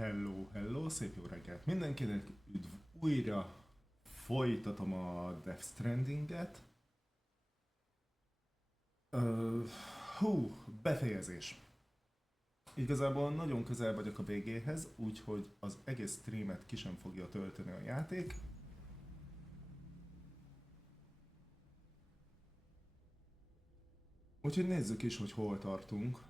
Hello, hello, szép jó reggelt mindenkinek, üdv újra, folytatom a Death Strandinget. Ö, Befejezés. Igazából nagyon közel vagyok a végéhez, úgyhogy az egész streamet ki sem fogja tölteni a játék. Úgyhogy nézzük is, hogy hol tartunk.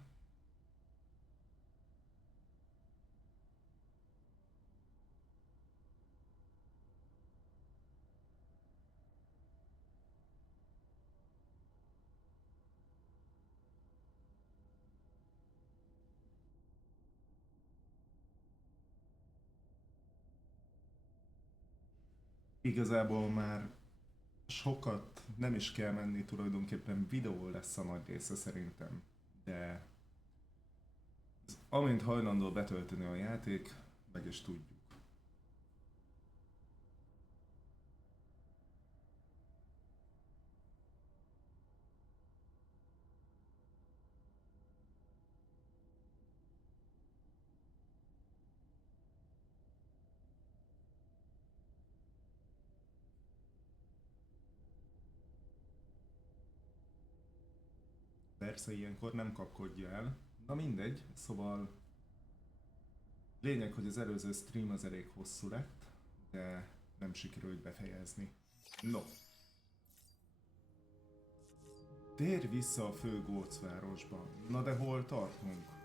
Igazából már sokat nem is kell menni, tulajdonképpen videó lesz a nagy része szerintem. De amint hajlandó betölteni a játék, meg is tudjuk. Persze ilyenkor nem kapkodja el. Na mindegy, szóval lényeg, hogy az előző stream az elég hosszú lett, de nem sikerült befejezni. No, térj vissza a fő gócvárosba. Na de hol tartunk?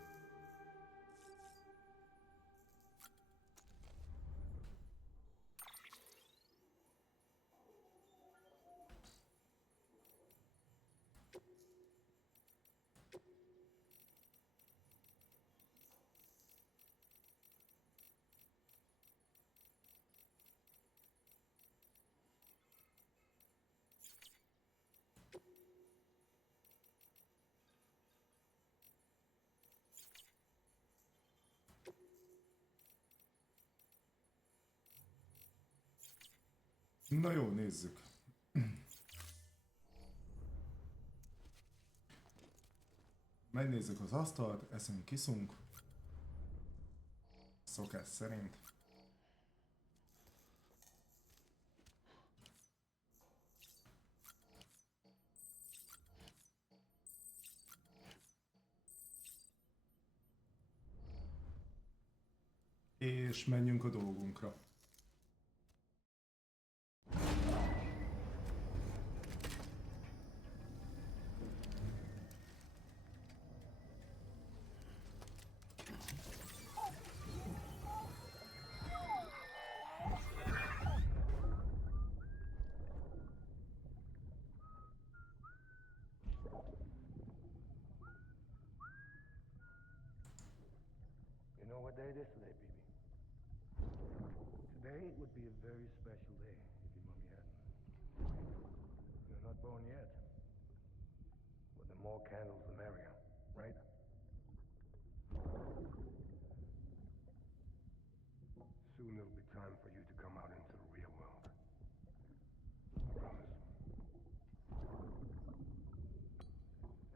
Na jó, nézzük. Megnézzük az asztalt, eszünk, kiszunk. Szokás szerint. És menjünk a dolgunkra. You know what day it is today, baby? Today would be a very special day if your mommy hadn't. You're not born yet. But the more candles, the merrier, right? Soon there'll be time for you to come out into the real world. I promise.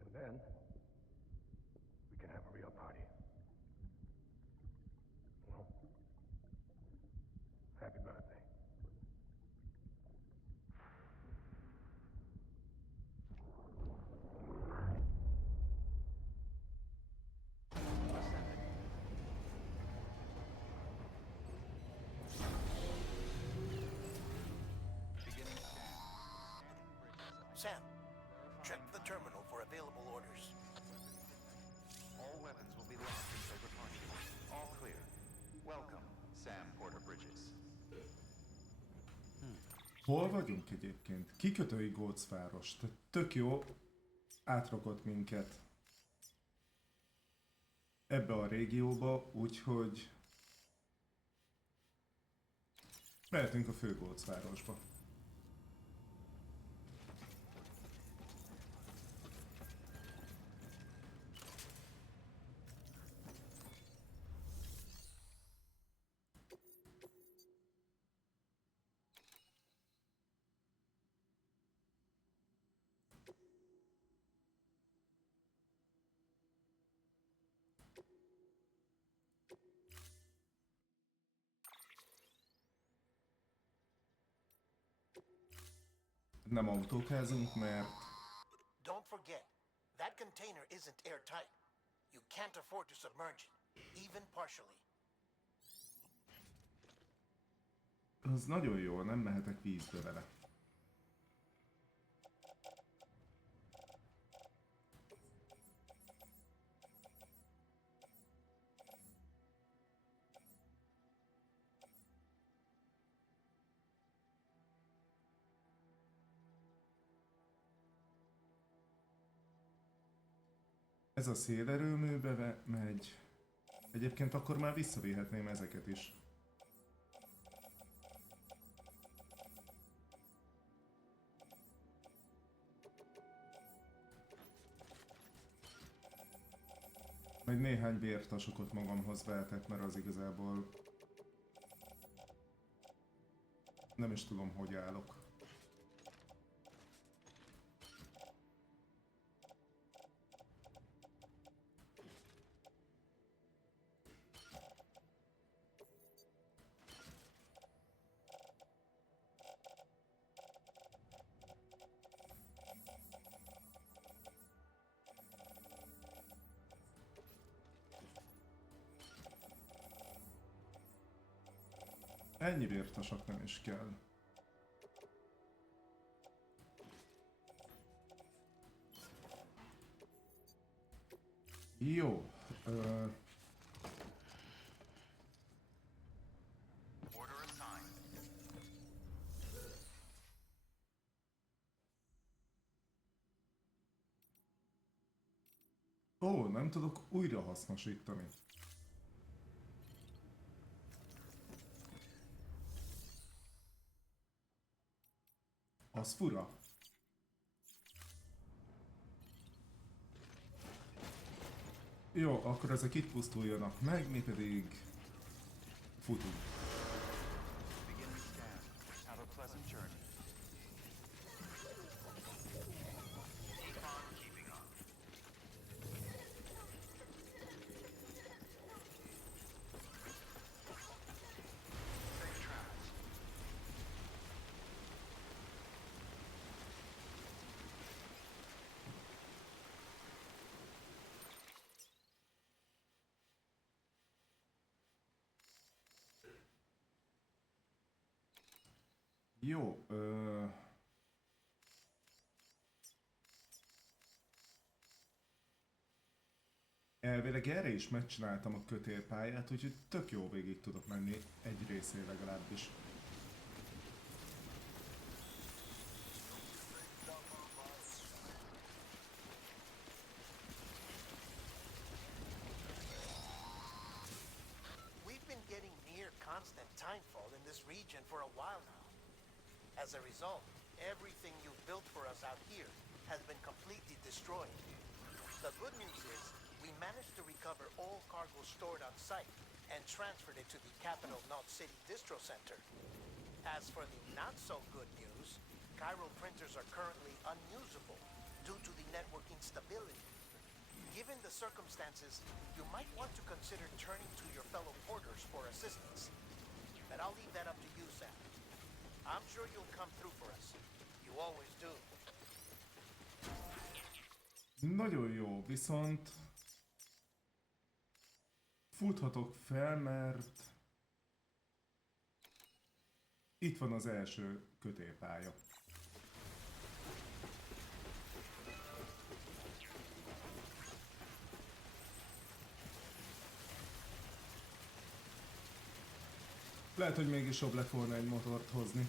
And then, we can have a real party. Well, happy birthday. Sam, check the terminal for available orders. All weapons will be locked until departure. All clear. Welcome, Sam Porter Bridges. Hol vagyunk egyébként? Kikötői gócváros. Tehát tök jó, átrakott minket ebbe a régióba, úgyhogy mehetünk a fő gócvárosba. Nem autókázunk, mert Don't forget, that container isn't airtight. You can't afford to submerge it, even partially. az nagyon jó, nem mehetek vízbe vele. Ez a szélerőműbe megy. Egyébként akkor már visszavihetném ezeket is. Meg néhány vértasokot magamhoz vehetek, mert az igazából nem is tudom, hogy állok. Ennyi vértasak nem is kell. Jó. Order assigned. Ó, nem tudok újra hasznosítani. Az fura. Jó, akkor ezek itt pusztuljanak meg, mi pedig futunk. Begin the scan. Have a pleasant journey. Keep on keeping on. Safe travels. Jó, elvileg erre is megcsináltam a kötélpályát, úgyhogy tök jó végig tudok menni egy részén legalábbis. We've been getting near constant timefall in this region for a while now. As a result, everything you've built for us out here has been completely destroyed. The good news is, we managed to recover all cargo stored on site and transferred it to the capital Knot City Distro Center. As for the not-so-good news, chiral printers are currently unusable due to the network instability. Given the circumstances, you might want to consider turning to your fellow porters for assistance. But I'll leave that up to you, Sam. I'm sure you'll come through for us. You always do. Nagyon jó, viszont futhatok fel, mert itt van az első kötélpálya. Lehet, hogy mégis jobb lett volna egy motort hozni.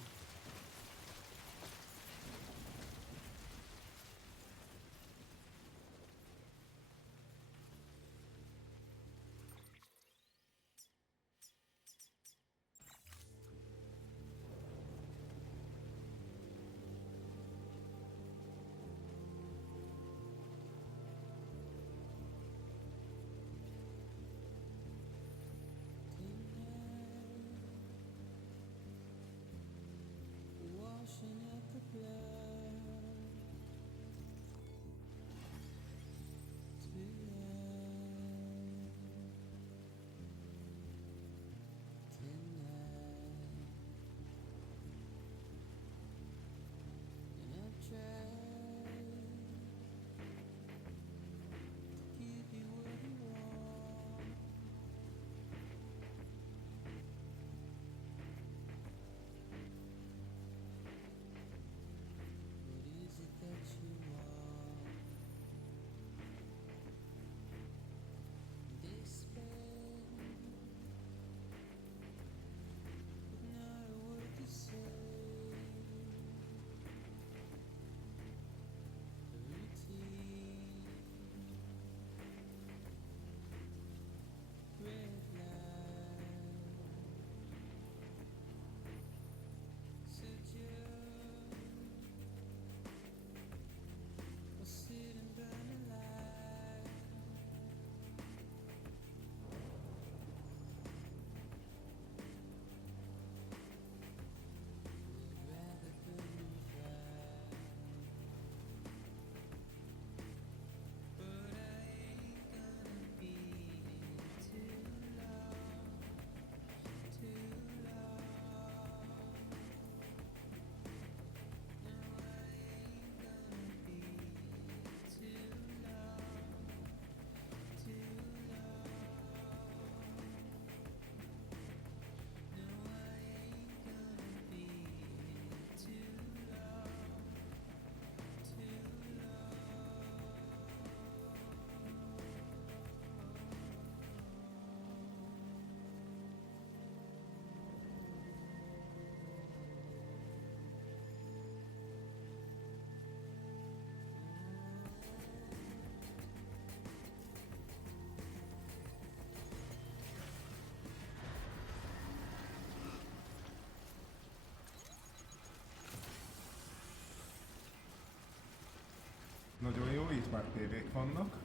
most már PV-k vannak.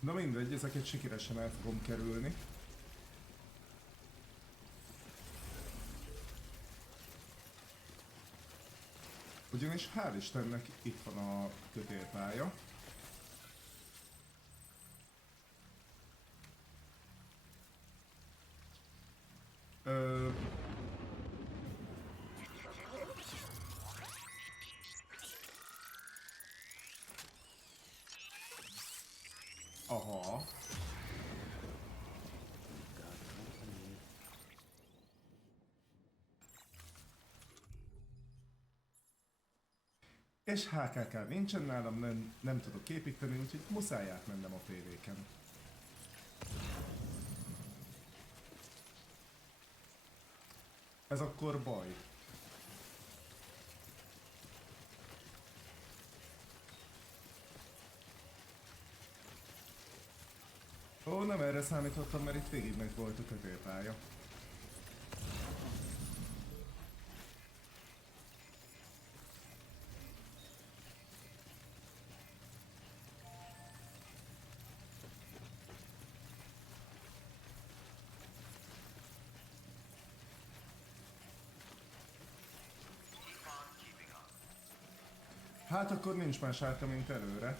Na mindegy, ezeket sikeresen el fogom kerülni. Ugyanis hál' Istennek itt van a kötélpálya. Aha. És HKK nincsen nálam, nem tudok építeni, úgyhogy muszáj átmennem a PV-ken. Ez akkor baj. Ó, nem erre számítottam, mert itt végig meg volt a kötélpálya. Hát akkor nincs más hátra, mint előre.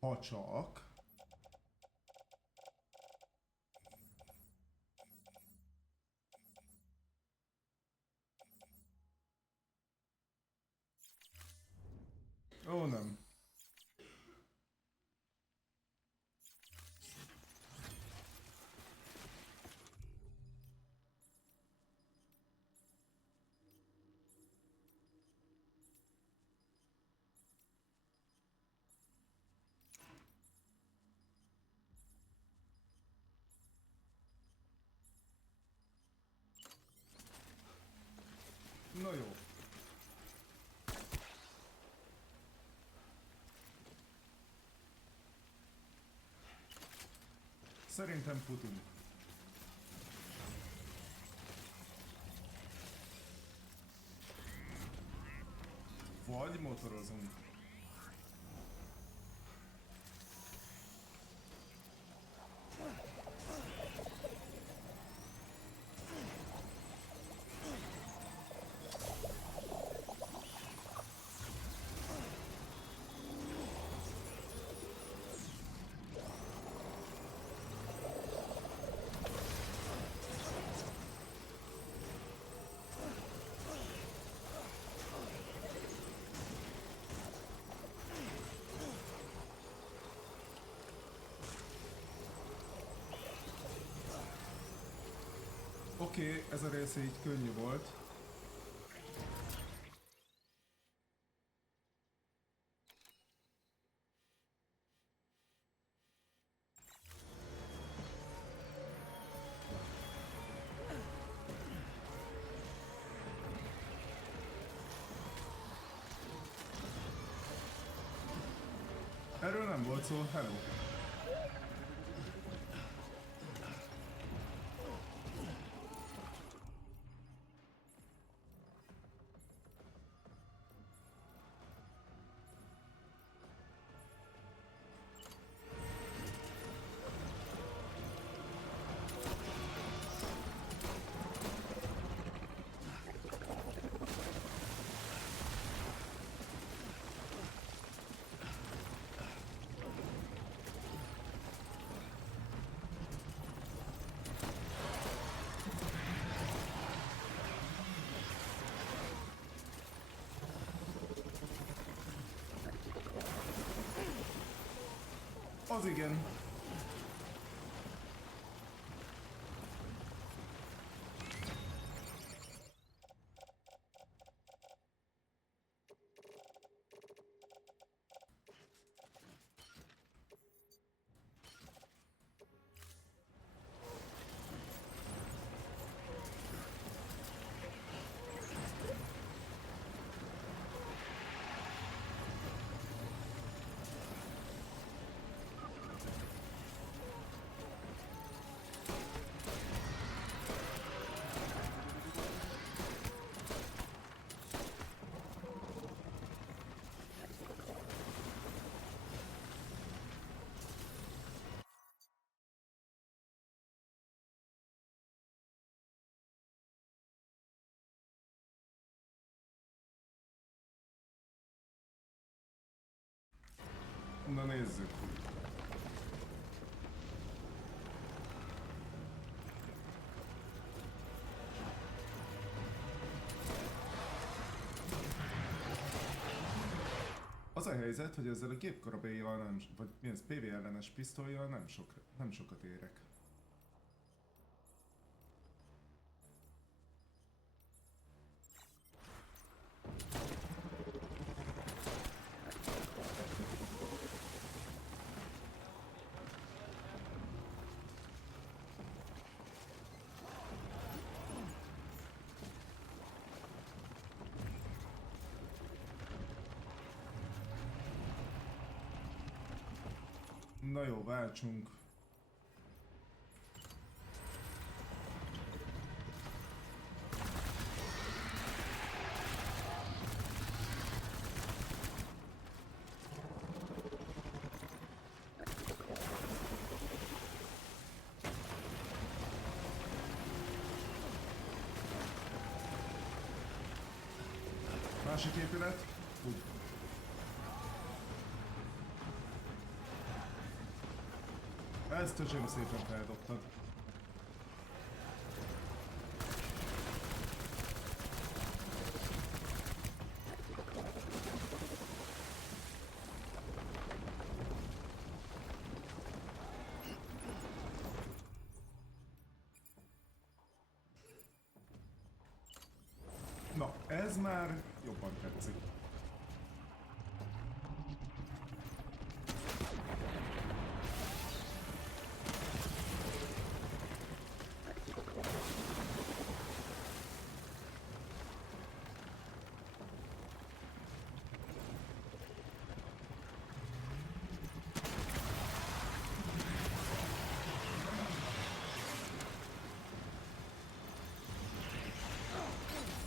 Ha csak... Ó, nem. Na jó. Szerintem futunk. Vagy motorozunk. Oké, ez a rész így könnyű volt. Erről nem volt szó, hello. Az igen. Na nézzük. Az a helyzet, hogy ezzel a gépkarabélyjal nem, vagy mi ez, PV ellenes pisztolyjal nem sokat érek. Na jó, váltsunk. Másik épület. Úgy. Ezt a zsém szépen feldobtad. Na, ez már jobban tetszik.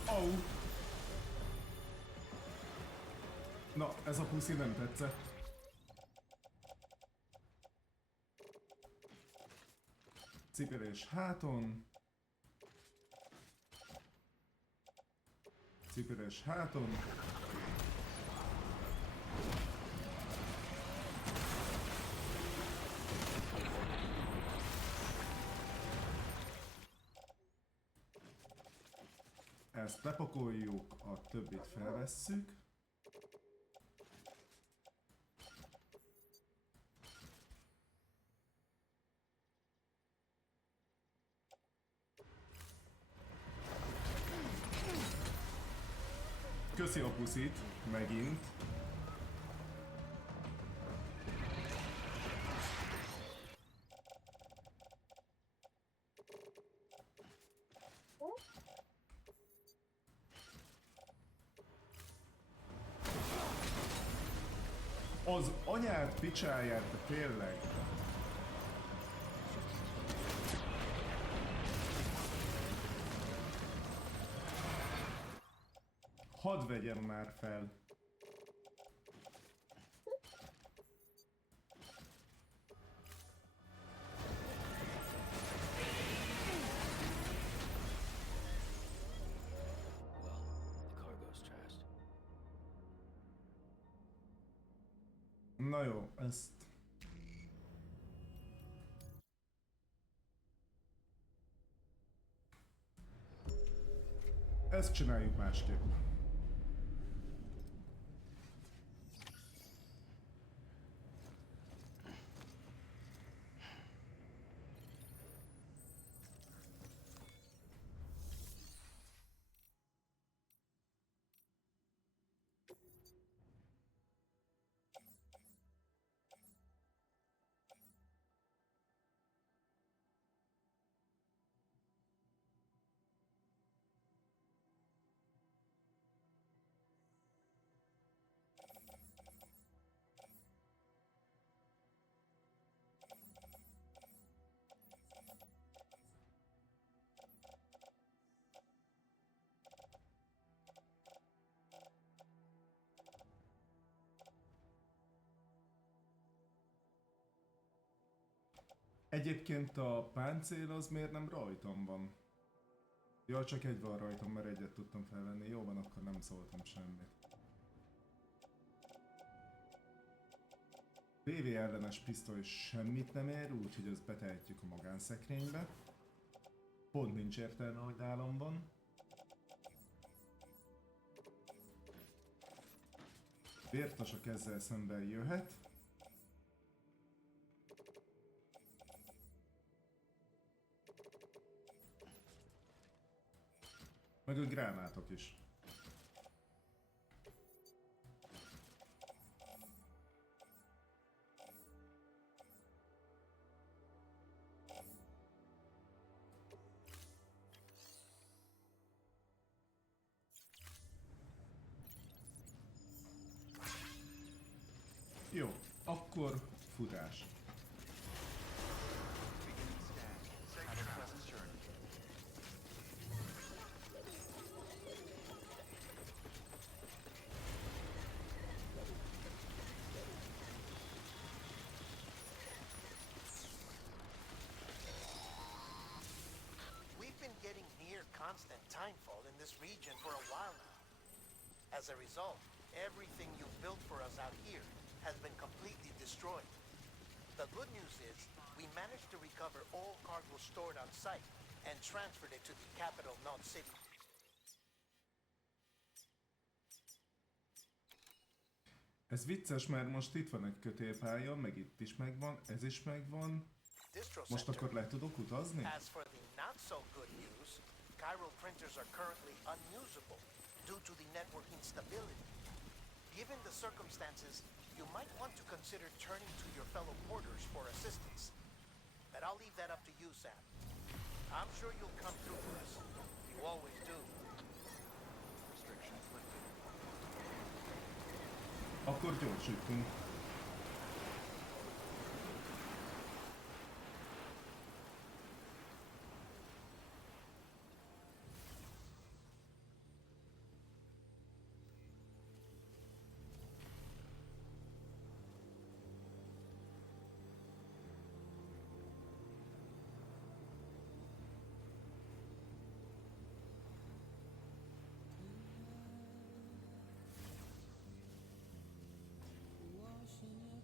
Oh. Na, ez a puszi nem tetszett. Cipelés háton. Cipelés háton. Ezt lepakoljuk, a többit felvesszük. Köszi a puszit, megint. Az anyát picsáját, de tényleg. Hadd vegyem már fel. Na jó, ezt... Ezt csináljuk másképp. Egyébként a páncél az miért nem rajtam van? Ja, csak egy van rajtam, mert egyet tudtam felvenni. Jó van, akkor nem szóltam semmit. PV ellenes pisztoly semmit nem ér, úgyhogy ezt betehetjük a magánszekrénybe. Pont nincs értelme, hogy nálam van. Vértasak ezzel szemben jöhet. Meg a gránátok is. Jó, akkor futás. Beginning scan. Have a pleasant journey. We've been getting near constant timefall in this region for a while now. As a result, everything you've built for us out here has been completely destroyed. The good news is, we managed to recover all cargo stored on site and transferred it to the capital, Knot City. Ez vicces, mert most itt van egy kötélpálya, meg itt is megvan, ez is megvan. Distro Most Center. akkor le tudok utazni? As for the not so good news, chiral printers are currently unusable due to the network instability. Given the circumstances, you might want to consider turning to your fellow porters for assistance. But I'll leave that up to you, Sam. I'm sure you'll come through for us. You always do. Restrictions lifted. Akkor gyorsítunk.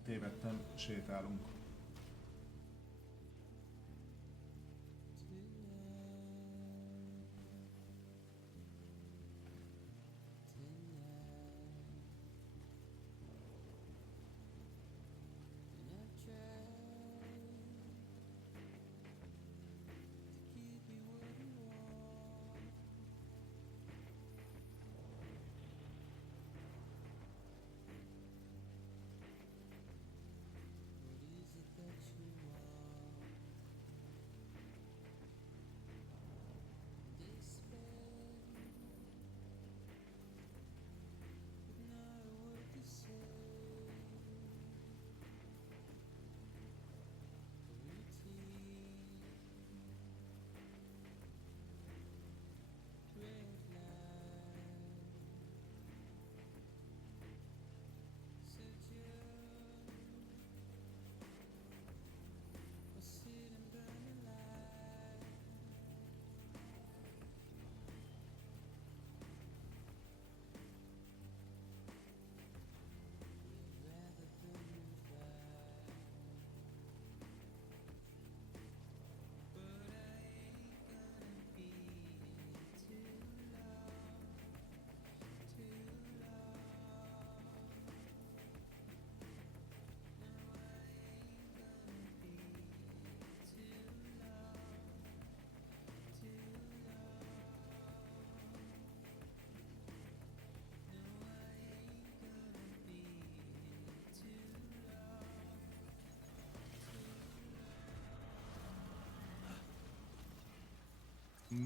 Tévedtem, sétálunk.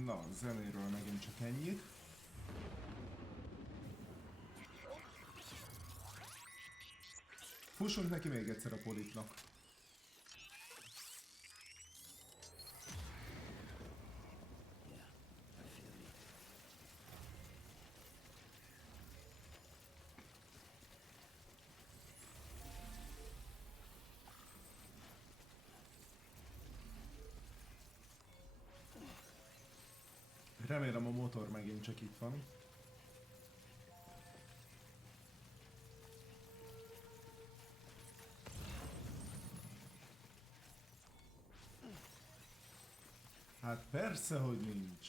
Na, zenéről megint csak ennyit. Fussunk neki még egyszer a politnak. Remélem a motor megint csak itt van. Hát persze, hogy nincs.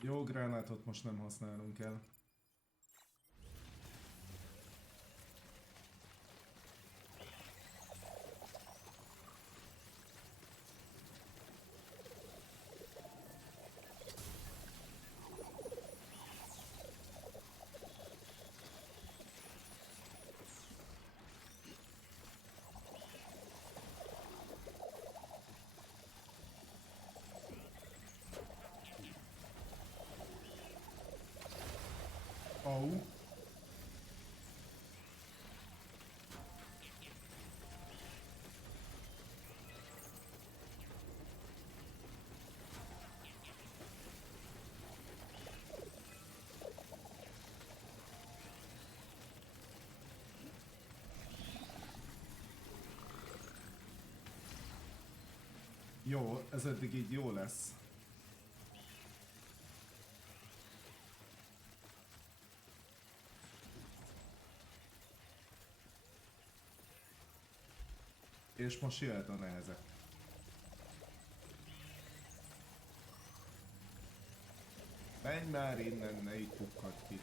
Jó, gránátot most nem használunk el. Au. Jó, ez eddig így jó lesz. És most jöhet a nehezek. Menj már innen, ne így pukkadj ki.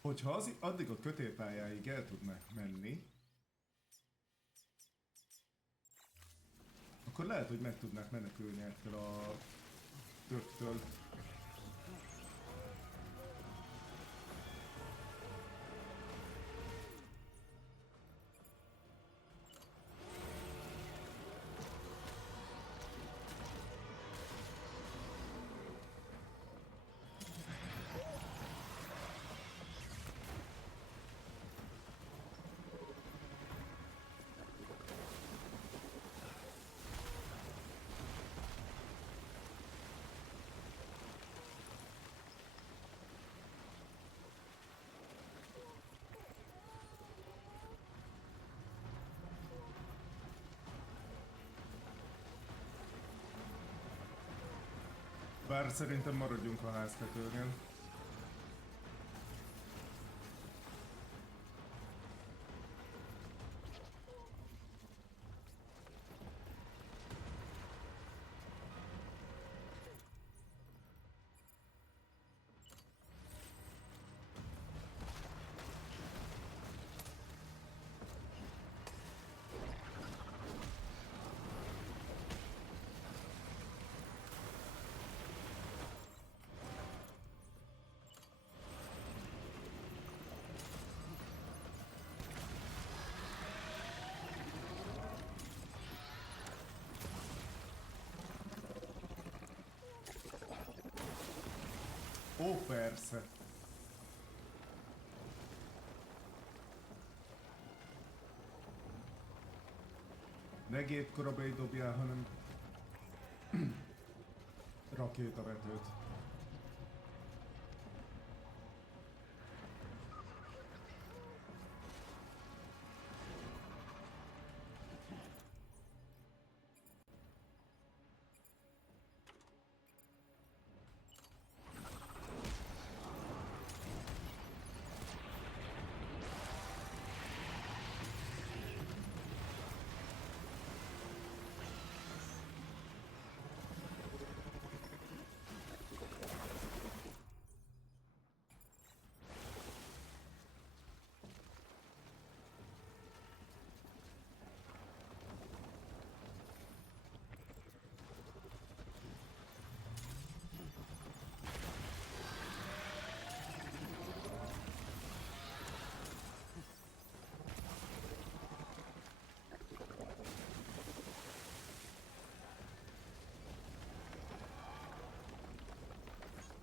Hogyha addig a kötélpályáig el tudnak menni, akkor lehet, hogy meg tudnák menekülni ettől a töktől. Bár szerintem maradjunk a háztetőnél. Ó, persze. Ne gépkorabély dobjál, hanem rakétavetőt.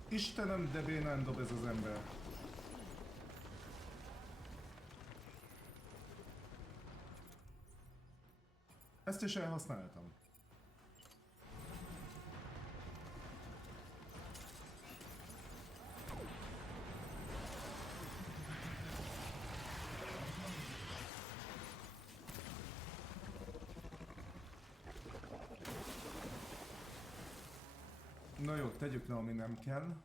Istenem, de bénán dob ez az ember. Ezt is elhasználtam. Na jó, tegyük le, ami nem kell.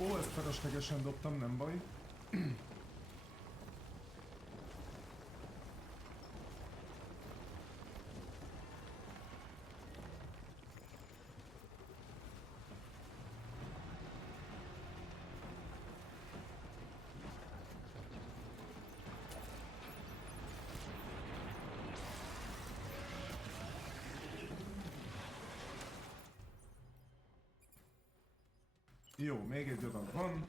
Ó, ezt feleslegesen dobtam, nem baj. Jó, még egy adag van.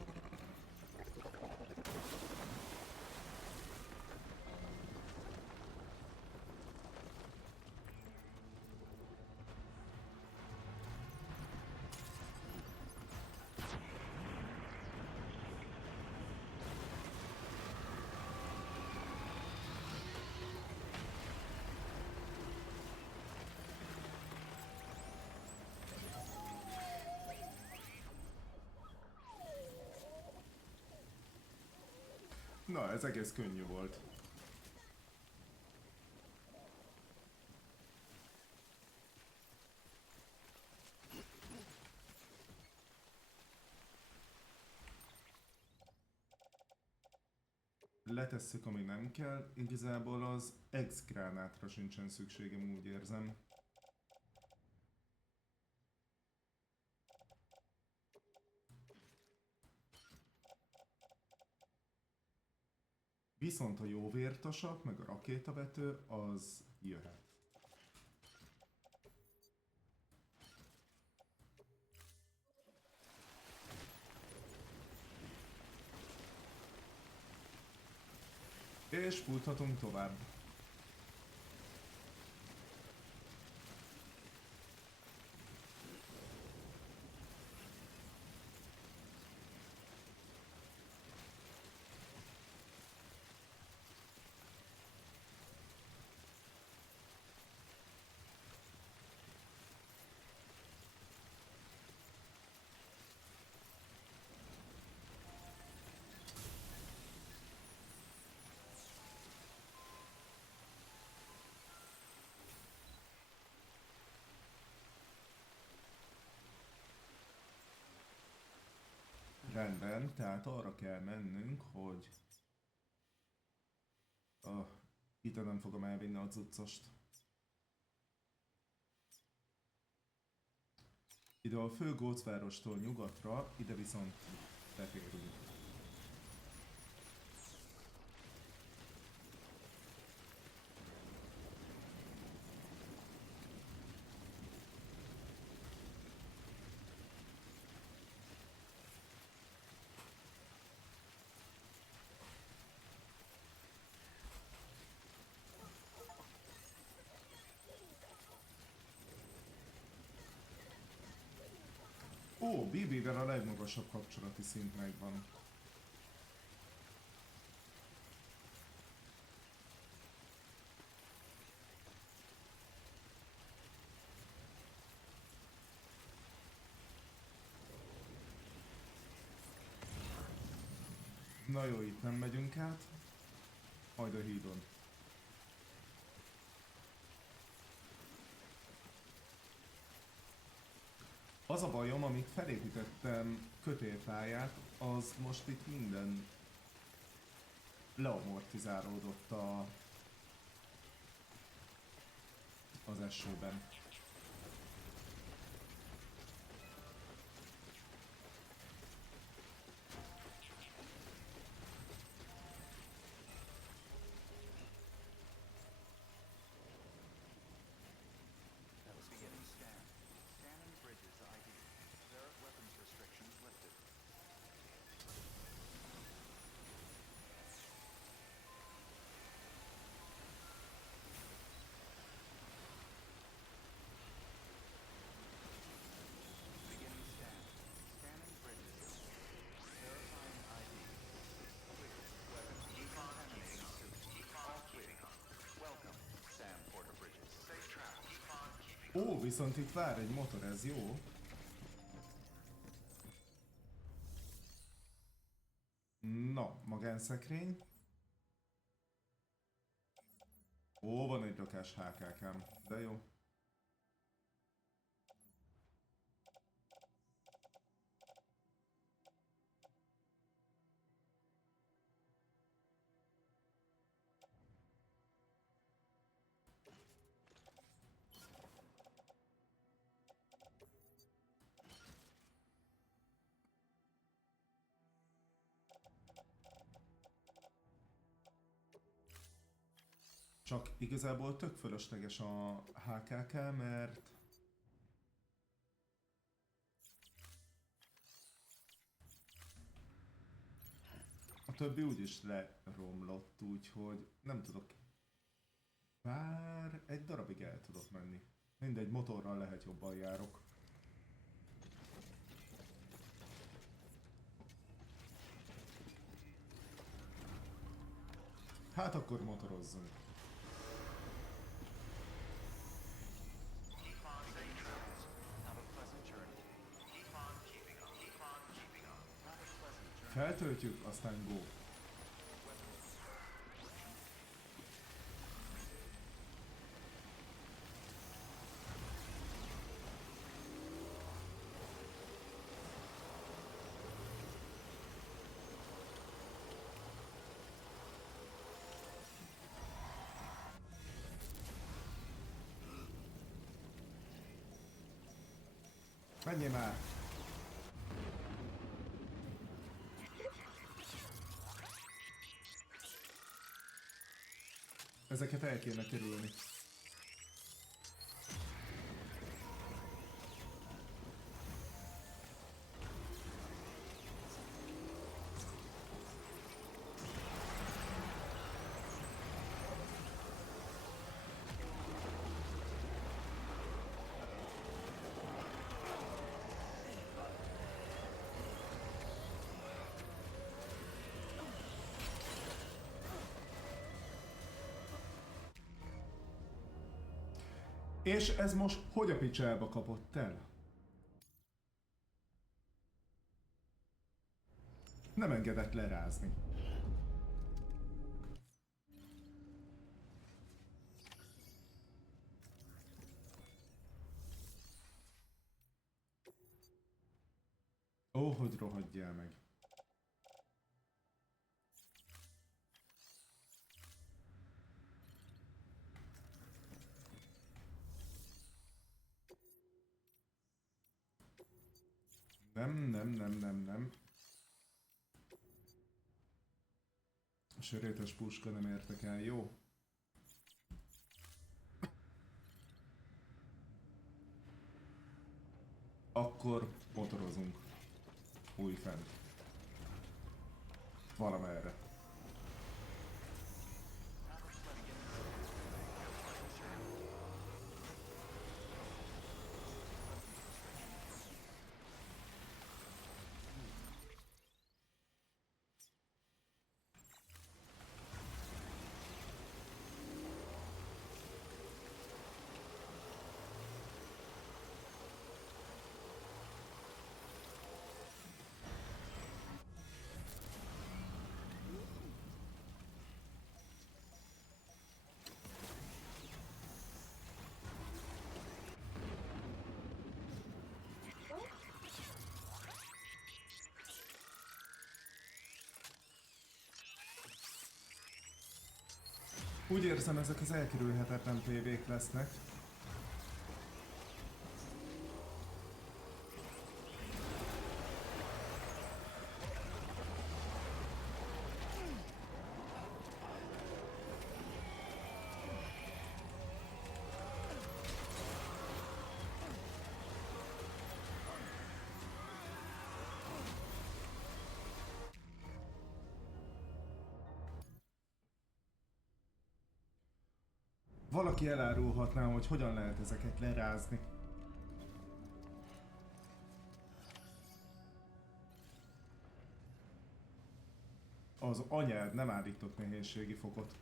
Na, ez egész könnyű volt. Letesszük, ami nem kell. Igazából az ex-gránátra sincsen szükségem, úgy érzem. Viszont a jó vértasak, meg a rakétavető, az jöhet. És futhatunk tovább. Rendben, tehát arra kell mennünk, hogy... Ide nem fogom elvinni a cuccost. Ide a fő gócvárostól nyugatra, ide viszont beférünk. Ó, BB-vel a legmagasabb kapcsolati szint megvan. Na jó, itt nem megyünk át. Majd a hídon. Az a bajom, amit felépítettem kötélpályát, az most itt minden leamortizálódott az esőben. Beginning scan. Scanning bridges ID. There are weapons restrictions lifted. Beginning scan. Scanning bridges. Verifying ID. Clear. Weapons decontaminating suit. All clear. Welcome, Sam Porter Bridges. Safe travel. Keep on keeping. Ó, viszont itt vár egy motor, ez jó. Na, magánszekrény. Ó, van egy rakás HKK-m, de jó. Csak igazából tök fölösleges a HKK, mert a többi úgyis leromlott, úgyhogy nem tudok. Bár egy darabig el tudok menni. Mindegy, motorral lehet jobban járok. Hát akkor motorozzunk. Keep on safe travels. Have a pleasant journey. Keep on keeping up. Keep on keeping up. Have a pleasant journey. Feltöltjük, aztán go. Menjél már! Ezeket el kéne kerülni. És ez most hogy a picsába kapott el? Nem engedett lerázni. Ó, hogy rohadjál meg. Nem. A sörétes puska nem értek el, jó? Akkor motorozunk. Újfent. Valamerre. Úgy érzem, ezek az elkerülhetetlen PV-k lesznek. Valaki elárulhatná, hogy hogyan lehet ezeket lerázni. Az anyád nem állított nehézségi fokot.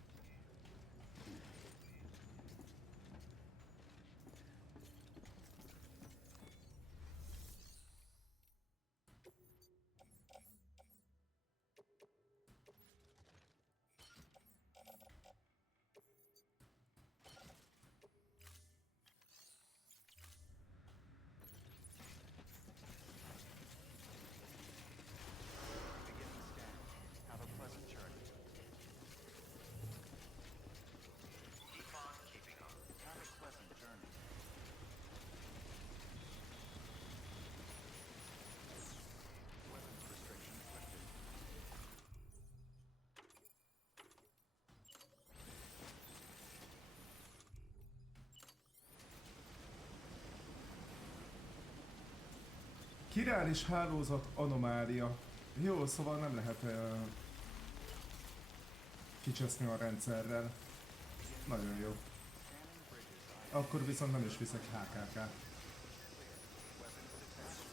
Beginning scan. Have a pleasant journey. Keep on keeping on. Have a pleasant journey. Weapons restrictions lifted. Királis hálózat anomália. Jó, szóval nem lehet kicseszni a rendszerrel. Nagyon jó. Scanning bridges. Akkor viszont nem is viszek HKK-t. Weapons detached.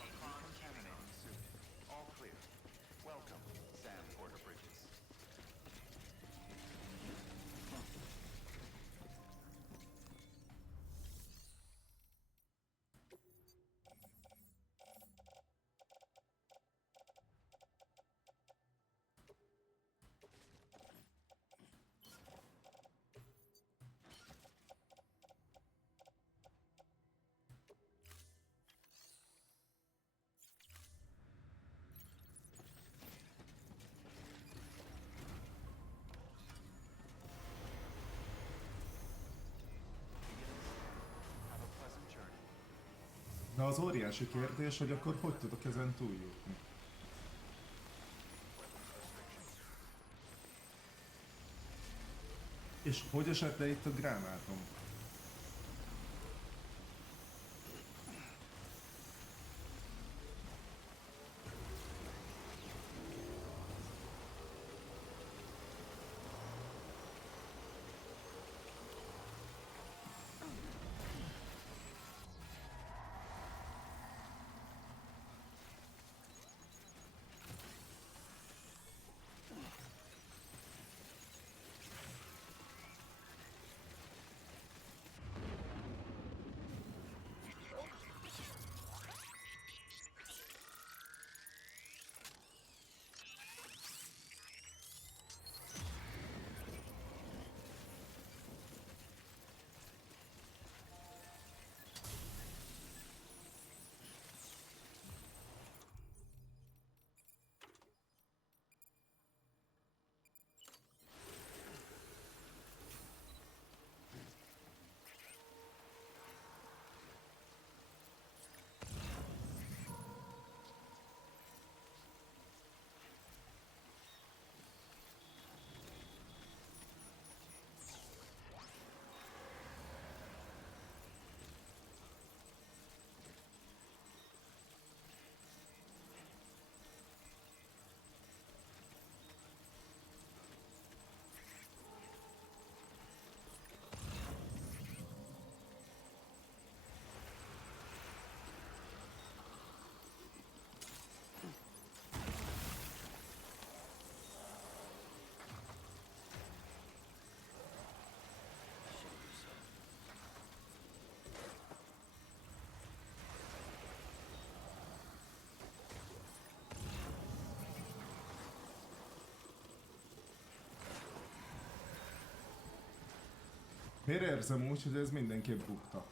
Decontaminating suit. All clear. Welcome, Sam Porter Bridges. Have a pleasant journey. Na az óriási kérdés, hogy akkor hogy tudok ezen túljutni? És hogy esett le itt a gránátom? Miért érzem úgy, hogy ez mindenképp bukta?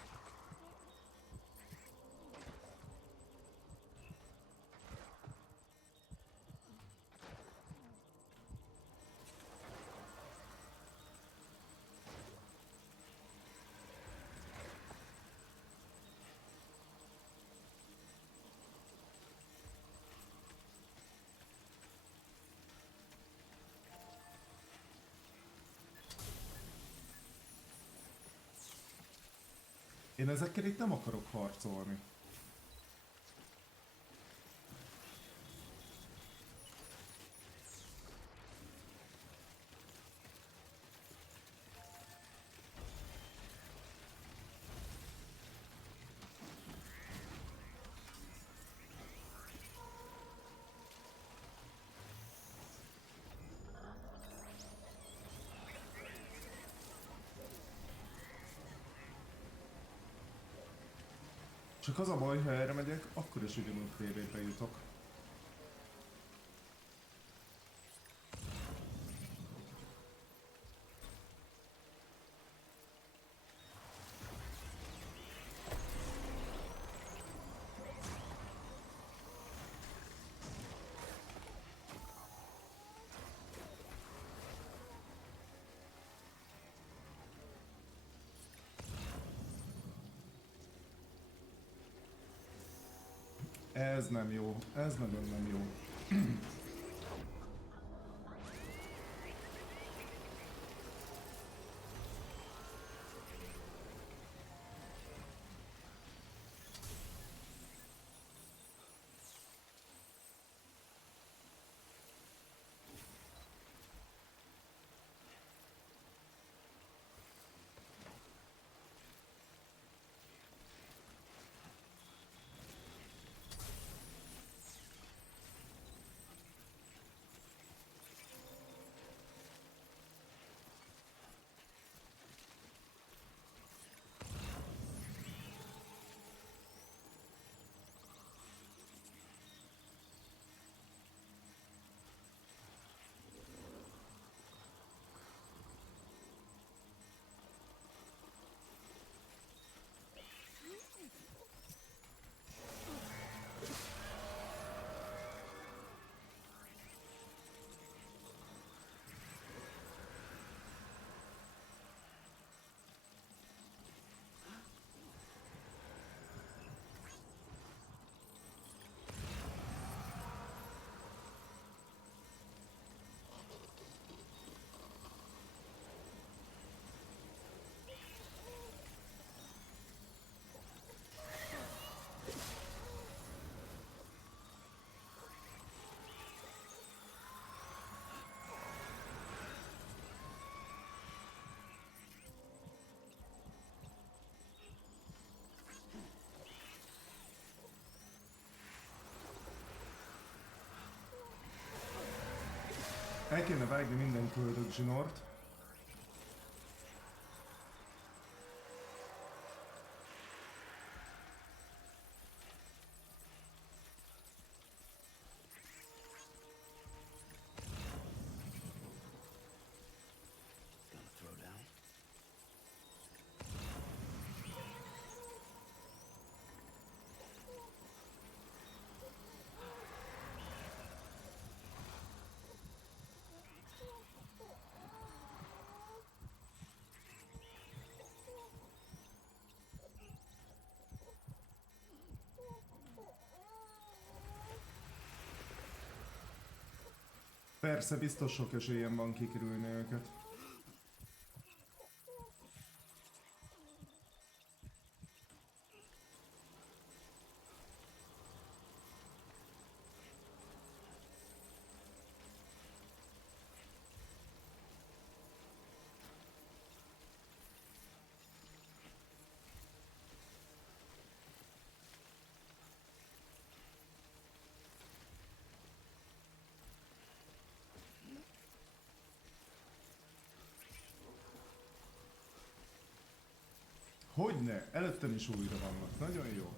Én ezekkel itt nem akarok harcolni. Csak az a baj, ha erre megyek, akkor is ugyanúgy tévébe jutok. Ez nem jó, ez nagyon nem jó. El kéne vágni minden köldök zsinort. Persze, biztos sok esélyem van kikerülni őket. Hogyne? Előttem is újra vannak. Nagyon jó.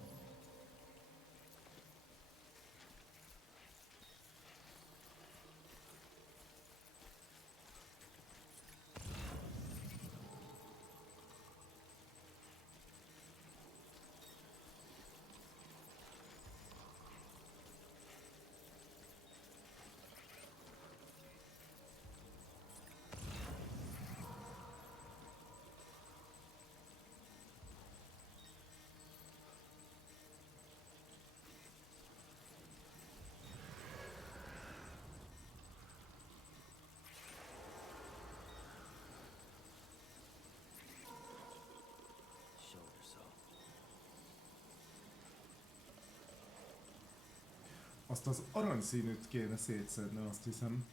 Azt az aranyszínűt kéne szétszedni, azt hiszem.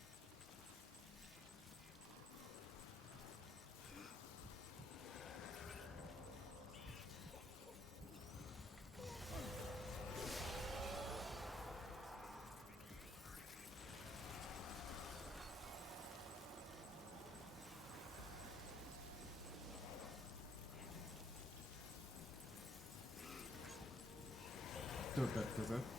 Többek között.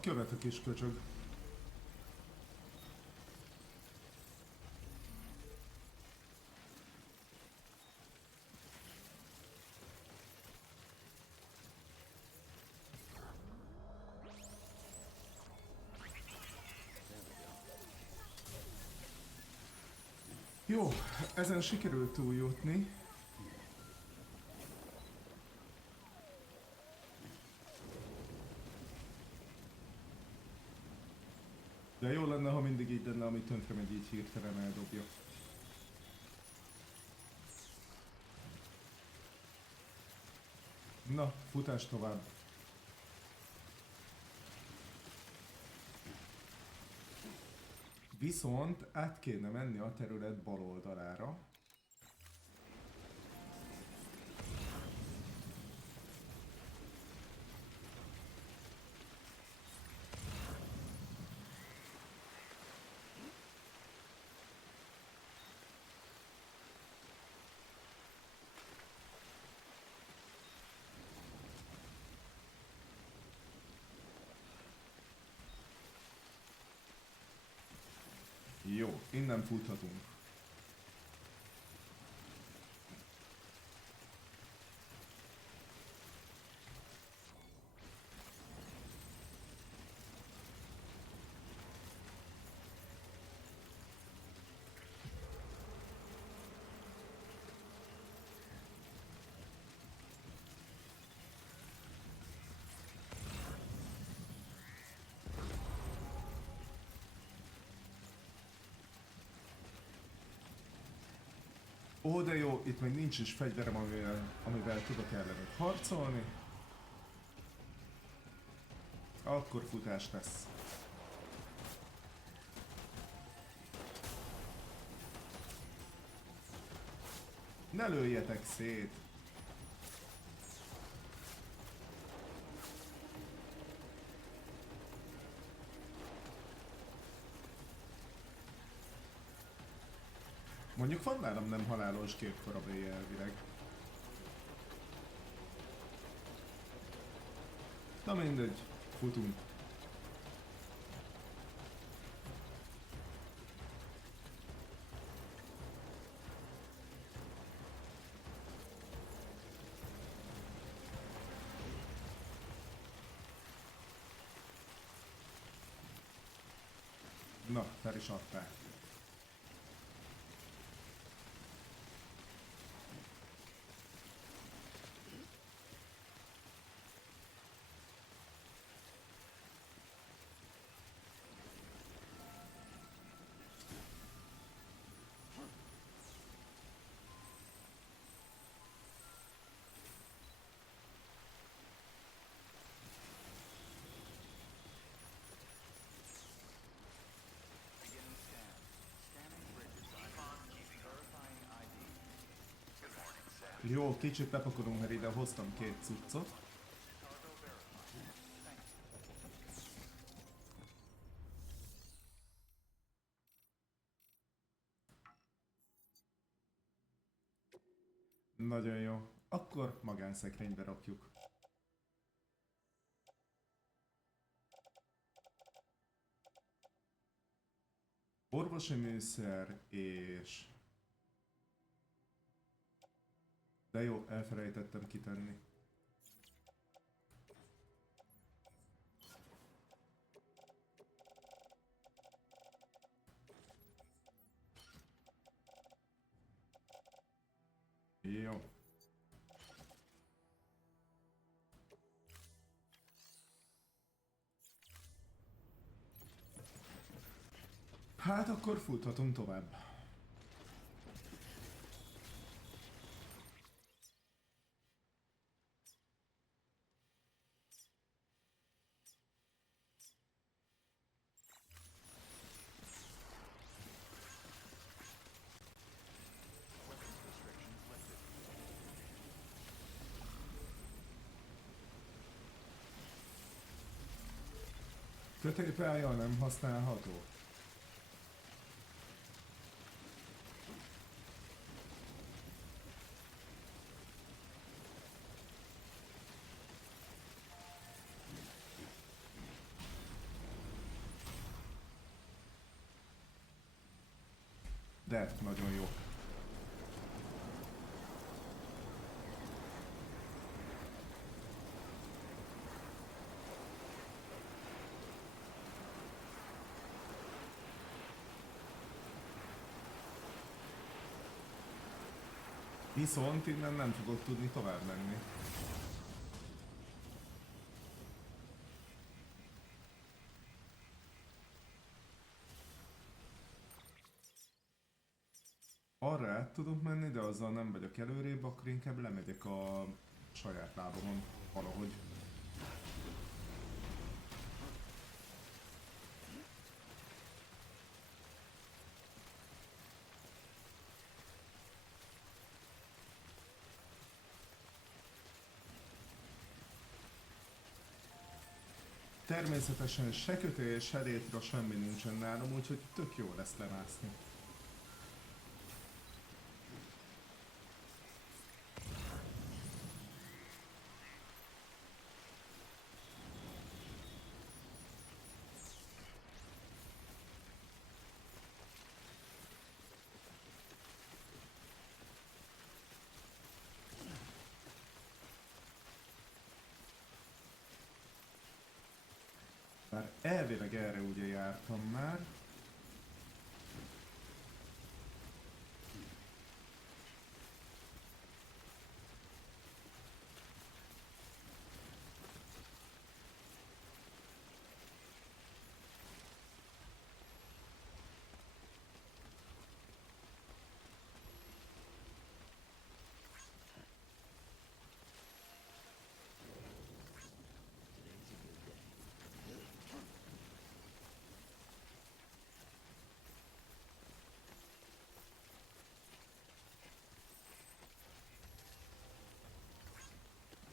Követ a kis köcsög. Jó, ezen sikerült túljutni. De jó lenne, ha mindig így lenne, ami tönkre megy, így hirtelen eldobja. Na, futás tovább. Viszont át kéne menni a terület bal oldalára. Jó, innen futhatunk. Ó, de jó, itt még nincs is fegyverem, amivel tudok ellenük harcolni. Akkor futás lesz. Ne lőjetek szét! Mondjuk van nálam nem halálos gépkorabély elvileg. Na mindegy, futunk. Na, fel is adták. Beginning scan. Scanning bridges icon. Verifying ID. Good morning, Sam. Jó, kicsit bepakolunk, mert ide hoztam két cuccot. Cargo verified. Thank you. Nagyon jó. Akkor magánszekrénybe rakjuk. Orvosi műszer és De jó, elfelejtettem kitenni. Jó. Hát akkor futhatunk tovább. Kötélpálya nem használható. De nagyon jó. Viszont innen nem fogok tudni tovább menni. Arra át tudok menni, de azzal nem vagyok előrébb, akkor inkább lemegyek a saját lábamon valahogy. Természetesen se kötél, se rétra, semmi nincsen nálam, úgyhogy tök jó lesz lemászni. Bár elvileg erre ugye jártam már.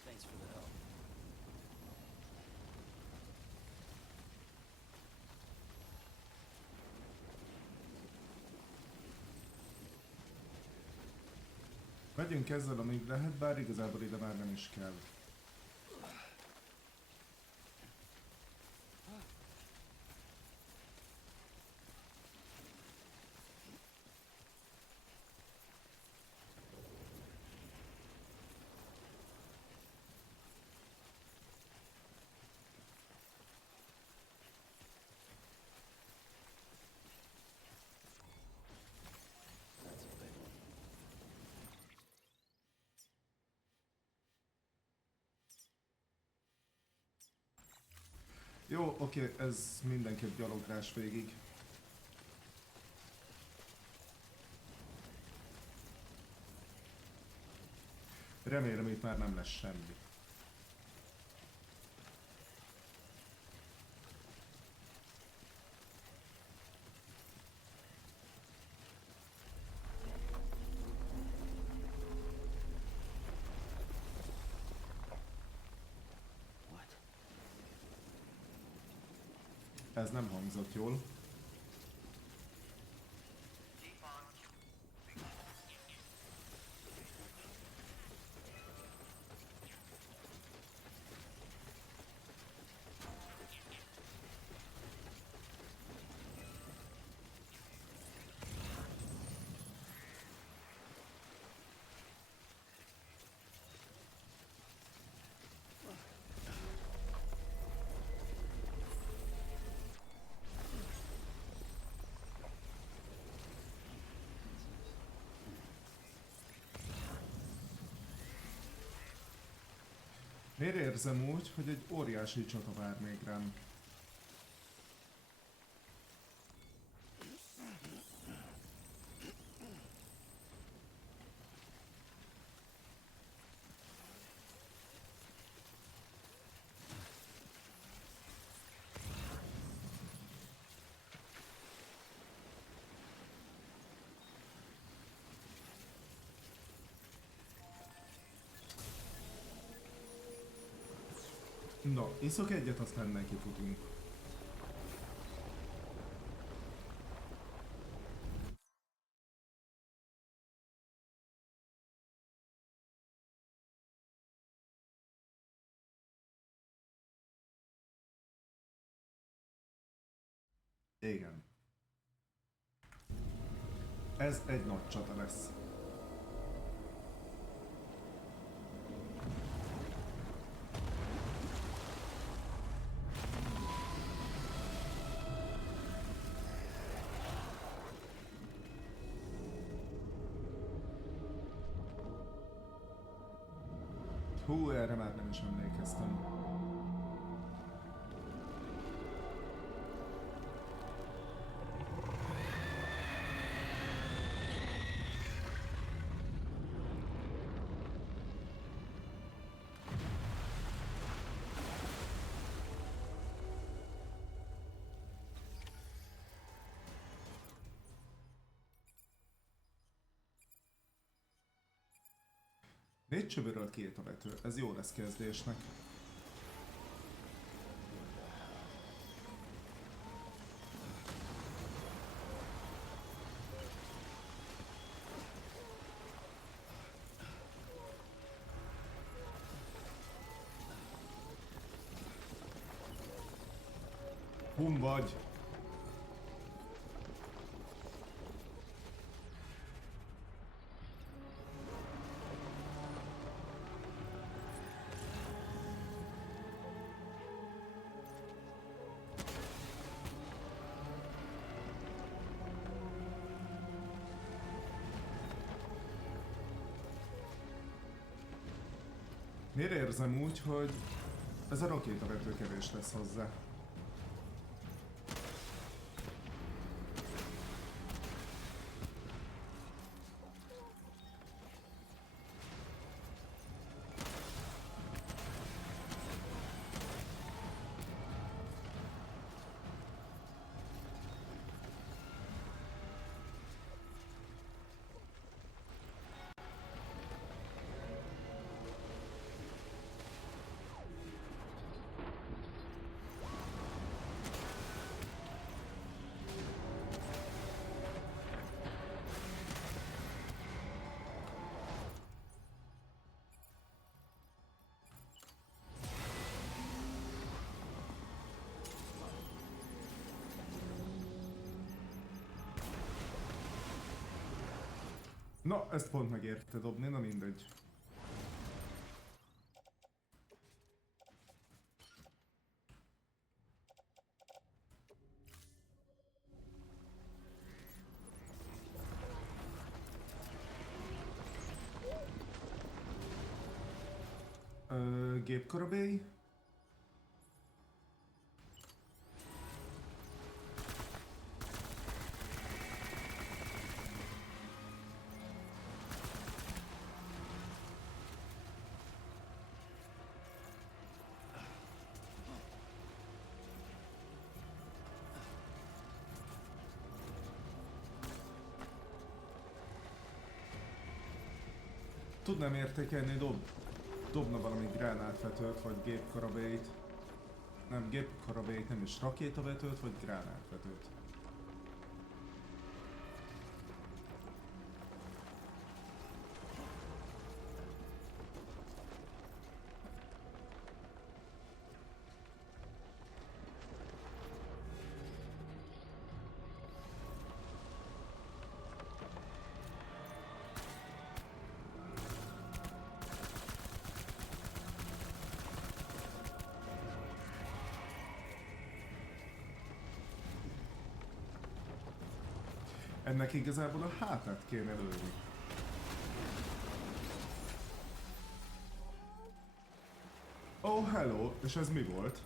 Thanks for the help. Megyünk ezzel, amíg lehet, bár igazából ide már nem is kell. Jó, oké, ez mindenképp gyaloglás végig. Remélem itt már nem lesz semmi. What? Ez nem hangzott jól. Miért érzem úgy, hogy egy óriási csata vár még rám? No, iszok egyet, aztán neki futunk. Igen. Ez egy nagy csata lesz. Hú, erre már nem is emlékeztem. Négy csövőről két a vető, ez jó lesz kezdésnek. Hun vagy! Miért érzem úgy, hogy ez a rakétavető kevés lesz hozzá? Na, ezt pont megérte dobni, na mindegy. Gépkorabély. Tudnám értékelni, dobna valami gránátvetőt, vagy gépkorabélyt. Nem, gépkorabélyt, nem is rakétavetőt, vagy gránátvetőt. Ennek igazából a hátát kéne lőni. Oh, hello! És ez mi volt?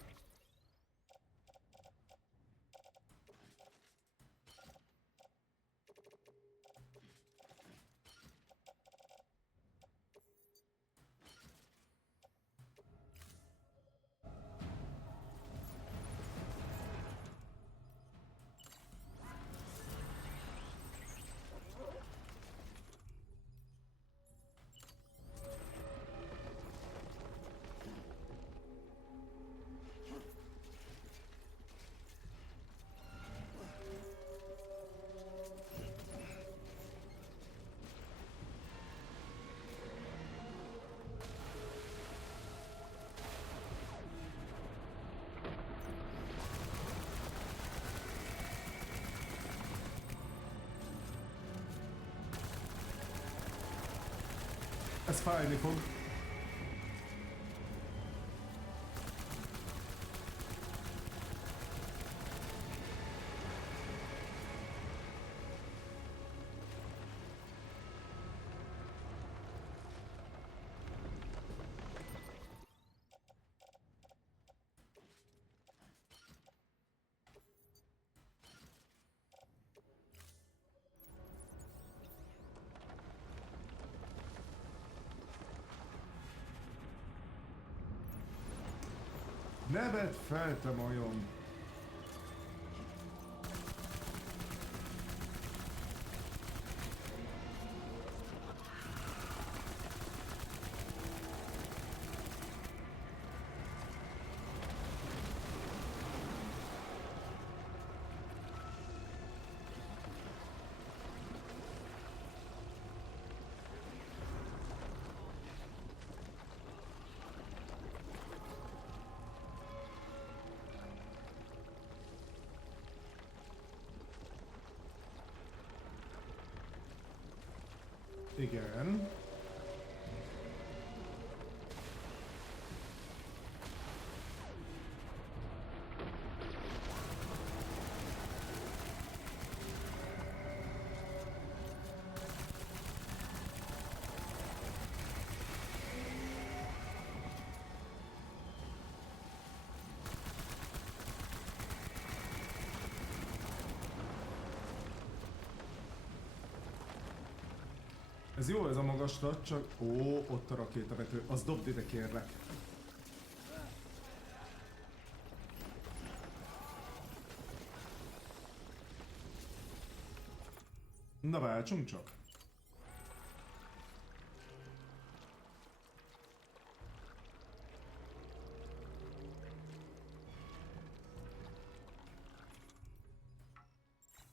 Ez fájni fog. Ne vedd fel, te majom! Igen. Ez jó, ez a magaslat, csak... Ó, ott a rakétavető. Az dobd ide, kérlek. Na, váltsunk csak.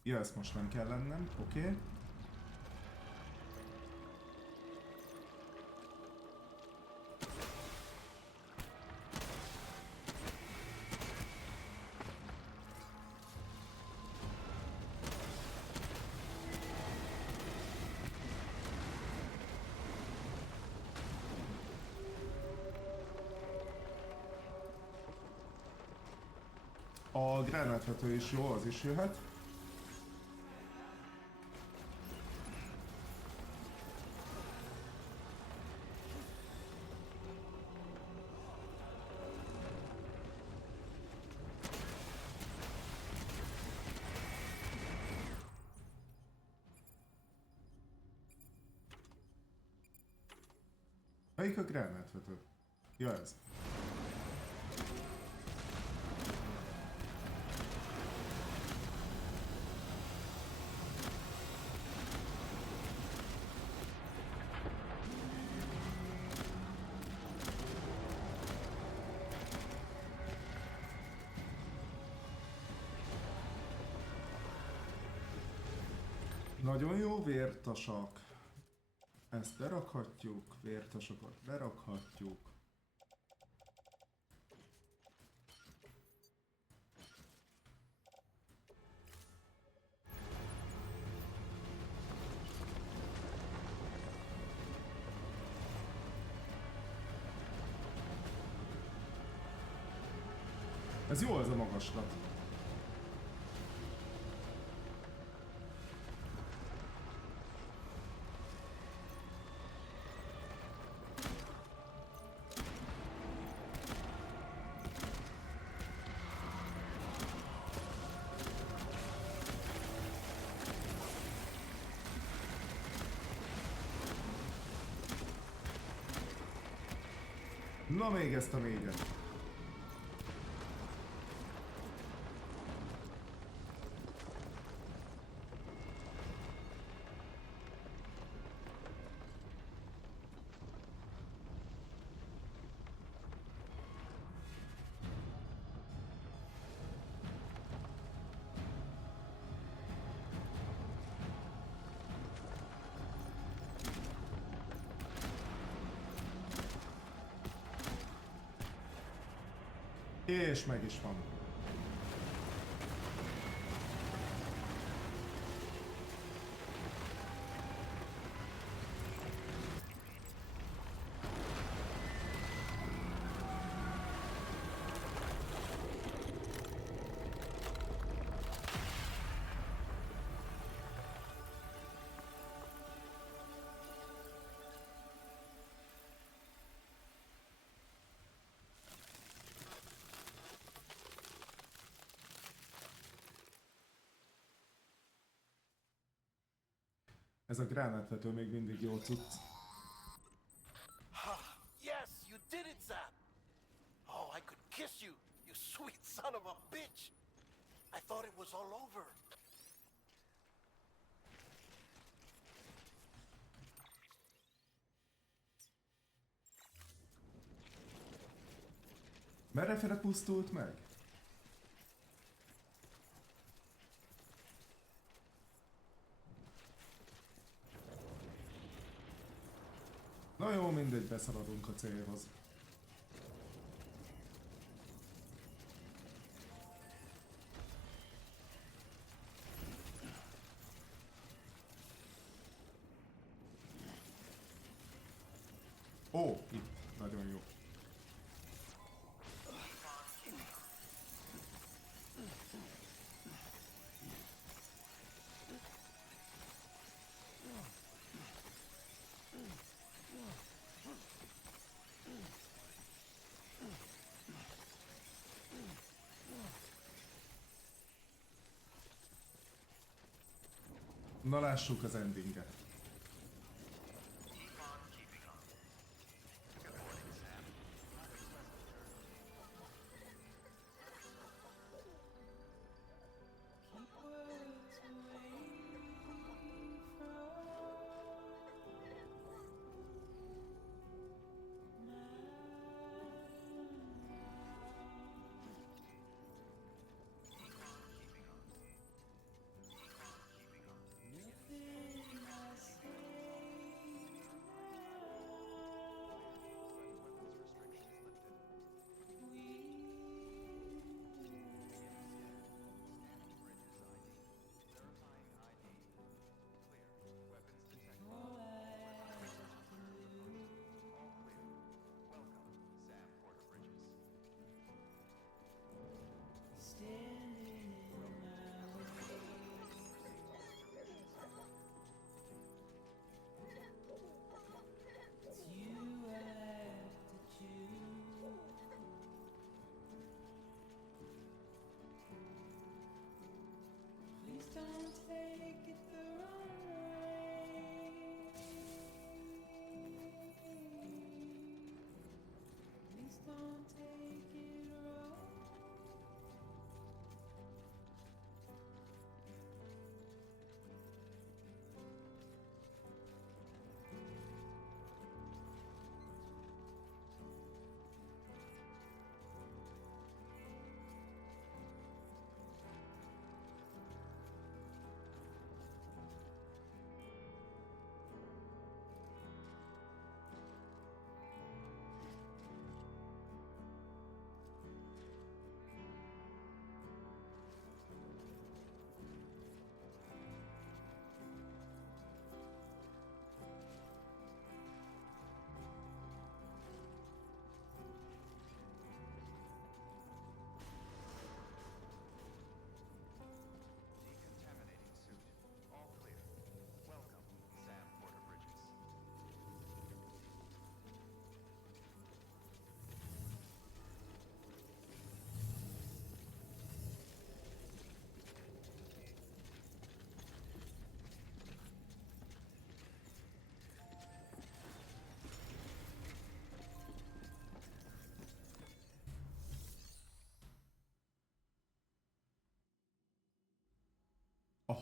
Ja, ezt most nem kell lennem, oké. A gránátvető is jó, az is jöhet. Melyik a gránátvető? Ja, ez. Nagyon jó vértasak. Ezt berakhatjuk, vértasokat berakhatjuk. Ez jó, ez a magaslat. Na még ezt a négyet. És meg is van. Ez a gránátvető még mindig jó cucc. Yes, you did it, Sam! Oh, I could kiss you, you sweet son of a bitch! I thought it was all over. Merrefele pusztult meg? Na jó, mindegy, beszaladunk a célhoz. Ó, itt. Nagyon jó. Na lássuk az endinget.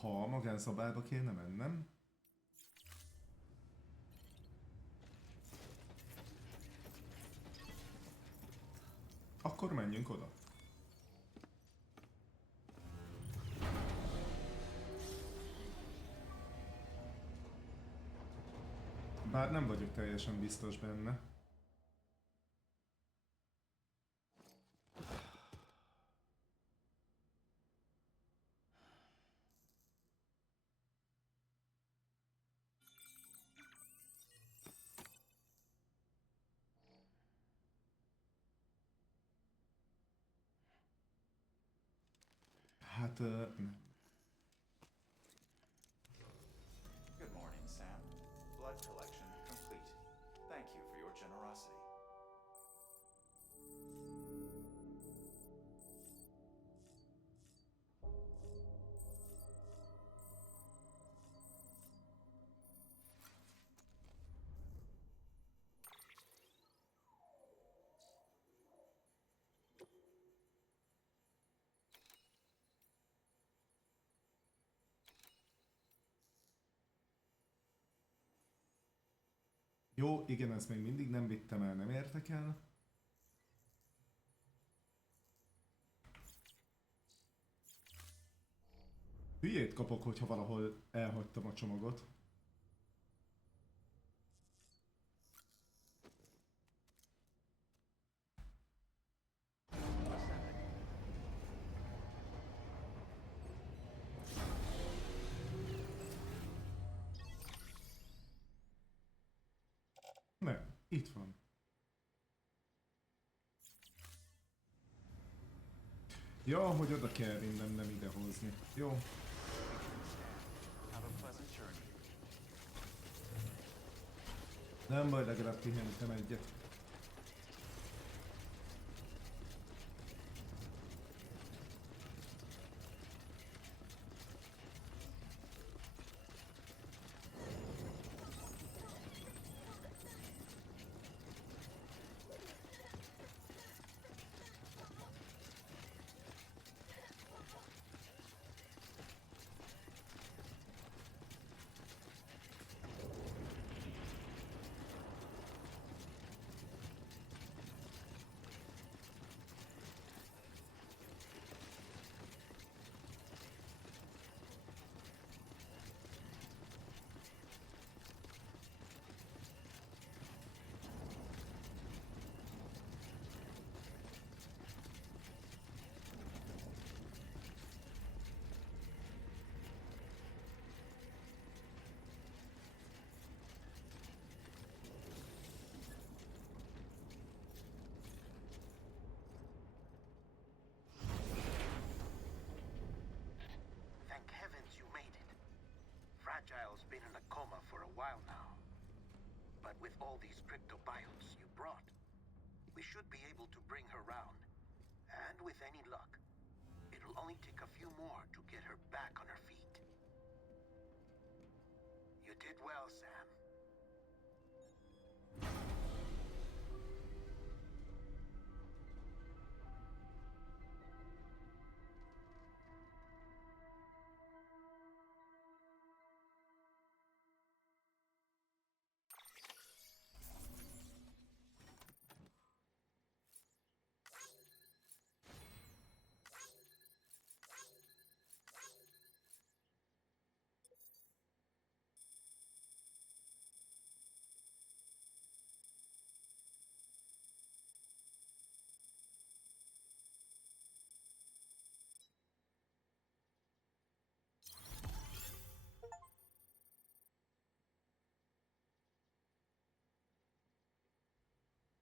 Aha, magánszobába kéne mennem. Akkor menjünk oda. Bár nem vagyok teljesen biztos benne. Hát nem. Good morning, Sam. Blood collection complete. Thank you for your generosity. Jó, igen, ezt még mindig nem vittem el, nem értek el. Hülyét kapok, hogyha valahol elhagytam a csomagot. Nem, itt van. Ja, hogy oda kell vinnem, nem idehozni. Jó. Have a pleasant journey. Nem baj, legalább pihentem egyet. Thank heavens you made it. Fragile's been in a coma for a while now. But with all these cryptobiotes you brought, we should be able to bring her round. And with any luck, it'll only take a few more to get her back on her feet. You did well, Sam.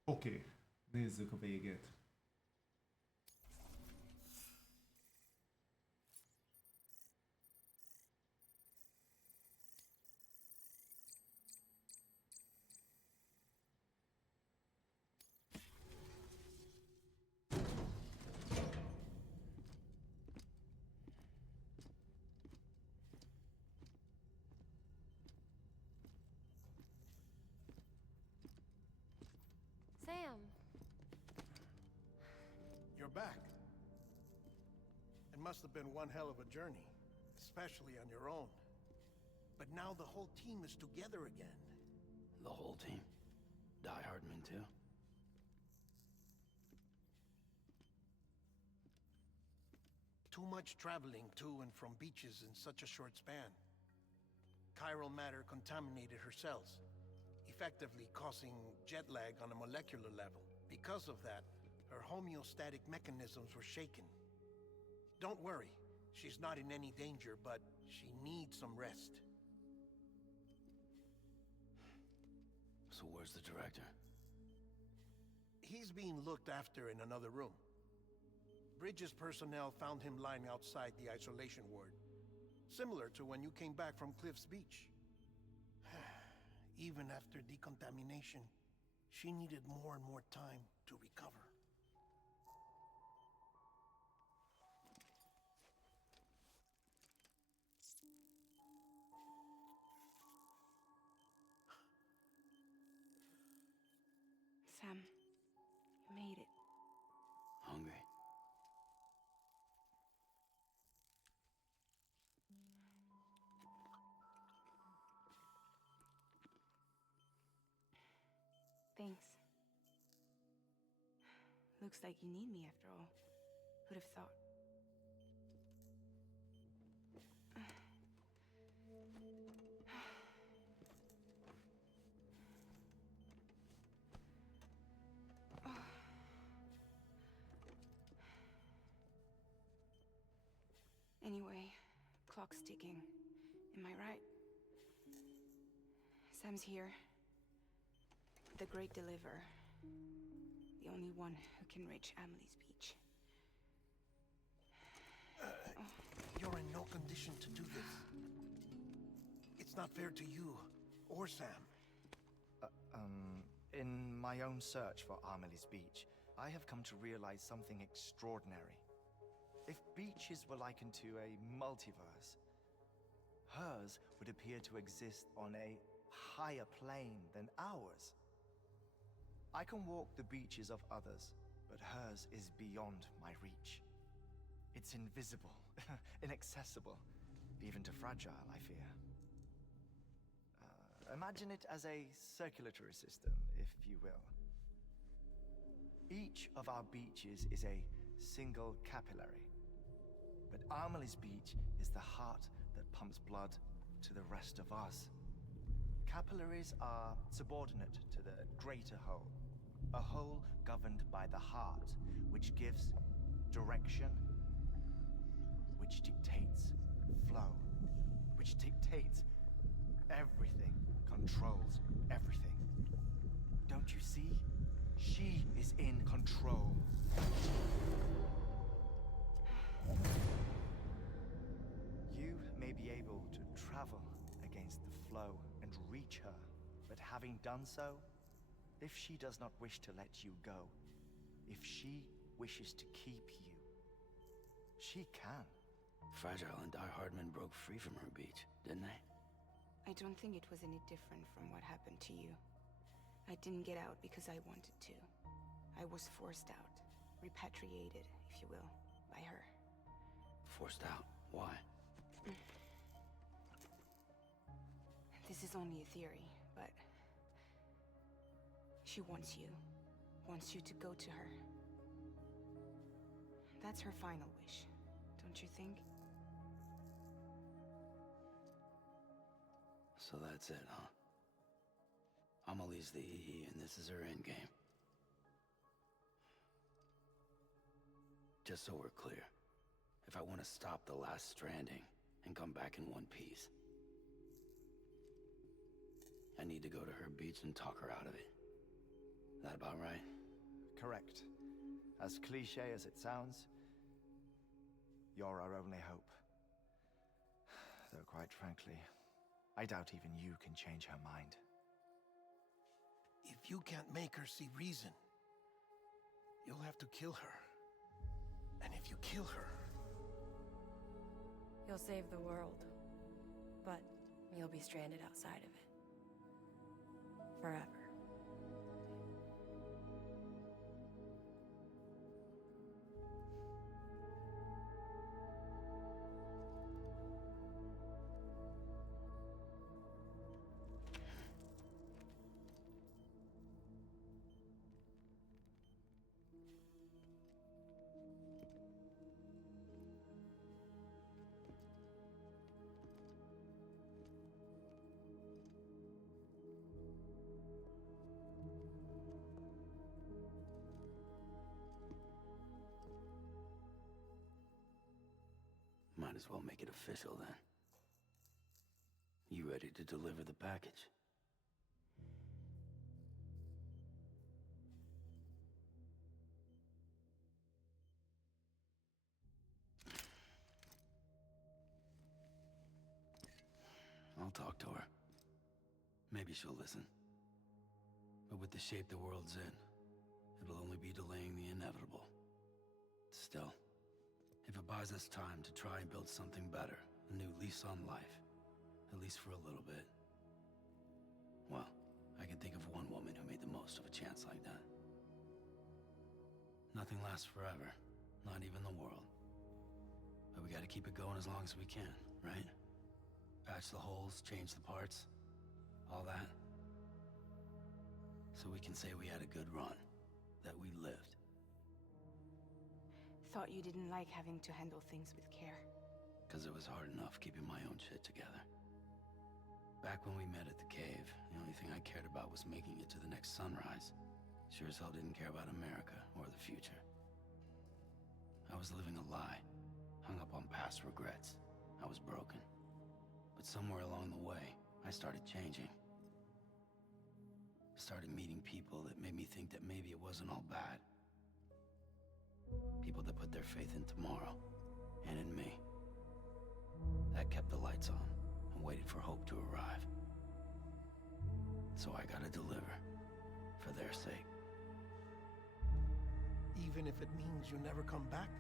Oké, nézzük a végét. Sam, You're back. It must have been one hell of a journey. especially on your own. But now the whole team is together again. The whole team? Die Hardman too? Too much traveling to and from beaches in such a short span. Chiral matter contaminated her cells, effectively causing jet lag on a molecular level. Because of that, her homeostatic mechanisms were shaken. Don't worry, she's not in any danger, but she needs some rest. So where's the director? He's being looked after in another room. Bridges personnel found him lying outside the isolation ward. Similar to when you came back from Cliff's Beach. Even after decontamination, she needed more and more time to recover. Sam, you made it. Hungry? Thanks. Looks like you need me after all. Who'd have thought? Anyway, clock's ticking. Am I right? Sam's here. The Great Deliverer. The only one who can reach Amelie's Beach. You're in no condition to do this. It's not fair to you, or Sam. In my own search for Amelie's Beach, I have come to realize something extraordinary. If beaches were likened to a multiverse, hers would appear to exist on a higher plane than ours. I can walk the beaches of others, but hers is beyond my reach. It's invisible, inaccessible, even to fragile, I fear. Imagine it as a circulatory system, if you will. Each of our beaches is a single capillary. But Amelie's Beach is the heart that pumps blood to the rest of us. Capillaries are subordinate to the greater whole. A whole governed by the heart, which gives direction, which dictates flow, which dictates everything, controls everything. Don't you see? She is in control. You may be able to travel against the flow and reach her, but having done so, if she does not wish to let you go, if she wishes to keep you, she can. Fragile and Die Hardman broke free from her beach, didn't they? I don't think it was any different from what happened to you. I didn't get out because I wanted to. I was forced out, repatriated, if you will, by her. Forced out? Why? This is only a theory, but she wants you to go to her. That's her final wish, don't you think? So that's it, huh? Amelie's the EE, and this is her endgame. Just so we're clear, if I want to stop the last Stranding and come back in one piece, I need to go to her beach and talk her out of it. That about right? Correct. As cliche as it sounds, you're our only hope. Though quite frankly, I doubt even you can change her mind. If you can't make her see reason, you'll have to kill her. And if you kill her... You'll save the world, but you'll be stranded outside of it. Forever. Might as well make it official then. You ready to deliver the package? I'll talk to her. Maybe she'll listen. But with the shape the world's in, it'll only be delaying the inevitable. Still, if it buys us time to try and build something better, a new lease on life, at least for a little bit, well, I can think of one woman who made the most of a chance like that. Nothing lasts forever, not even the world. But we gotta keep it going as long as we can, right? Patch the holes, change the parts, all that. So we can say we had a good run, that we lived. Thought you didn't like having to handle things with care. Because it was hard enough keeping my own shit together. Back when we met at the cave, the only thing I cared about was making it to the next sunrise. Sure as hell didn't care about America or the future. I was living a lie, hung up on past regrets. I was broken. But somewhere along the way, I started changing. Started meeting people that made me think that maybe it wasn't all bad. People that put their faith in tomorrow, and in me. That kept the lights on, and waited for hope to arrive. So I gotta deliver, for their sake. Even if it means you never come back?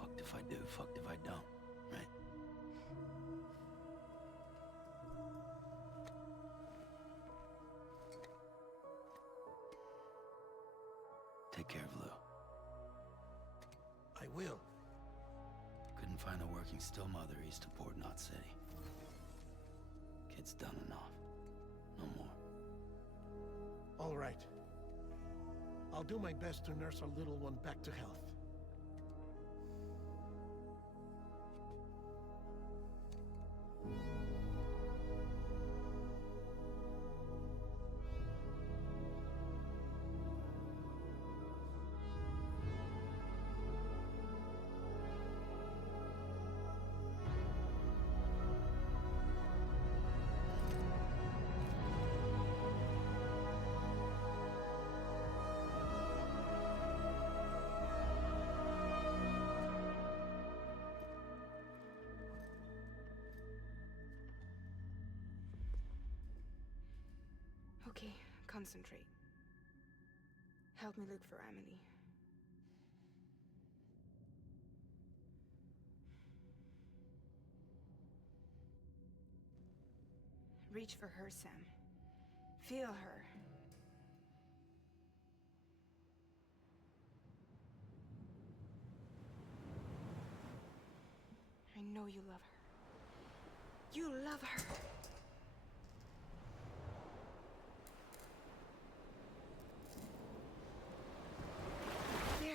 Fucked if I do, fucked if I don't, right? Take care of Lou. I will. Couldn't find a working still mother east of Port Knot City. Kid's done enough. No more. All right. I'll do my best to nurse our little one back to health. Okay, concentrate. Help me look for Emily. Reach for her, Sam. Feel her. I know you love her. You love her. There.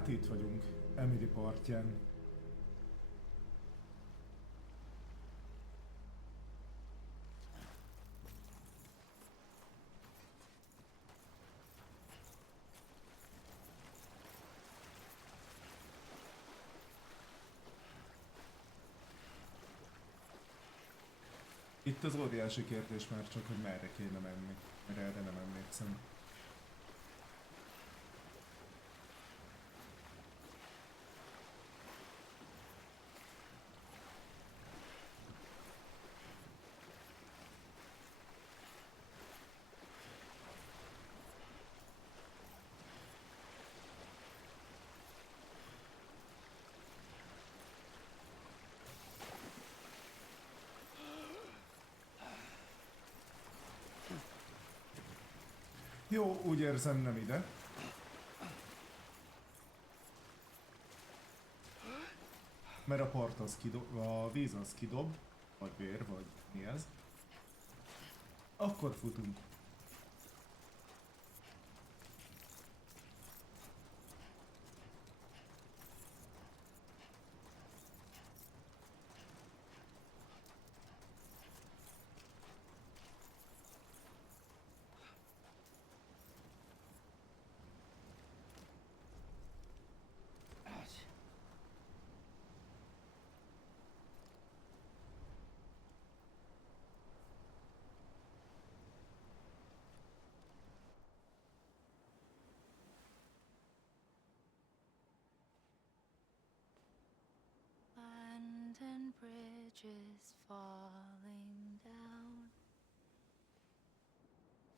Hát itt vagyunk, Emily partján. Itt az óriási kérdés már csak, hogy merre kéne menni, mert erre nem emlékszem. Jó, úgy érzem, nem ide. Mert a part az kidob, a víz az kidob, vagy vér, vagy mi ez. Akkor futunk. And bridges falling down,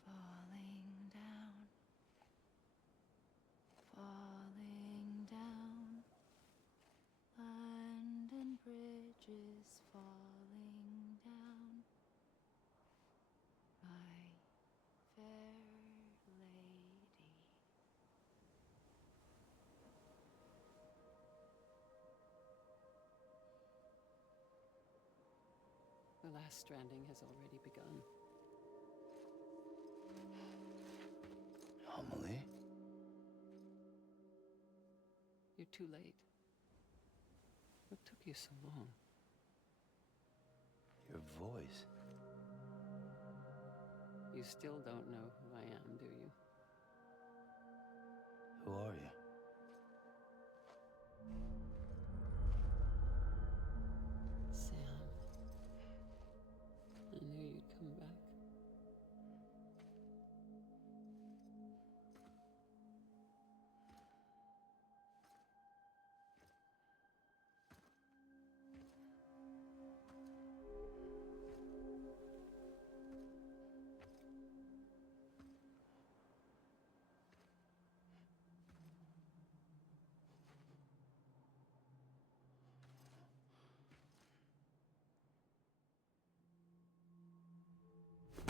falling down, falling down, and bridges falling down, my fair lady. The last stranding has already begun. Amelie? You're too late. What took you so long? Your voice. You still don't know who I am, do you? Who are you? Sam. I knew you'd come back.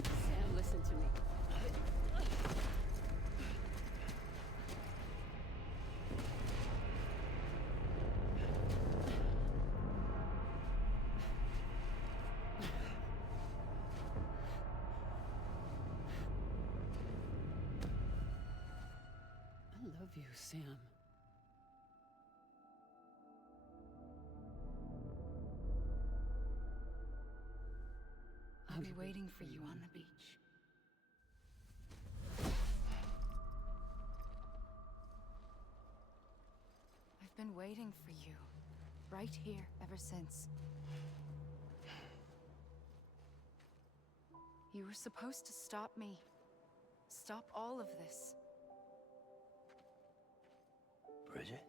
Sam, listen to me. I love you, Sam. I'll be waiting for you on the beach. I've been waiting for you, right here, ever since. You were supposed to stop me. Stop all of this. Bridget?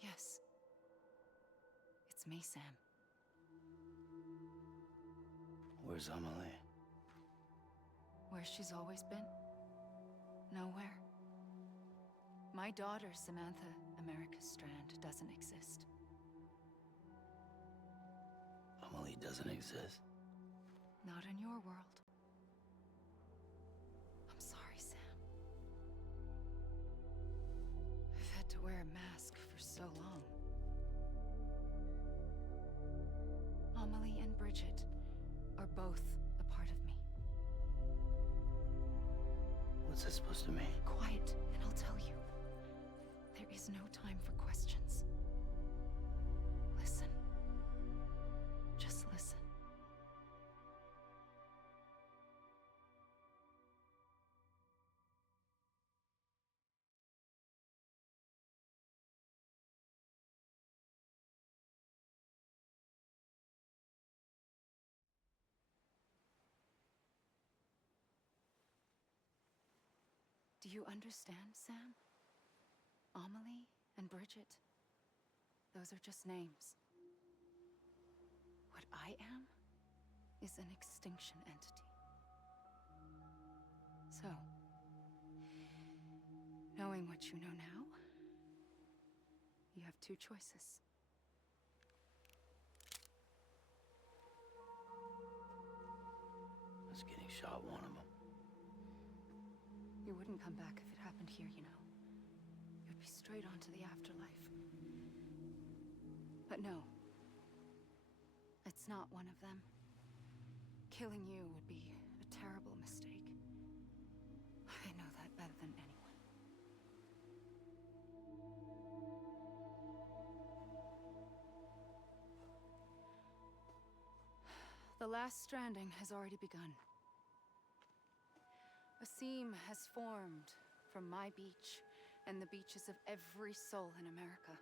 Yes. It's me, Sam. Where's Amelie? Where she's always been? Nowhere. My daughter, Samantha America Strand, doesn't exist. Amelie doesn't exist. Not in your world. I'm sorry, Sam. I've had to wear a mask for so long. Amelie and Bridget are both a part of me. What's this supposed to mean? Quiet, and I'll tell you. There is no time for questions. Listen. Just listen. Do you understand, Sam? Amelie and Bridget, those are just names. What I am is an extinction entity. So, knowing what you know now, you have two choices. Us getting shot, one of them. You wouldn't come back if it happened here, you know. You'd be straight on to the afterlife. But no. It's not one of them. Killing you would be a terrible mistake. I know that better than anyone. The last stranding has already begun. A seam has formed from my beach and the beaches of every soul in America.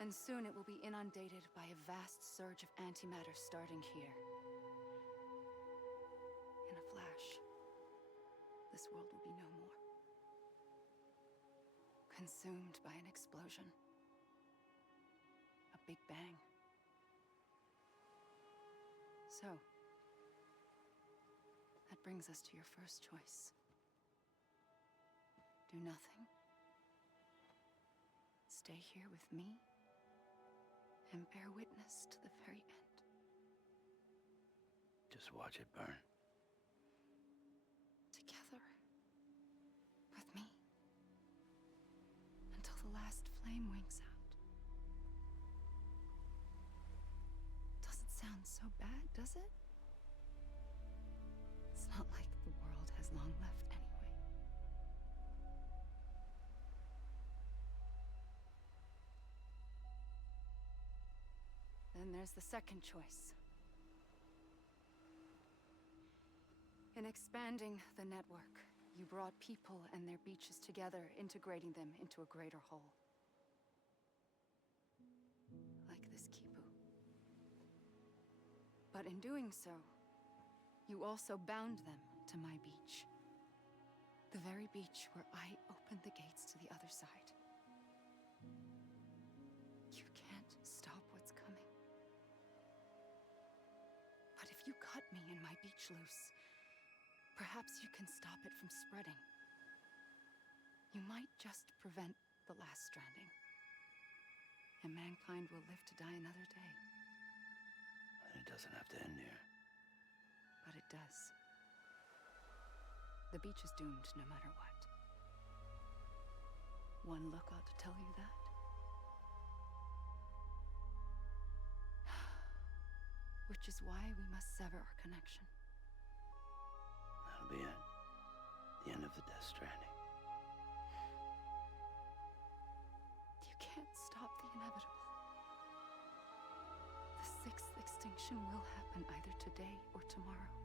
And soon it will be inundated by a vast surge of antimatter starting here. In a flash, this world will be no more. Consumed by an explosion. A big bang. So, that brings us to your first choice. Do nothing. Stay here with me and bear witness to the very end. Just watch it burn. Together. With me. Until the last flame winks out. Doesn't sound so bad, does it? It's not like the world has long left anyway. Then there's the second choice. In expanding the network, you brought people and their beaches together, integrating them into a greater whole. Like this kipu. But in doing so, you also bound them to my beach. The very beach where I opened the gates to the other side. You can't stop what's coming. But if you cut me and my beach loose, perhaps you can stop it from spreading. You might just prevent the last stranding. And mankind will live to die another day. And it doesn't have to end here. But it does. The beach is doomed no matter what. One look ought to tell you that. Which is why we must sever our connection. That'll be it. The end of the Death Stranding. You can't stop the inevitable. The sixth extinction will happen either today or tomorrow.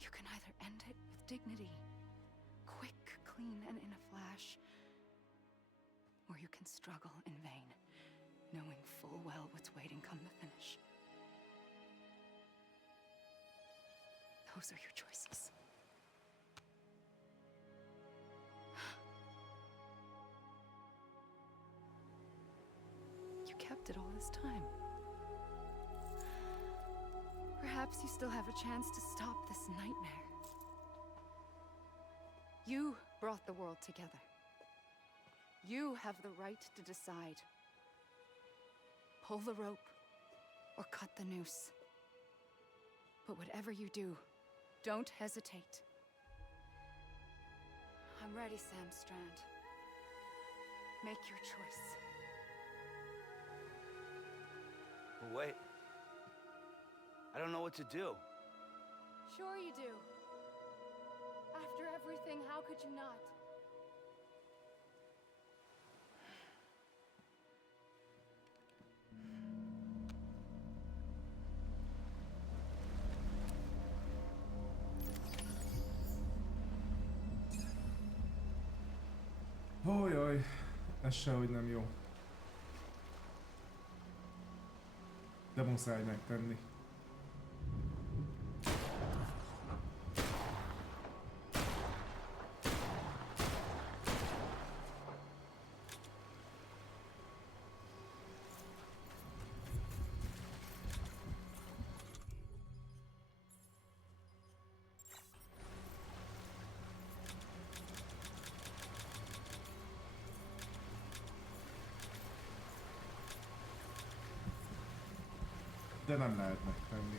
You can either end it with dignity, quick, clean, and in a flash, or you can struggle in vain, knowing full well what's waiting come the finish. Those are your choices. You kept it all this time. Perhaps you still have a chance to stop this nightmare. You brought the world together. You have the right to decide. Pull the rope or cut the noose. But whatever you do, don't hesitate. I'm ready, Sam Strand. Make your choice. But wait. I don't know what to do. Sure you do. everything, how could you not? Jaj, ez sehogy nem jó. De muszáj megtenni. De nem lehet megtenni.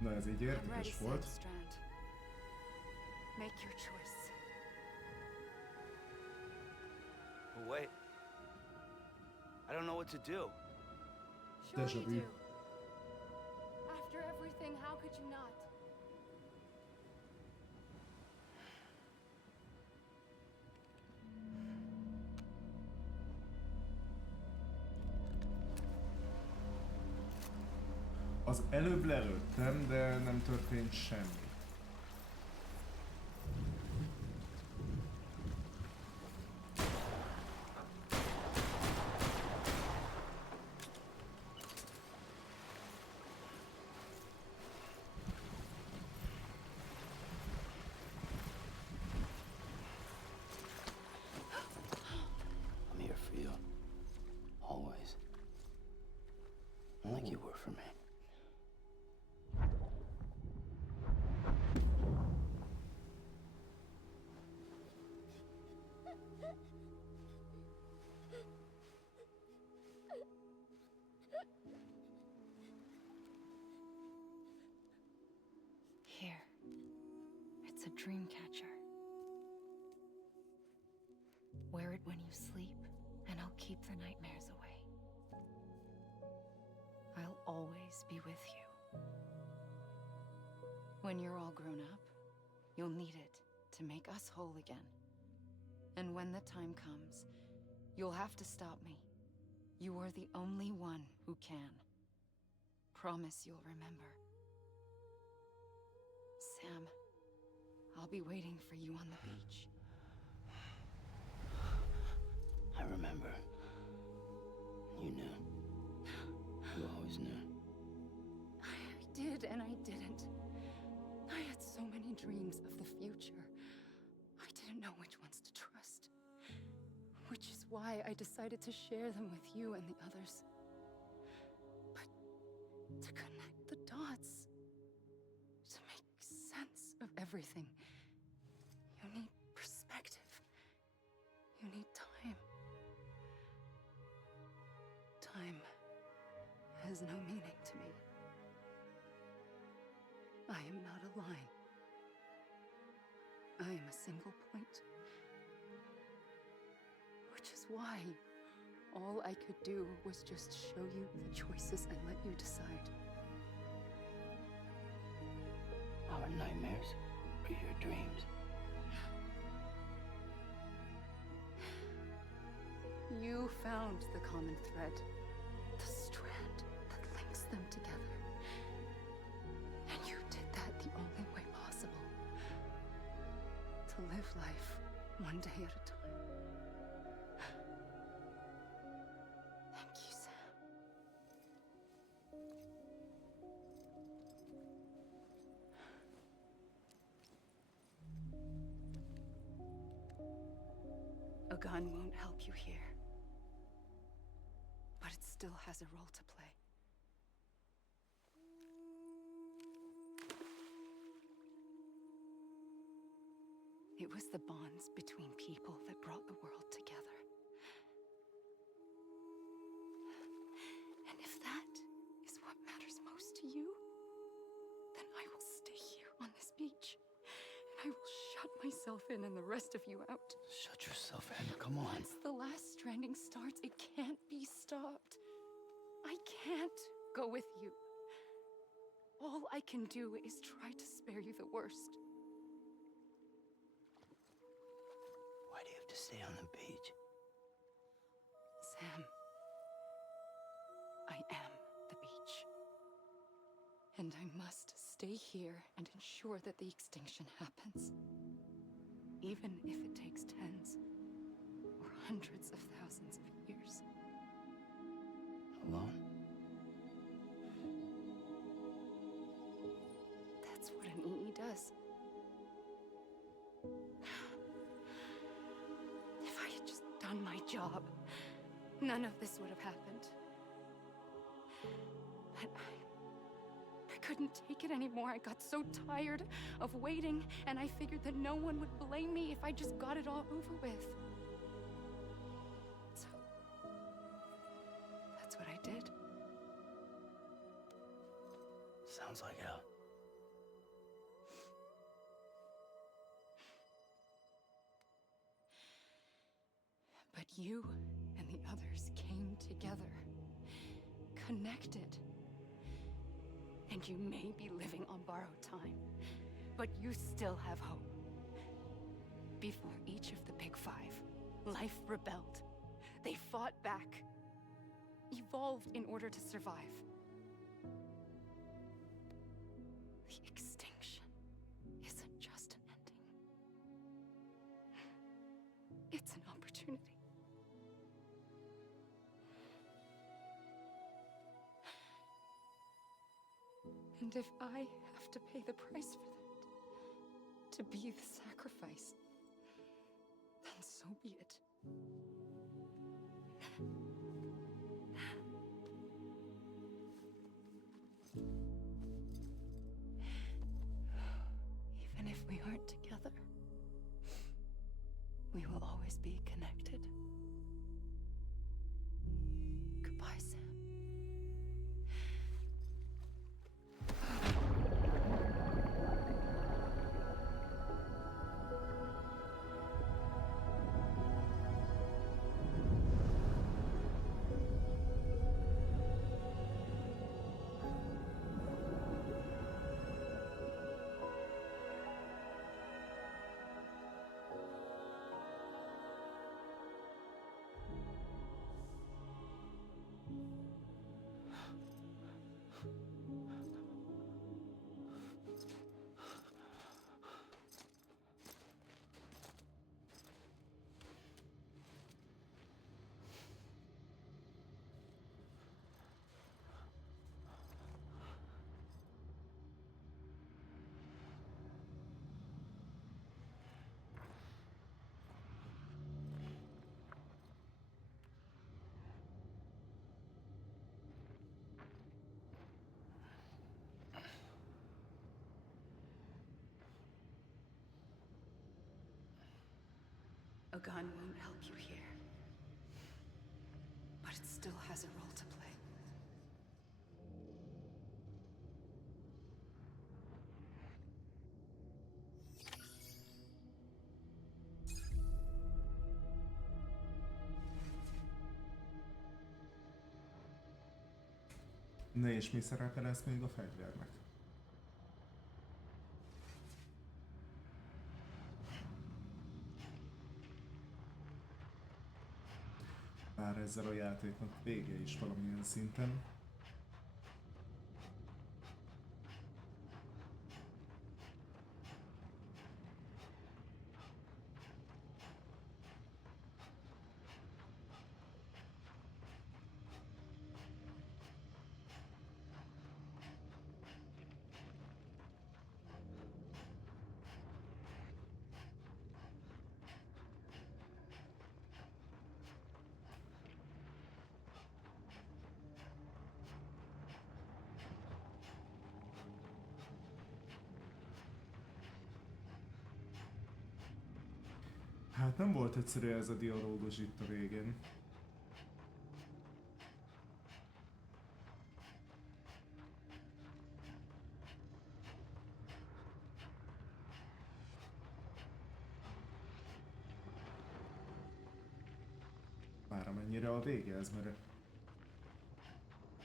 Na ez így I'm ready, értékes volt. Strand. Make your choice. But wait. I don't know what to do. Sure Deja you vu. do. After everything, how could you not? Az előbb lelőttem, de nem történt semmi. I'm here for you. Always. Like you were for me. Here. It's a dream catcher. Wear it when you sleep, and I'll keep the nightmares away. I'll always be with you. When you're all grown up, you'll need it to make us whole again. And when the time comes, you'll have to stop me. You are the only one who can. Promise you'll remember. Sam, I'll be waiting for you on the beach. I remember. You knew. You always knew. I did and I didn't. I had so many dreams of the future. I didn't know which ones to trust. Which is why I decided to share them with you and the others. But to connect the dots, to make sense of everything, you need perspective. You need time. Time has no meaning to me. I am not a line. I am a single point. Which is why all I could do was just show you the choices and let you decide. Our nightmares or your dreams? You found the common thread, the strand that links them together. to live life one day at a time. Thank you, Sam. A gun won't help you here. But it still has a role to play. It was the bonds between people that brought the world together. And if that is what matters most to you, then I will stay here on this beach. And I will shut myself in and the rest of you out. Shut yourself in, come on. Once the last stranding starts, it can't be stopped. I can't go with you. All I can do is try to spare you the worst. Why do you have to stay on the beach? Sam, I am the beach. And I must stay here and ensure that the extinction happens. Even if it takes tens or hundreds of thousands of years. Alone? That's what an EE does. If I had just done my job, none of this would have happened. But I couldn't take it anymore. I got so tired of waiting, and I figured that no one would blame me if I just got it all over with. So, that's what I did. Sounds like hell. But you and the others came together, connected. And you may be living on borrowed time, but you still have hope. Before each of the Big Five, life rebelled. They fought back, evolved in order to survive. The extinction isn't just an ending. It's an opportunity. And if I have to pay the price for that, to be the sacrifice, then so be it. Even if we aren't together, we will always be connected. Goodbye, Sam. A gun won't help you here. But it still has a role to play. Na és mi szerepe lesz még a fegyvernek? Bár ezzel a játéknak vége is valamilyen szinten. Hát nem volt egyszerű ez a dialógus itt a végén. Bár amennyire a vége ez, mert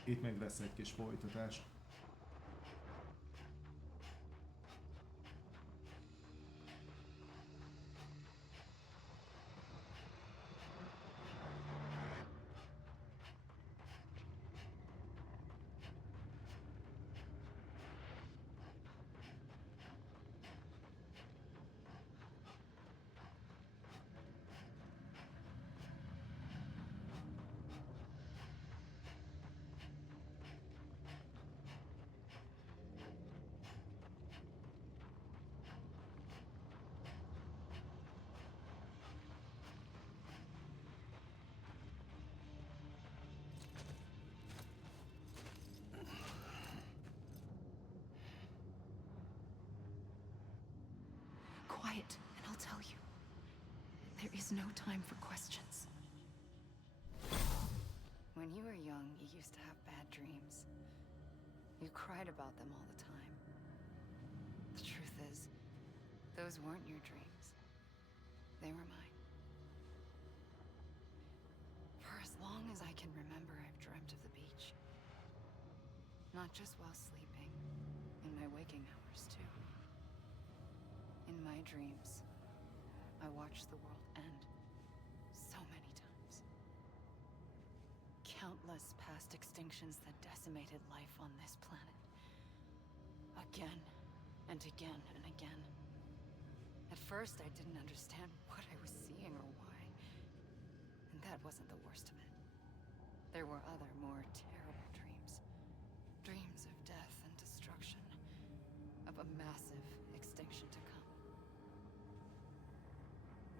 itt meg lesz egy kis folytatás. Quiet, and I'll tell you. There is no time for questions. When you were young, you used to have bad dreams. You cried about them all the time. The truth is, those weren't your dreams. They were mine. For as long as I can remember, I've dreamt of the beach. Not just while sleeping, in my waking hours too. In my dreams, I watched the world end so many times. Countless past extinctions that decimated life on this planet. Again and again and again. At first, I didn't understand what I was seeing or why. And that wasn't the worst of it. There were other, more terrible dreams. Dreams of death and destruction. Of a massive extinction to come.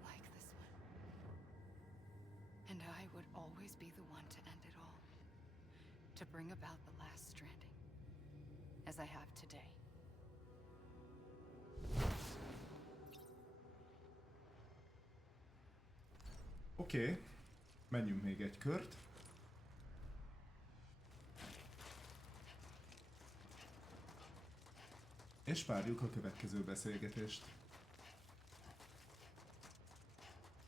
Like this one. And I would always be the one to end it all. To bring about the last stranding. As I have today. Oké, menjünk még egy kört. És várjuk a következő beszélgetést.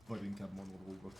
Vagy inkább monológot.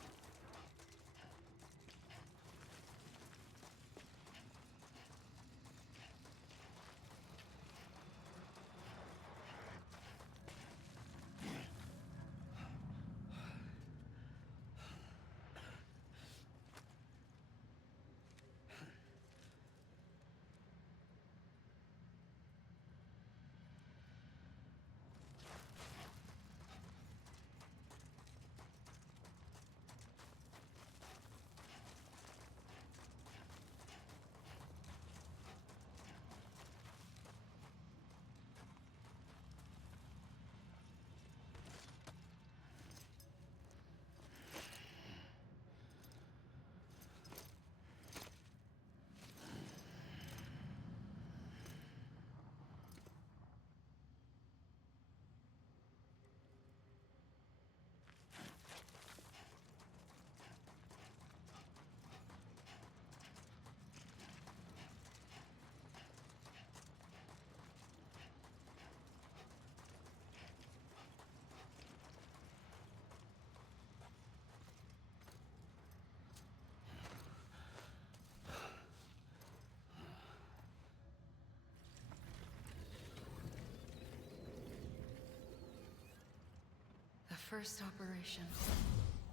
The first operation,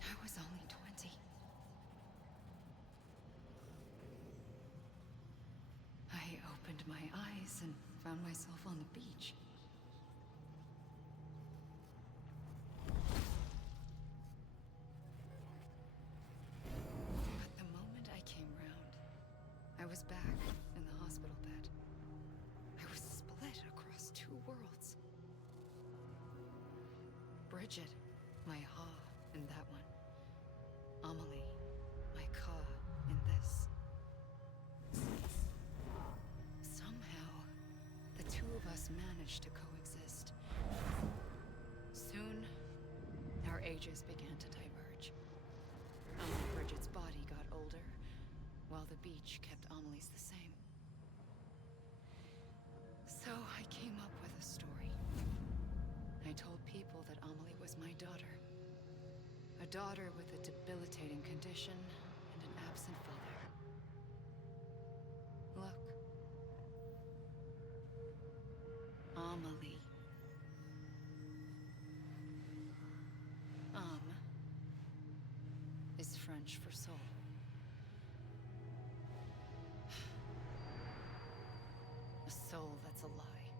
I was only 20. I opened my eyes and found myself on the beach. But the moment I came round, I was back in the hospital bed. I was split across two worlds. Bridget, my ha in that one. Amelie, my ka in this. Somehow, the two of us managed to coexist. Soon, our ages began to diverge. Only Bridget's body got older, while the beach kept Amelie's the same. So I came up with a story. I told people that Amelie was my daughter. A daughter with a debilitating condition and an absent father. Look. Amelie. Âme is French for soul. A soul that's a lie.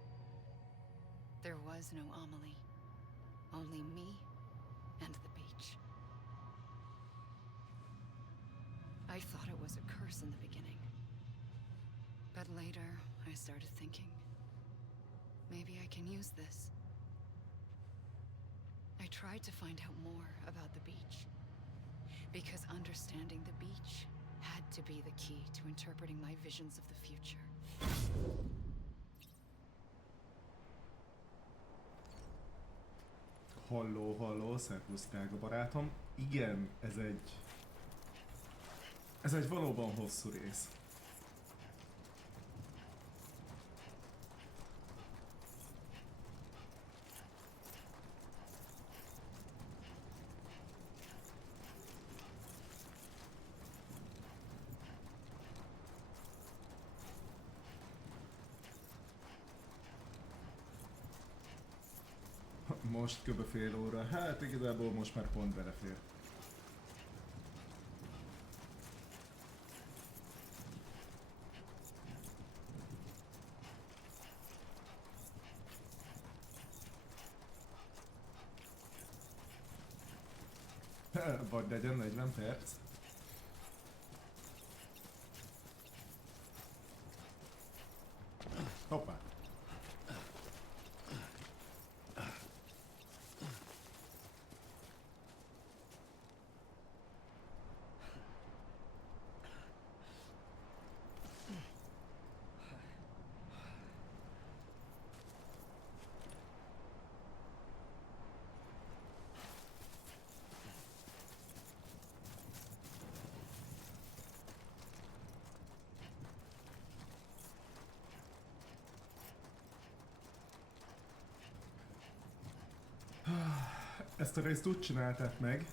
There was no Amelie. Only me and the beach. I thought it was a curse in the beginning. But later, I started thinking, maybe I can use this. I tried to find out more about the beach. Because understanding the beach had to be the key to interpreting my visions of the future. Halló, szervusz, drága barátom. Igen, ez egy valóban hosszú rész. Most kb. Fél óra, hát igazából most már pont belefér. Vagy legyen 40 perc. Hoppá! Ezt a részt úgy csinálták meg,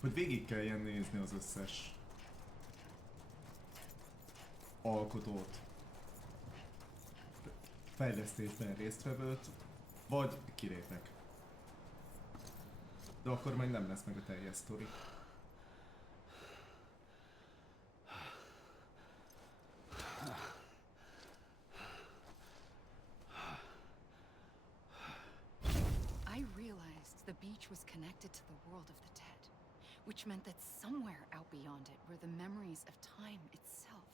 hogy végig kelljen nézni az összes alkotót, fejlesztésben résztvevőt, vagy kilépek. De akkor majd nem lesz meg a teljes sztori. The beach was connected to the world of the dead, which meant that somewhere out beyond it were the memories of time itself,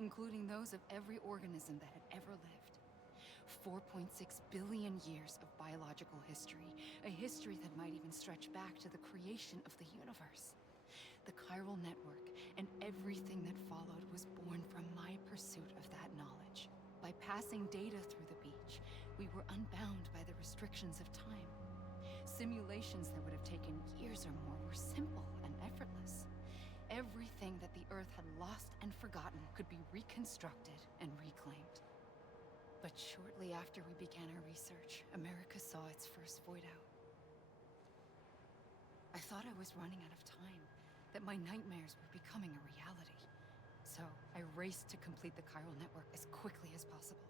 including those of every organism that had ever lived. 4.6 billion years of biological history, a history that might even stretch back to the creation of the universe. The chiral network and everything that followed was born from my pursuit of that knowledge. By passing data through the beach, we were unbound by the restrictions of time. Simulations that would have taken years or more were simple and effortless. Everything that the Earth had lost and forgotten could be reconstructed and reclaimed. But shortly after we began our research, America saw its first void out. I thought I was running out of time, that my nightmares were becoming a reality. So I raced to complete the chiral network as quickly as possible.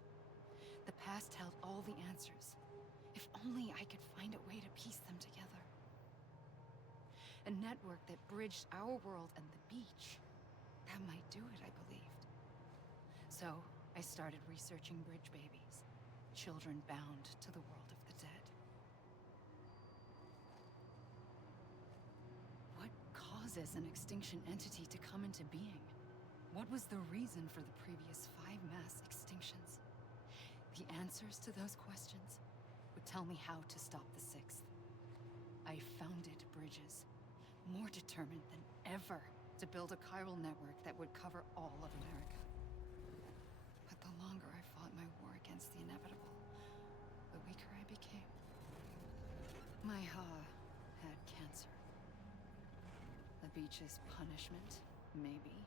The past held all the answers. If only I could find a way to piece them together. A network that bridged our world and the beach. That might do it, I believed. So, I started researching bridge babies. Children bound to the world of the dead. What causes an extinction entity to come into being? What was the reason for the previous 5 mass extinctions? The answers to those questions would tell me how to stop the 6th. I founded bridges, more determined than ever to build a chiral network that would cover all of America. But the longer I fought my war against the inevitable, the weaker I became. My Ha had cancer. The beach's punishment, maybe,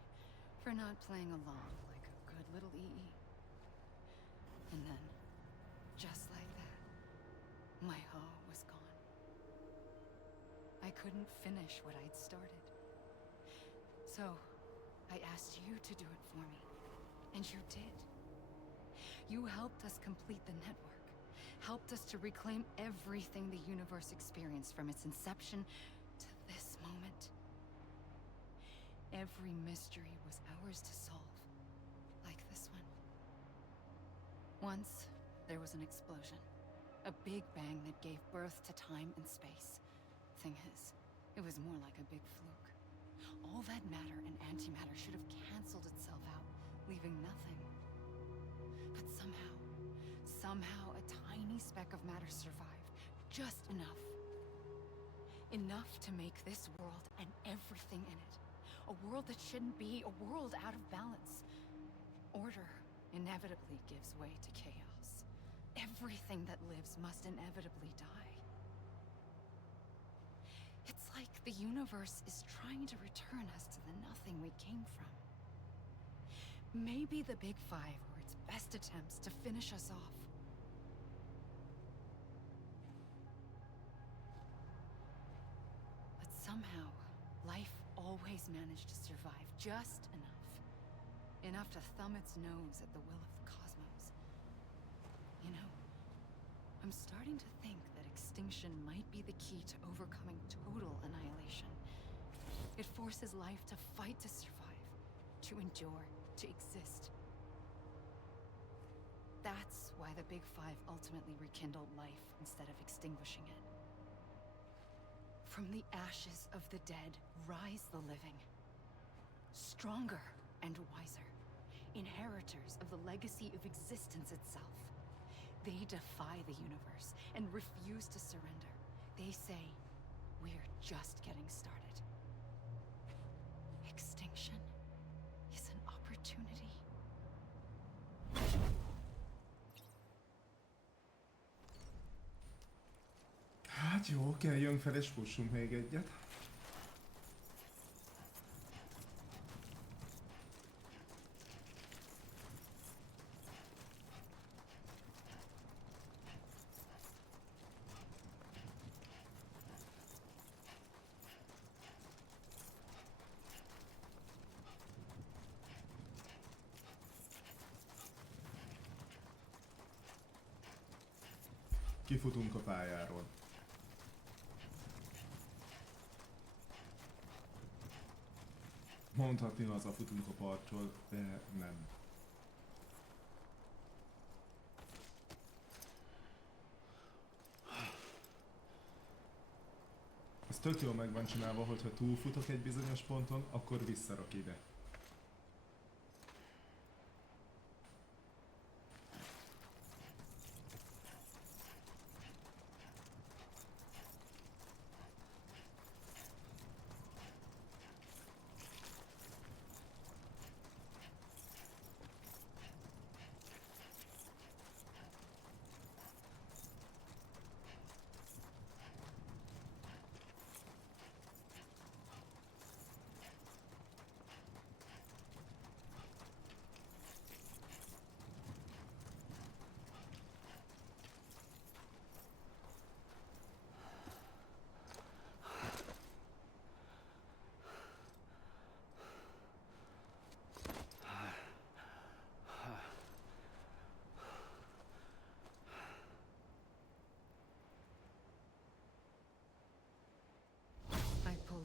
for not playing along like a good little EE. And then, just like that, my Ha was gone. I couldn't finish what I'd started. So, I asked you to do it for me, and you did. You helped us complete the network, helped us to reclaim everything the universe experienced from its inception to this moment. Every mystery was ours to solve, like this one. Once, there was an explosion. A big bang that gave birth to time and space. Thing is, it was more like a big fluke. All that matter and antimatter should have canceled itself out, leaving nothing. But somehow a tiny speck of matter survived. Just enough. Enough to make this world and everything in it. A world that shouldn't be, a world out of balance. Order inevitably gives way to chaos. Everything that lives must inevitably die. It's like the universe is trying to return us to the nothing we came from. Maybe the Big Five were its best attempts to finish us off. But somehow, life always managed to survive just enough. Enough to thumb its nose at the will of the cosmos. You know, I'm starting to think that extinction might be the key to overcoming total annihilation. It forces life to fight to survive, to endure, to exist. That's why the Big Five ultimately rekindled life instead of extinguishing it. From the ashes of the dead rise the living. Stronger and wiser. Inheritors of the legacy of existence itself. They defy the universe and refuse to surrender. They say, we're just getting started. Extinction is an opportunity. Hát jó, kelljünk fel és fussunk még egyet. Kifutunk a pályáról. Mondhatni hazafutunk a partról, de nem. Ez tök jól meg van csinálva, hogyha túlfutok egy bizonyos ponton, akkor visszarak ide.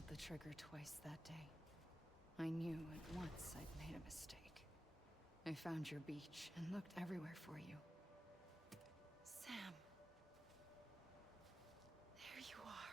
The trigger twice that day. I knew at once I'd made a mistake. I found your beach and looked everywhere for you. Sam. There you are.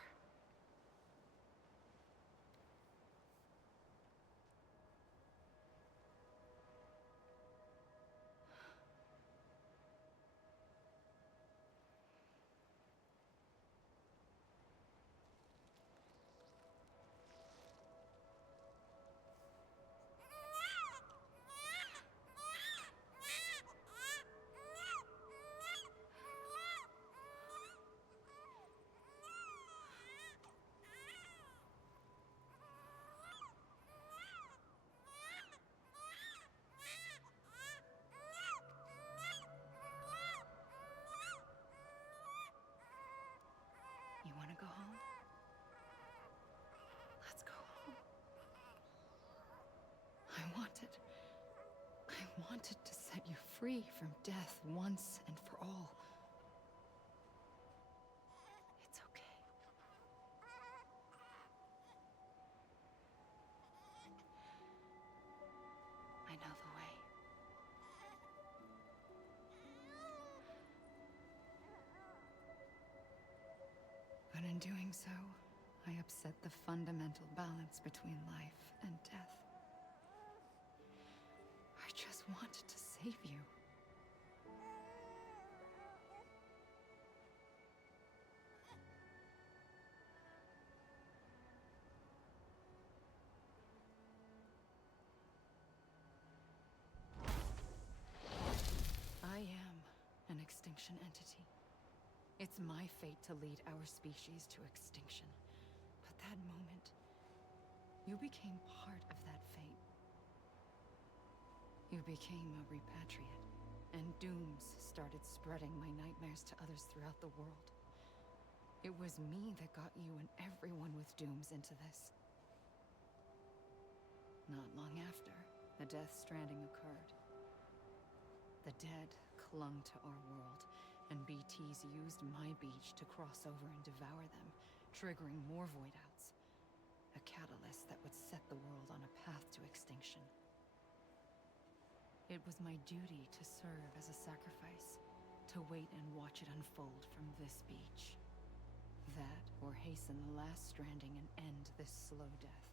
You want to go home? Let's go home. I wanted to set you free from death once and for all. It's okay. I know the way. But in doing so, I upset the fundamental balance between life and death. I just wanted to save you. I am an extinction entity. It's my fate to lead our species to extinction. But that moment, you became part of that fate. You became a repatriate, and dooms started spreading my nightmares to others throughout the world. It was me that got you and everyone with dooms into this. Not long after, the death stranding occurred. The dead clung to our world, and BTs used my beach to cross over and devour them, triggering more void-outs. A catalyst that would set the world on a path to extinction. It was my duty to serve as a sacrifice, to wait and watch it unfold from this beach. That, or hasten the last stranding and end this slow death.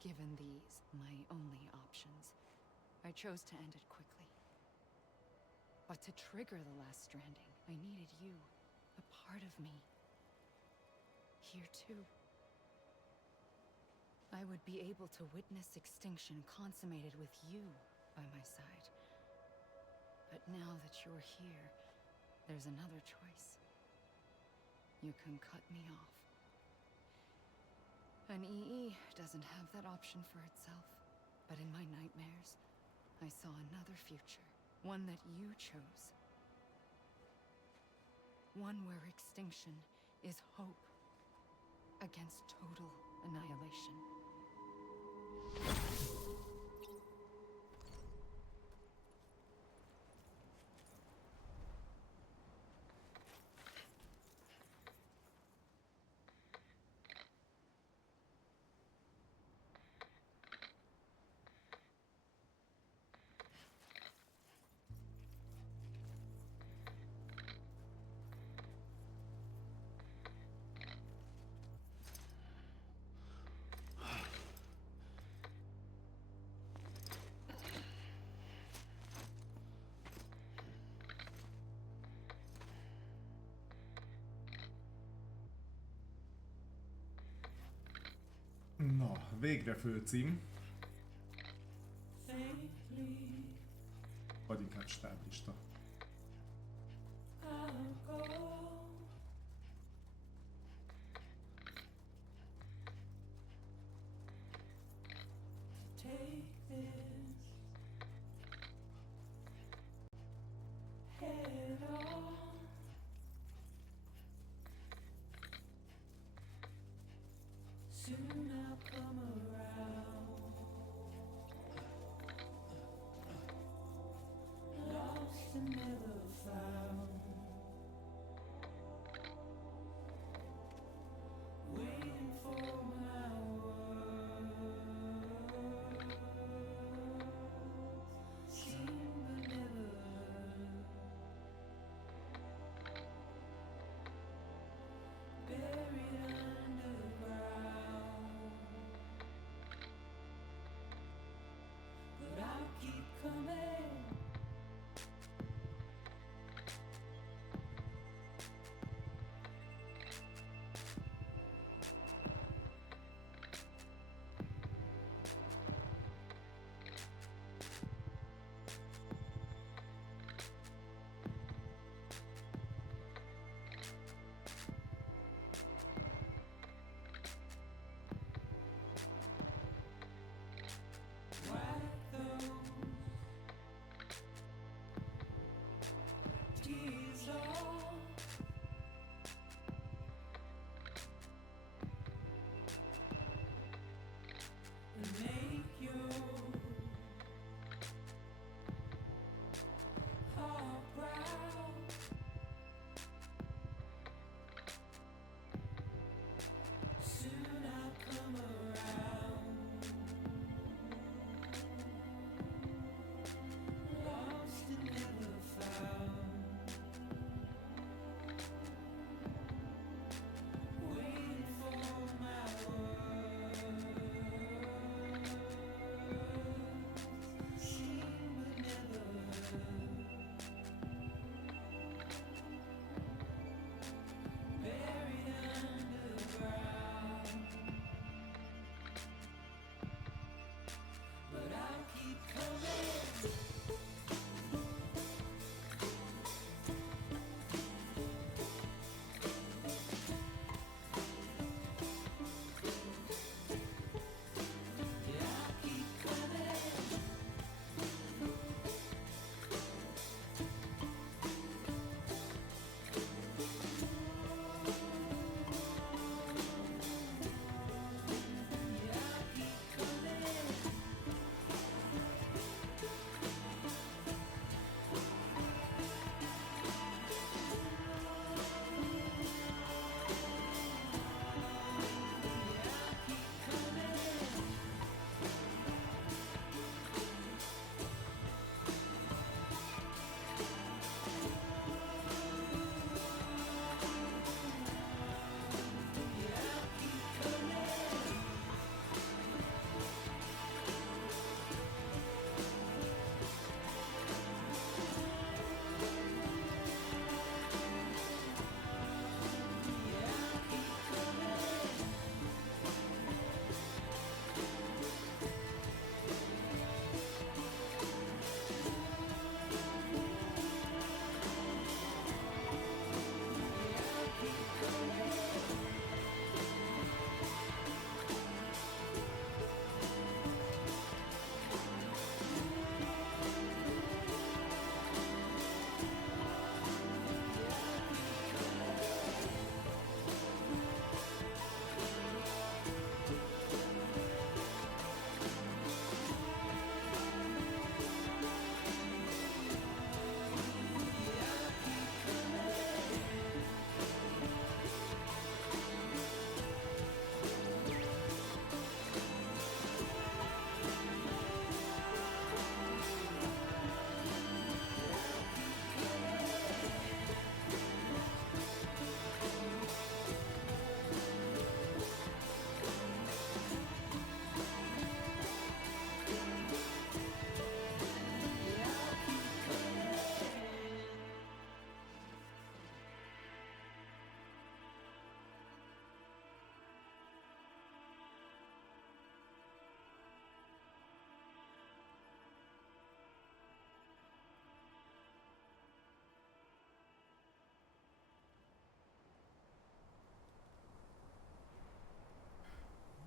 Given these, my only options, I chose to end it quickly. But to trigger the last stranding, I needed you, a part of me. Here too. I would be able to witness extinction consummated with you by my side. But now that you're here, there's another choice. You can cut me off. An EE doesn't have that option for itself. But in my nightmares, I saw another future. One that you chose. One where extinction is hope against total annihilation. Na, végre főcím. Vagy inkább stáblista. Soon I'll come around.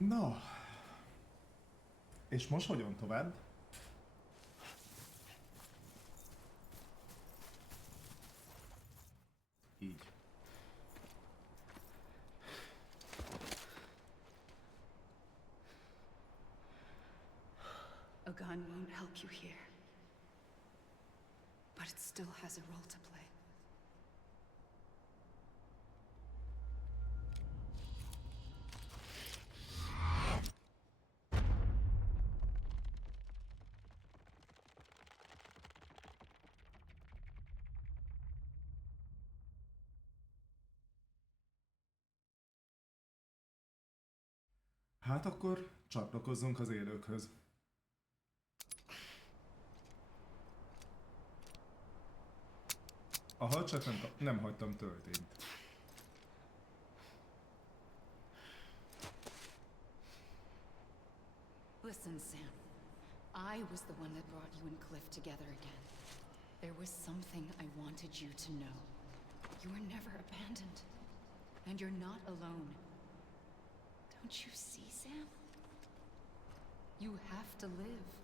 Na. És most hogyan tovább? Így. A gun won't help you here. But it still has a role to play. Hát akkor csatlakozzunk az élőkhöz. Aha, csak nem hagytam töltényt. Listen, Sam. I was the one that brought you and Cliff together again. There was something I wanted you to know. You were never abandoned. And you're not alone. Don't you see, Sam? You have to live.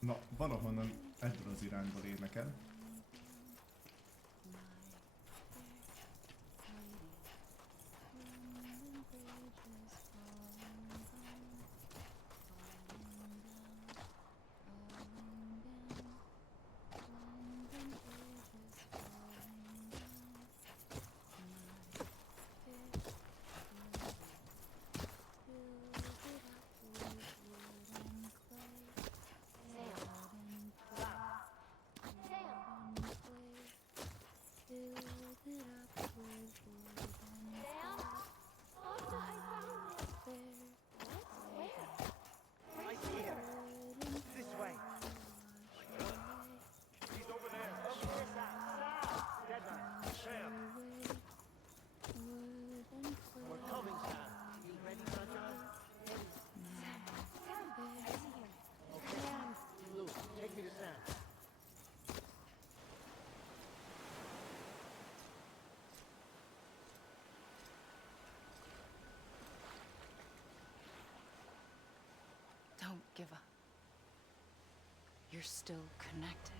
Na, valahonnan ebből az irányból énekel. Don't give up. You're still connected.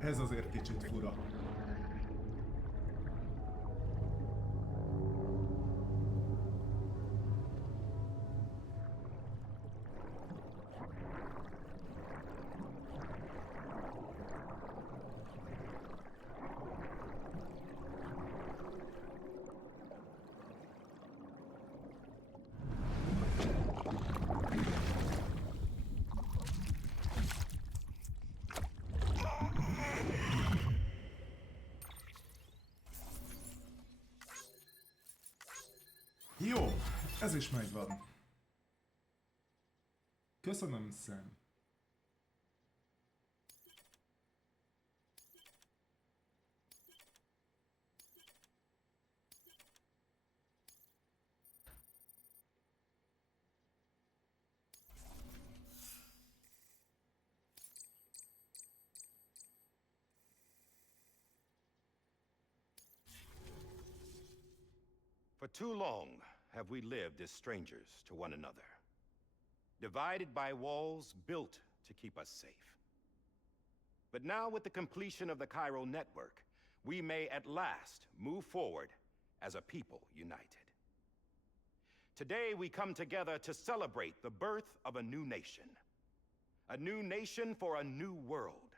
Ez azért kicsit fura. Jó, ez is megvan. Köszönöm, Sam. For too long have we lived as strangers to one another, divided by walls built to keep us safe. But now, with the completion of the Cairo network, we may at last move forward as a people united. Today, we come together to celebrate the birth of a new nation. A new nation for a new world.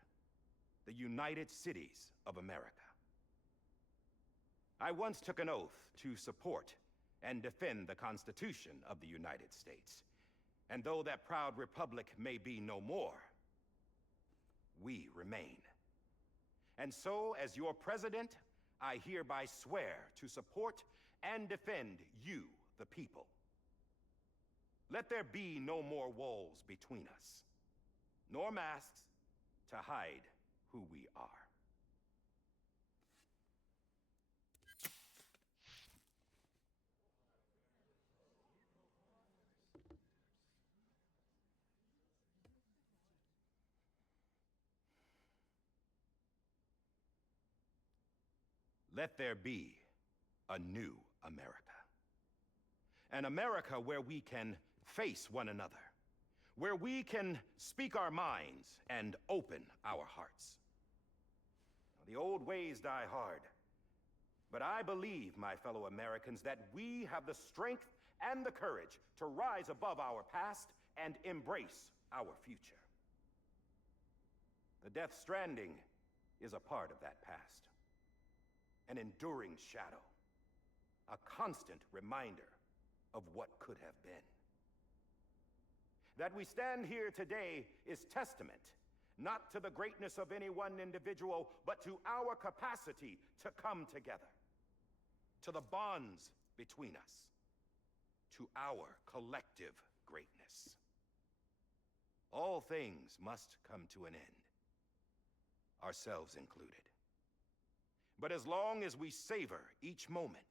The United Cities of America. I once took an oath to support and defend the Constitution of the United States. And though that proud republic may be no more, we remain. And so, as your president, I hereby swear to support and defend you, the people. Let there be no more walls between us, nor masks to hide who we are. Let there be a new America. An America where we can face one another, where we can speak our minds and open our hearts. The old ways die hard, but I believe, my fellow Americans, that we have the strength and the courage to rise above our past and embrace our future. The Death Stranding is a part of that past. An enduring shadow, a constant reminder of what could have been. That we stand here today is testament, not to the greatness of any one individual, but to our capacity to come together, to the bonds between us, to our collective greatness. All things must come to an end, ourselves included. But as long as we savor each moment,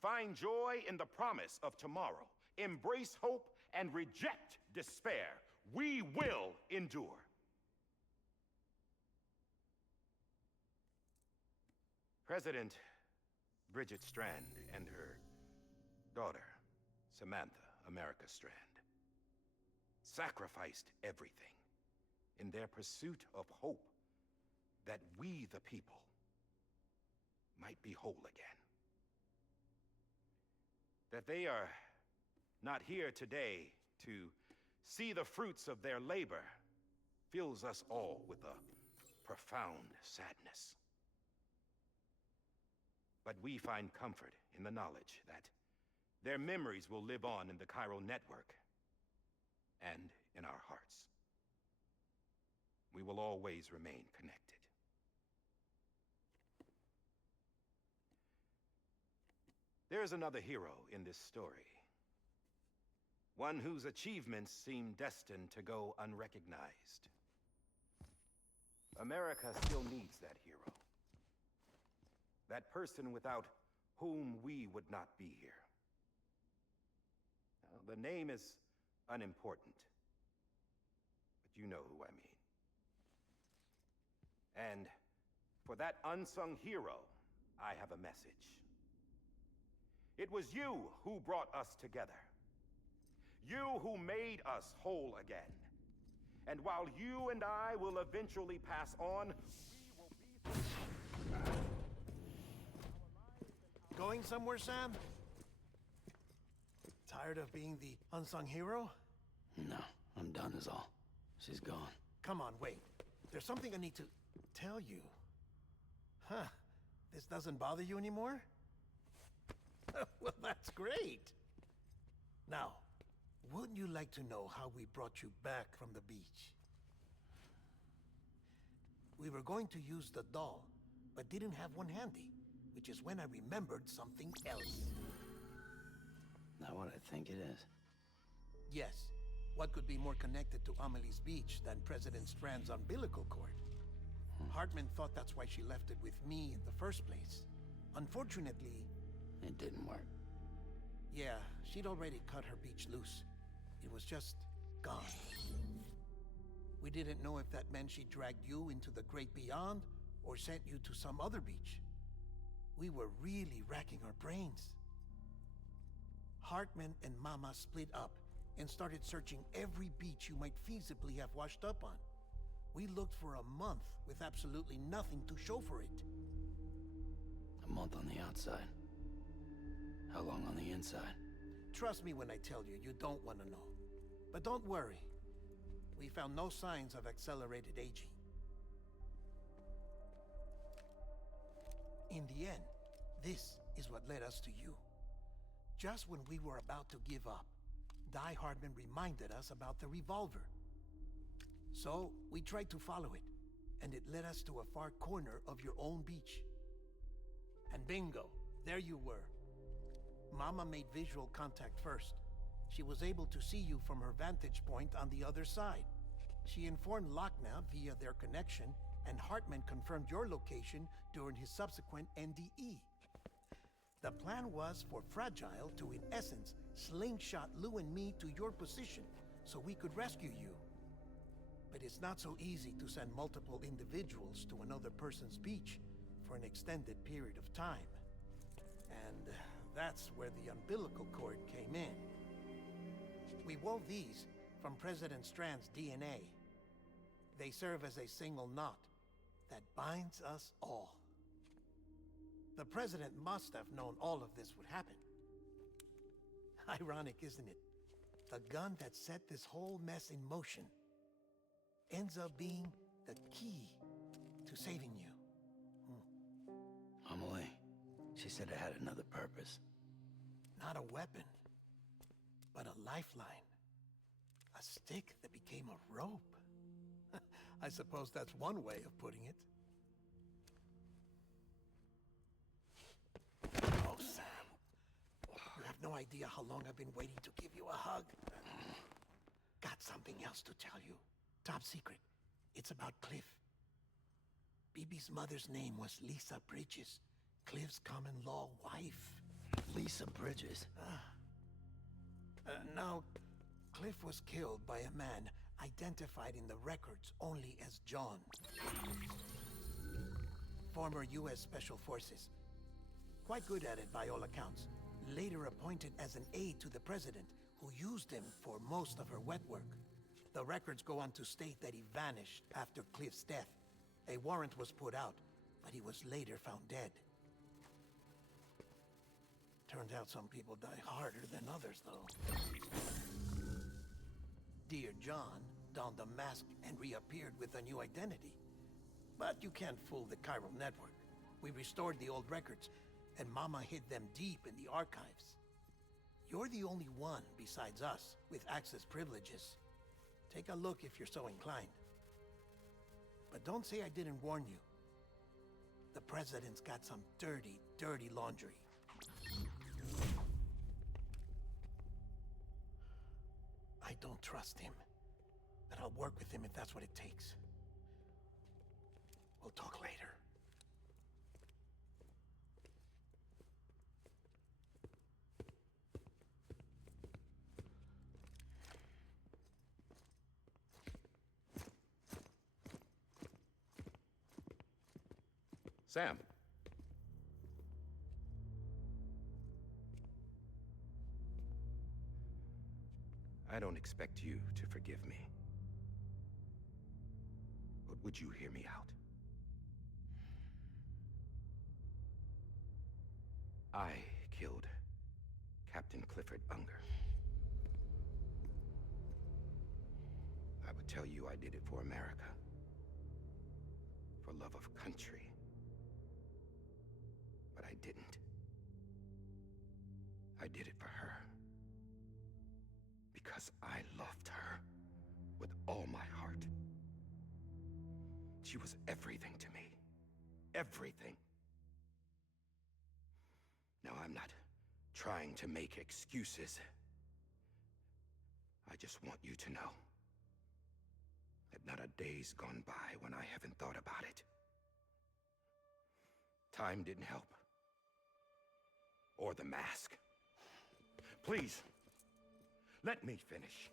find joy in the promise of tomorrow, embrace hope, and reject despair, we will endure. President Bridget Strand and her daughter, Samantha America Strand, sacrificed everything in their pursuit of hope that we, the people, might be whole again. That they are not here today to see the fruits of their labor fills us all with a profound sadness. But we find comfort in the knowledge that their memories will live on in the Cairo network and in our hearts. We will always remain connected. There is another hero in this story. One whose achievements seem destined to go unrecognized. America still needs that hero. That person without whom we would not be here. Now, the name is unimportant, but you know who I mean. And for that unsung hero, I have a message. It was you who brought us together. You who made us whole again. And while you and I will eventually pass on, we will be... Going somewhere, Sam? Tired of being the unsung hero? No, I'm done is all. She's gone. Come on, wait. There's something I need to tell you. Huh. This doesn't bother you anymore? Well, that's great. Now, wouldn't you like to know how we brought you back from the beach? We were going to use the doll, but didn't have one handy, which is when I remembered something else. Not what I think it is. Yes. What could be more connected to Amelie's beach than President Strand's umbilical cord? Hartman thought that's why she left it with me in the first place. Unfortunately... It didn't work. Yeah, she'd already cut her beach loose. It was just gone. We didn't know if that meant she dragged you into the great beyond, or sent you to some other beach. We were really racking our brains. Hartman and Mama split up and started searching every beach you might feasibly have washed up on. We looked for a month with absolutely nothing to show for it. A month on the outside. How long on the inside? Trust me when I tell you, you don't want to know. But don't worry. We found no signs of accelerated aging. In the end, this is what led us to you. Just when we were about to give up, Die Hardman reminded us about the revolver. So, we tried to follow it, and it led us to a far corner of your own beach. And bingo, there you were. Mama made visual contact first. She was able to see you from her vantage point on the other side. She informed Lochna via their connection, and Hartman confirmed your location during his subsequent NDE. The plan was for Fragile to, in essence, slingshot Lou and me to your position so we could rescue you. But it's not so easy to send multiple individuals to another person's beach for an extended period of time. And that's where the umbilical cord came in. We wove these from President Strand's DNA. They serve as a single knot that binds us all. The President must have known all of this would happen. Ironic, isn't it? The gun that set this whole mess in motion ends up being the key to saving you. Amelie, she said it had another purpose. Not a weapon, but a lifeline. A stick that became a rope. I suppose that's one way of putting it. Oh, Sam. You have no idea how long I've been waiting to give you a hug. Got something else to tell you. Top secret. It's about Cliff. Bibi's mother's name was Lisa Bridges, Cliff's common-law wife. Lisa Bridges? Now, Cliff was killed by a man identified in the records only as John. Former U.S. Special Forces. Quite good at it by all accounts. Later appointed as an aide to the president, who used him for most of her wet work. The records go on to state that he vanished after Cliff's death. A warrant was put out, but he was later found dead. Turns out some people die harder than others, though. Dear John donned a mask and reappeared with a new identity. But you can't fool the chiral network. We restored the old records, and Mama hid them deep in the archives. You're the only one, besides us, with access privileges. Take a look if you're so inclined. But don't say I didn't warn you. The president's got some dirty, dirty laundry. I don't trust him, but I'll work with him if that's what it takes. We'll talk later. Sam. I don't expect you to forgive me. But would you hear me out? I killed Captain Clifford Unger. I would tell you I did it for America. For love of country. But I didn't. I did it for her. Because I loved her with all my heart. She was everything to me. Everything. Now, I'm not trying to make excuses. I just want you to know that not a day's gone by when I haven't thought about it. Time didn't help. Or the mask. Please, let me finish.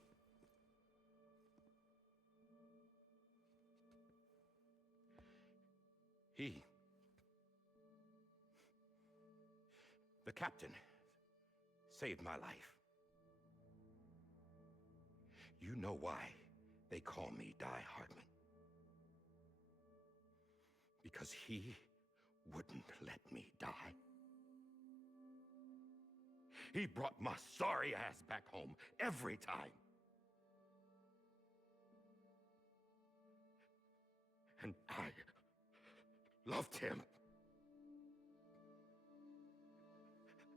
The captain saved my life. You know why they call me Die Hardman. Because he wouldn't let me die. He brought my sorry ass back home every time. And I loved him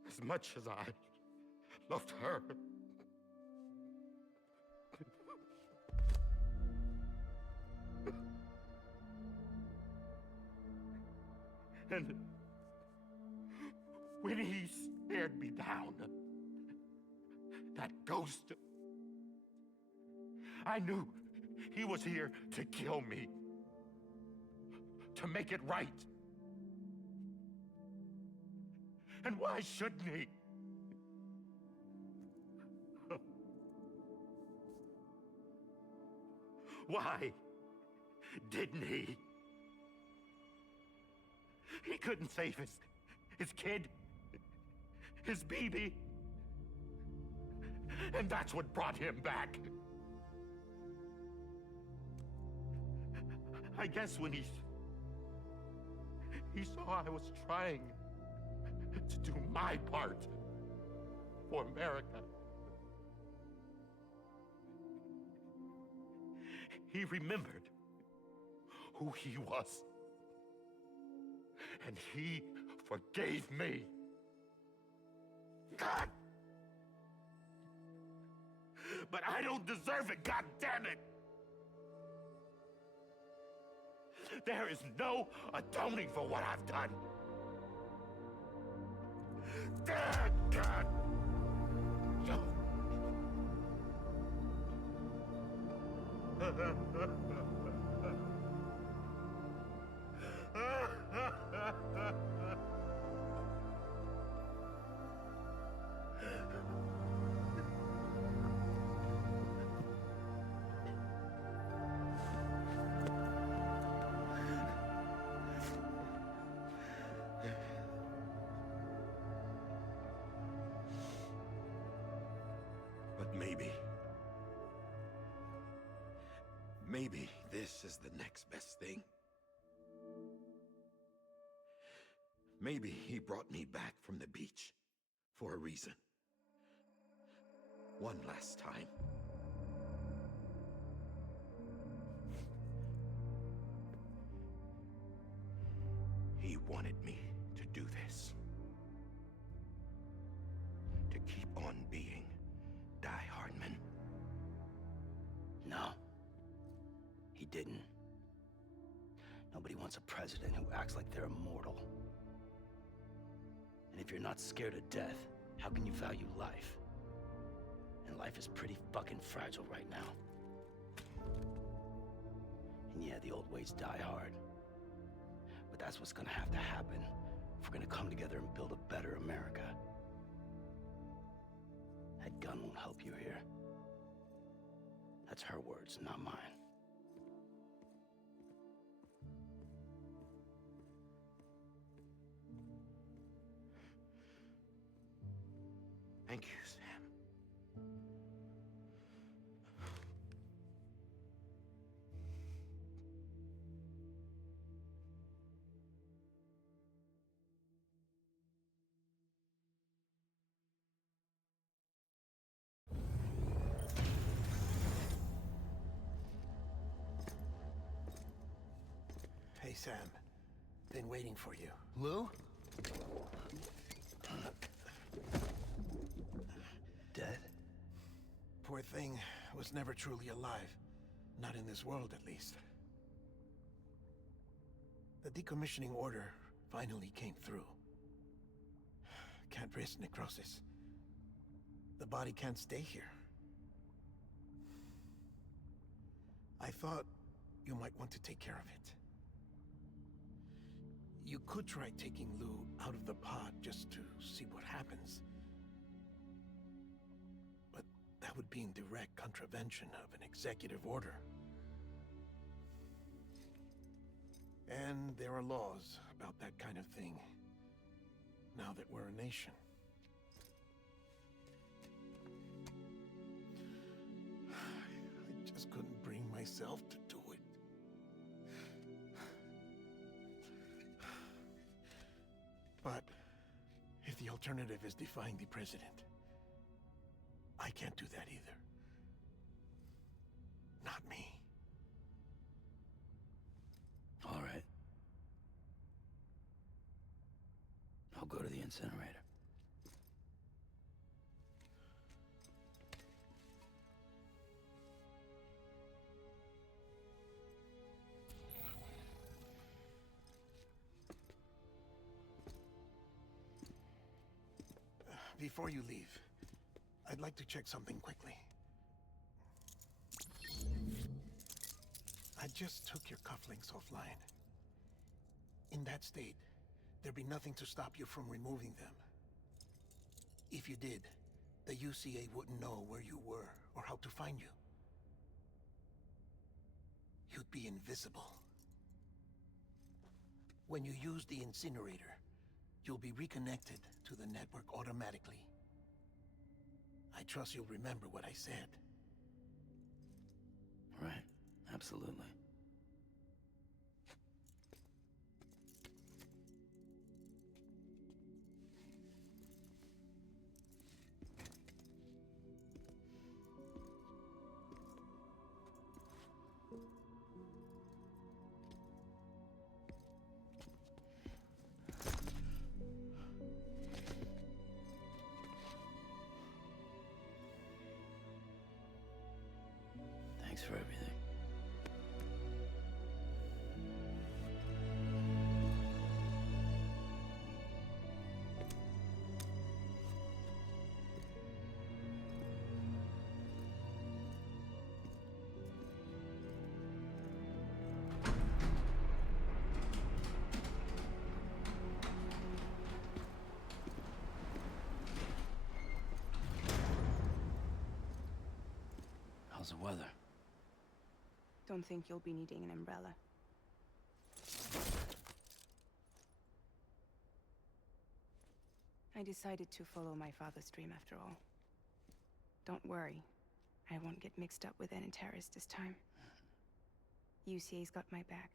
as much as I loved her. And when he stared me down, that ghost, I knew he was here to kill me, to make it right. And why shouldn't he? Why didn't he? He couldn't save his kid, his baby. And that's what brought him back. I guess when he saw I was trying to do my part for America, he remembered who he was. And he forgave me. God! But I don't deserve it, God damn it! There is no atoning for what I've done. God! But maybe this is the next best thing. Maybe he brought me back from the beach for a reason. One last time. He wanted me to do this. To keep on being Die Hardman. No. He didn't. Nobody wants a president who acts like they're immortal. And if you're not scared of death, how can you value life? And life is pretty fucking fragile right now. And yeah, the old ways die hard. But that's what's gonna have to happen if we're gonna come together and build a better America. That gun won't help you here. That's her words, not mine. Thank you, Sam. Hey, Sam. Been waiting for you. Lou? Dead? Poor thing was never truly alive. Not in this world, at least. The decommissioning order finally came through. Can't risk necrosis. The body can't stay here. I thought you might want to take care of it. You could try taking Lou out of the pod just to see what happens. But that would be in direct contravention of an executive order. And there are laws about that kind of thing, now that we're a nation. just couldn't bring myself to do it. But if the alternative is defying the president, I can't do that either. Not me. All right. I'll go to the incinerator. Before you leave, I'd like to check something quickly. I just took your cufflinks offline. In that state, there'd be nothing to stop you from removing them. If you did, the UCA wouldn't know where you were or how to find you. You'd be invisible. When you use the incinerator, you'll be reconnected to the network automatically. I trust you'll remember what I said. Right, absolutely. Thanks for everything. How's the weather? Don't think you'll be needing an umbrella. I decided to follow my father's dream after all. Don't worry, I won't get mixed up with any terrorists this time. UCA's got my back.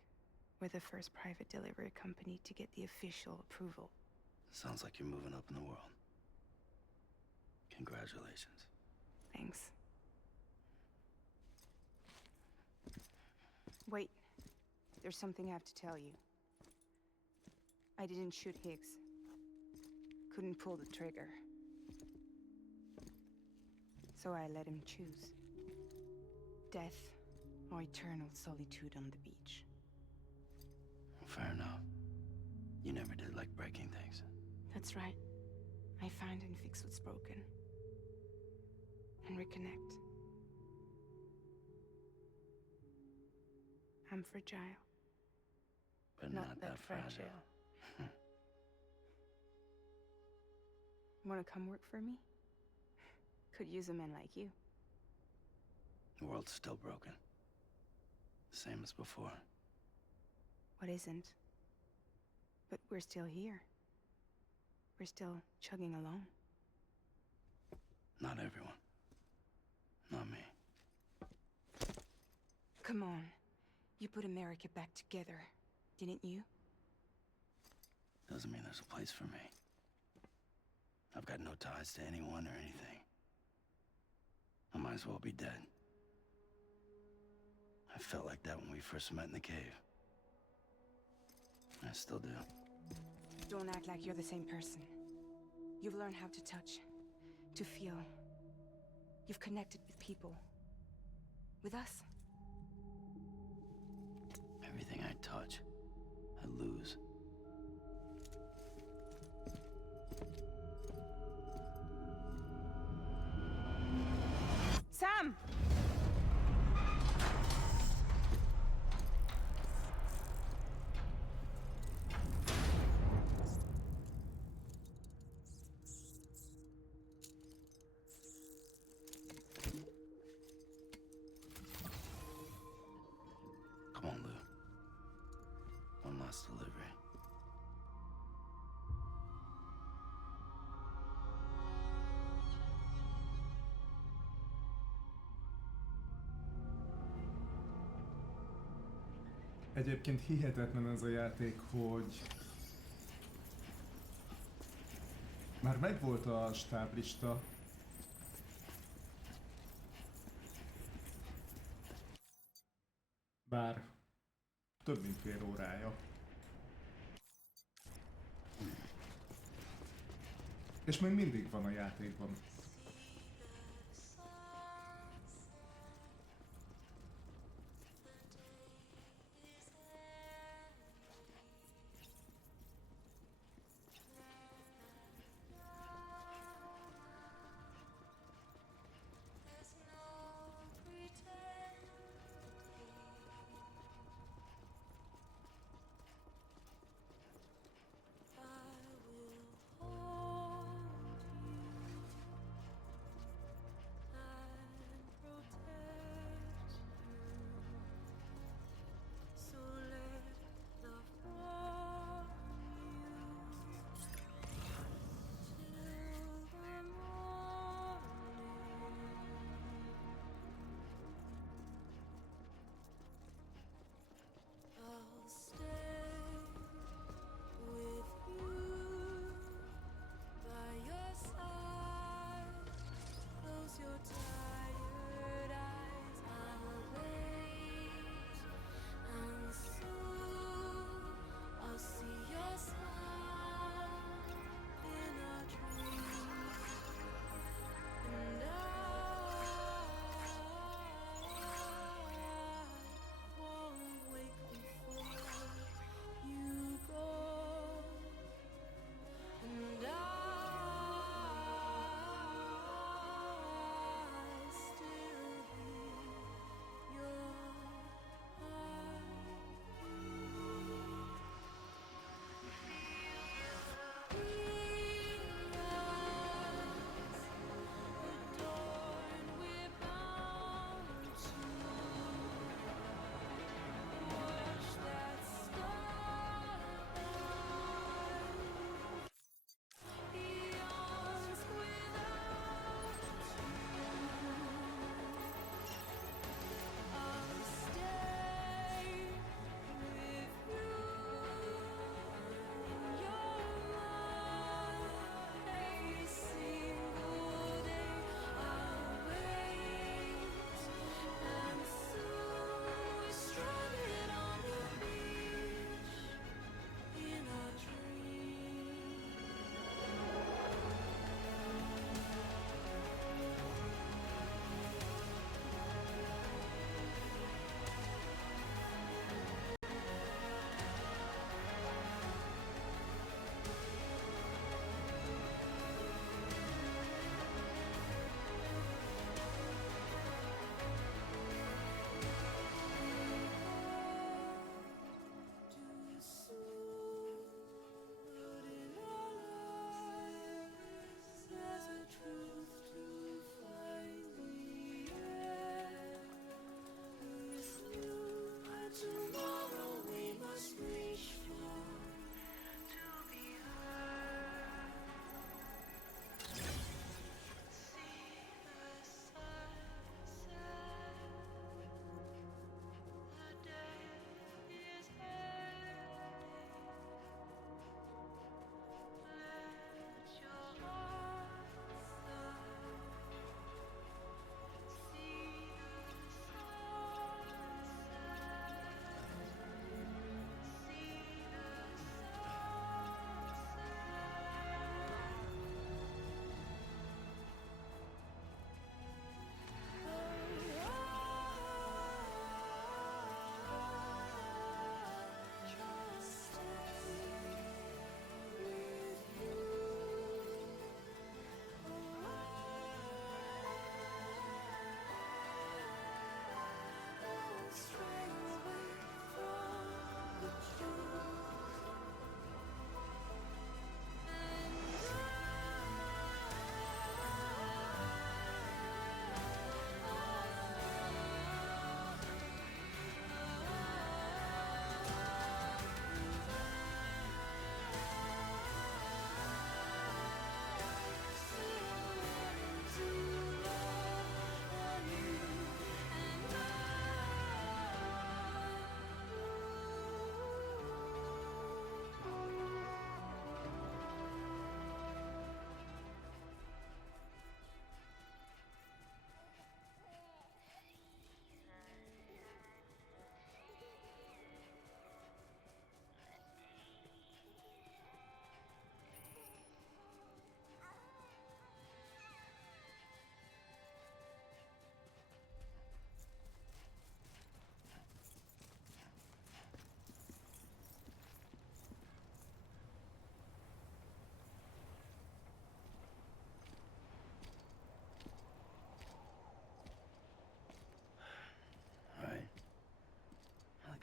We're the first private delivery company to get the official approval. Sounds like you're moving up in the world. Congratulations. Thanks. Wait. There's something I have to tell you. I didn't shoot Higgs. Couldn't pull the trigger. So I let him choose. Death or eternal solitude on the beach. Fair enough. You never did like breaking things. That's right. I find and fix what's broken. And reconnect. I'm fragile. But not that fragile. Wanna come work for me? Could use a man like you. The world's still broken. Same as before. What isn't? But we're still here. We're still chugging along. Not everyone. Not me. Come on. You put America back together, didn't you? Doesn't mean there's a place for me. I've got no ties to anyone or anything. I might as well be dead. I felt like that when we first met in the cave. I still do. Don't act like you're the same person. You've learned how to touch, to feel. You've connected with people. With us. Everything I touch, I lose. Sam! Come on, Lou. One last delivery. Egyébként hihetetlen ez a játék, hogy már megvolt a stáblista, bár több mint fél órája. És még mindig van a játékban.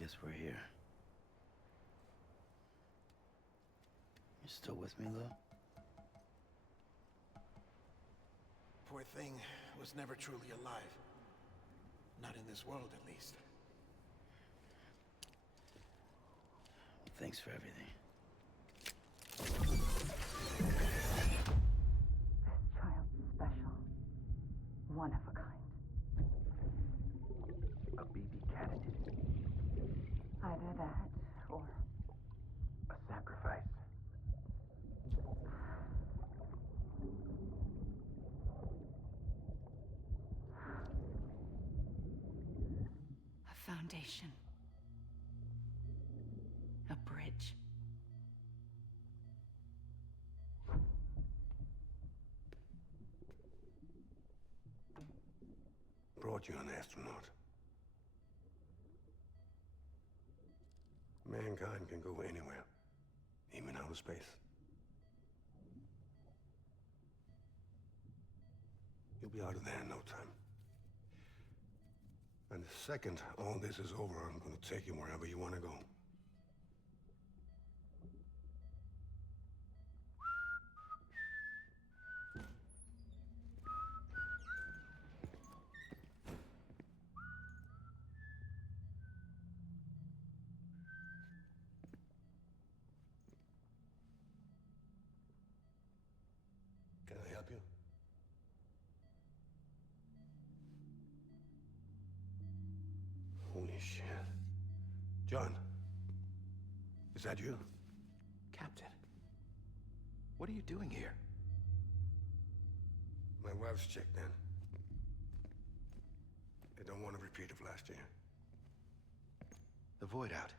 guess we're here. You still with me, Lou? Poor thing was never truly alive. Not in this world, at least. Thanks for everything. Child's special. One of a kind. A BB candidate. Either that, or A sacrifice. a foundation. A bridge. Brought you an astronaut. Mankind can go anywhere, even outer space. You'll be out of there in no time. And the second all this is over, I'm gonna take you wherever you want to go. Can I help you? Holy shit. John, is that you? Captain, what are you doing here? My wife's checked in. They don't want a repeat of last year. The Void out.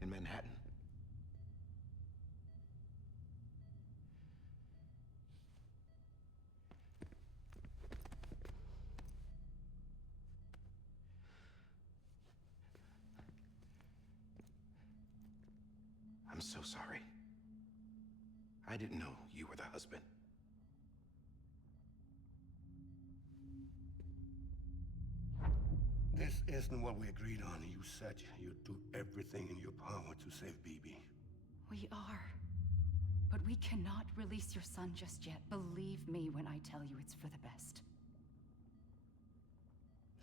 In Manhattan. I'm so sorry. I didn't know you were the husband. This isn't what we agreed on. You said you'd do everything in your power to save BB. We are. But we cannot release your son just yet. Believe me when I tell you it's for the best.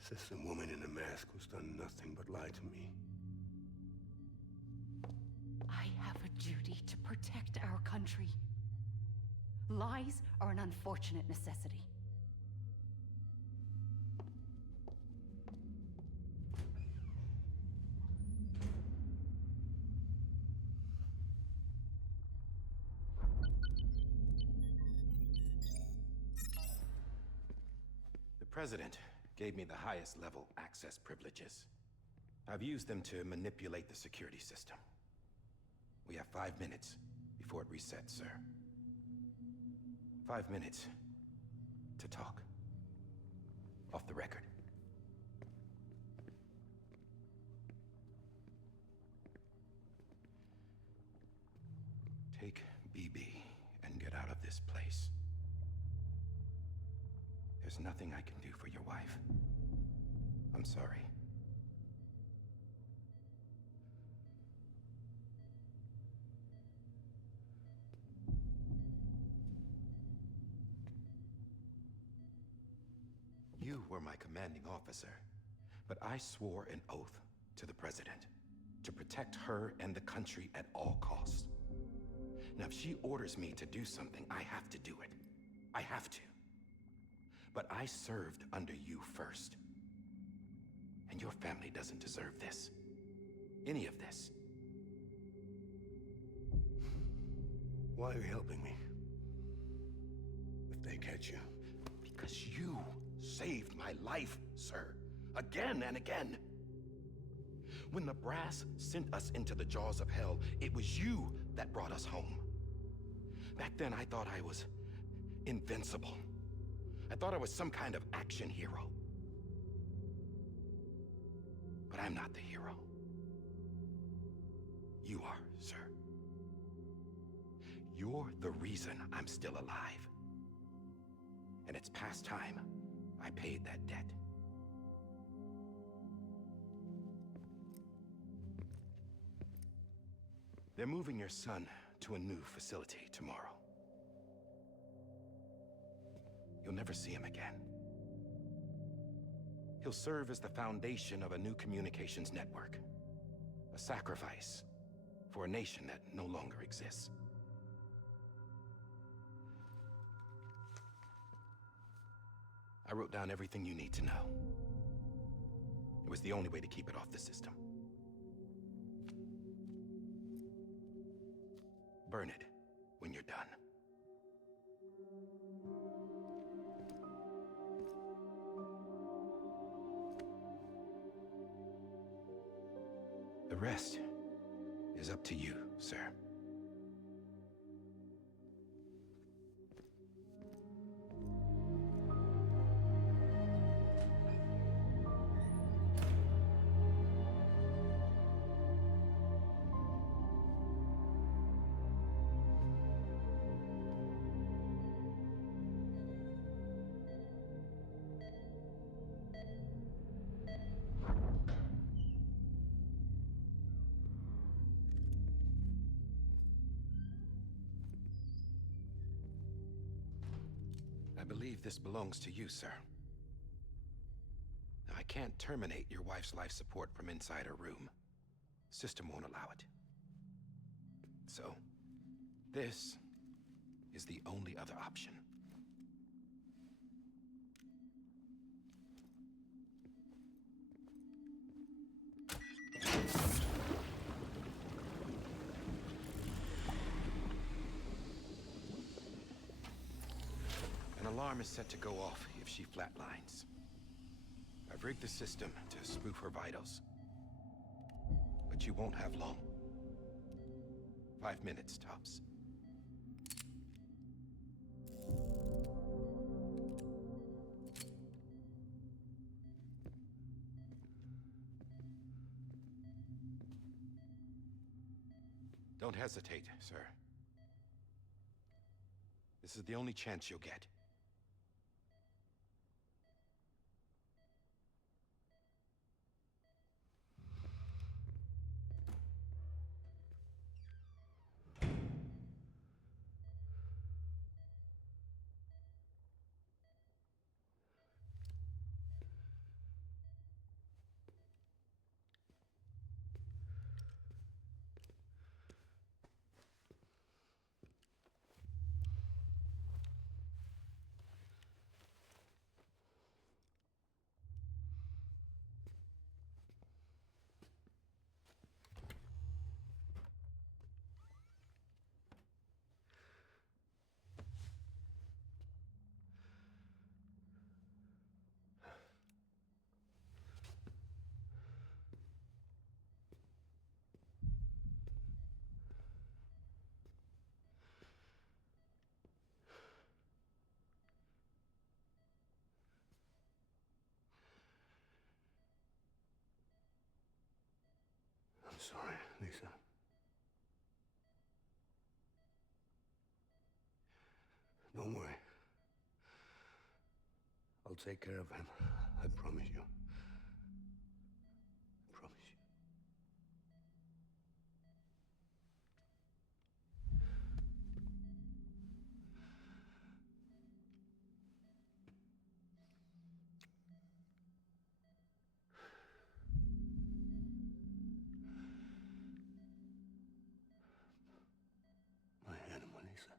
This is a woman in a mask who's done nothing but lie to me. I have a duty to protect our country. Lies are an unfortunate necessity. The President gave me the highest level access privileges. I've used them to manipulate the security system. We have 5 minutes before it resets, sir. 5 minutes to talk. Off the record. Take BB and get out of this place. There's nothing I can do for your wife. I'm sorry. You were my commanding officer, but I swore an oath to the President to protect her and the country at all costs. Now, if she orders me to do something, I have to do it. I have to. But I served under you first. And your family doesn't deserve this. Any of this. Why are you helping me? If they catch you. Because you saved my life, sir. Again and again. When the brass sent us into the jaws of hell, it was you that brought us home. Back then, I thought I was invincible. I thought I was some kind of action hero. But I'm not the hero. You are, sir. You're the reason I'm still alive. And it's past time I paid that debt. They're moving your son to a new facility tomorrow. You'll never see him again. He'll serve as the foundation of a new communications network. A sacrifice for a nation that no longer exists. I wrote down everything you need to know. It was the only way to keep it off the system. Burn it when you're done. The rest is up to you, sir. I believe this belongs to you, sir. I can't terminate your wife's life support from inside her room. System won't allow it. So, this is the only other option. An alarm is set to go off if she flatlines. I've rigged the system to spoof her vitals. But you won't have long. 5 minutes, tops. Don't hesitate, sir. This is the only chance you'll get. I'm sorry, Lisa. Don't worry. I'll take care of him. I promise you. I promise you. My animal, Lisa.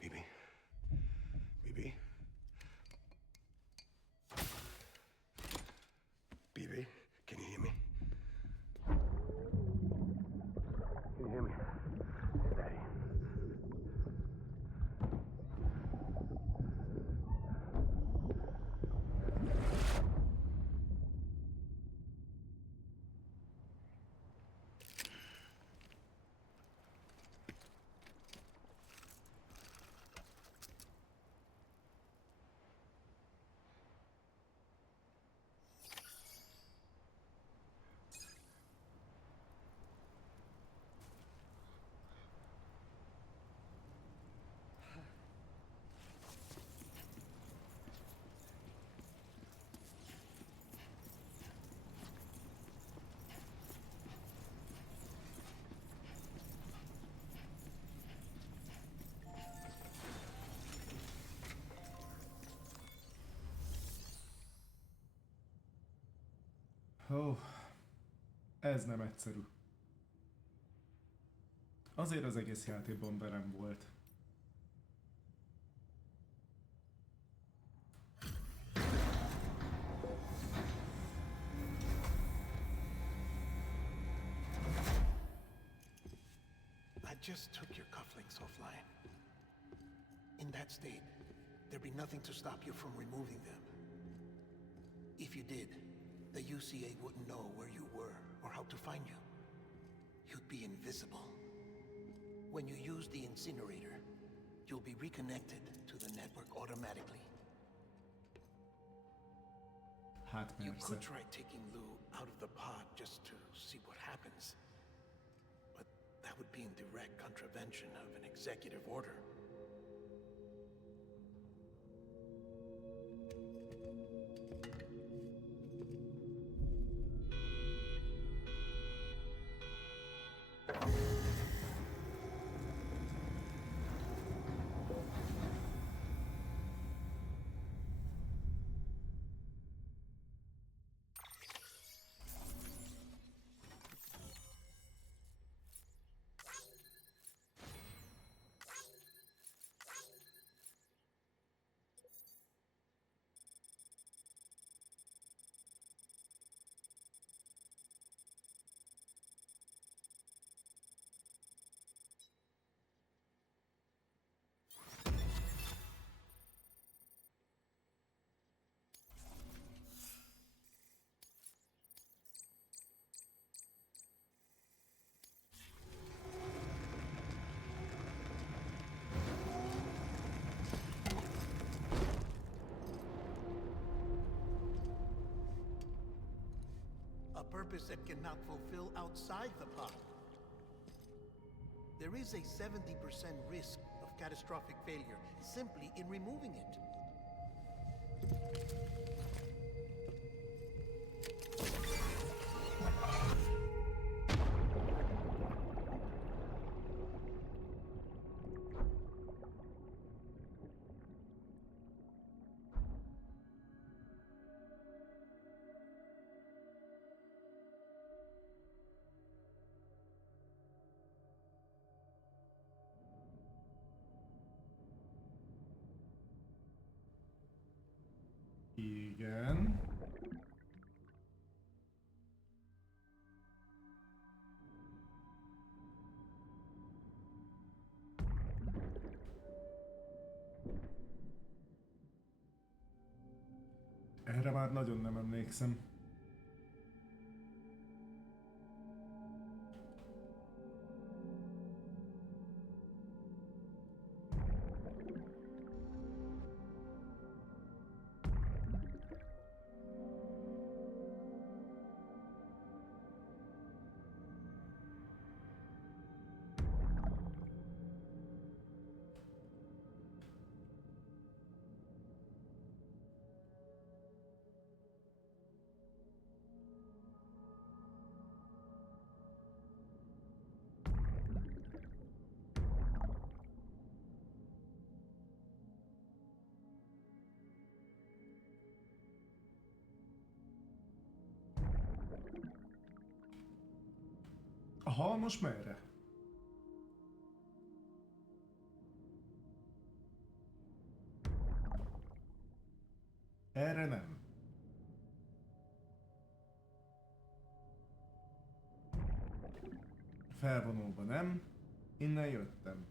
Bibi. Bibi. Bibi, can you hear me? Can you hear me? It's Daddy. Oh, ez nem egyszerű. Azért az egész játékban velem volt. I just took your cufflinks offline. In that state, there'd be nothing to stop you from removing them. If you did, the UCA wouldn't know where you were or how to find you. You'd be invisible. When you use the incinerator, you'll be reconnected to the network automatically. You could try taking Lou out of the pod just to see what happens. But that would be in direct contravention of an executive order. A purpose that cannot fulfill outside the pod. There is a 70% risk of catastrophic failure simply in removing it. Igen. Erre már nagyon nem emlékszem. Aha, most merre? Erre nem. Felvonóba nem. Innen jöttem.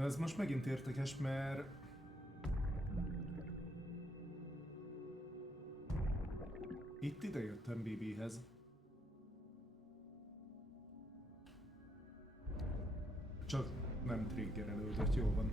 Na ez most megint érdekes, mert itt ide jöttem Bibihez. Csak nem triggerelődött, jó van.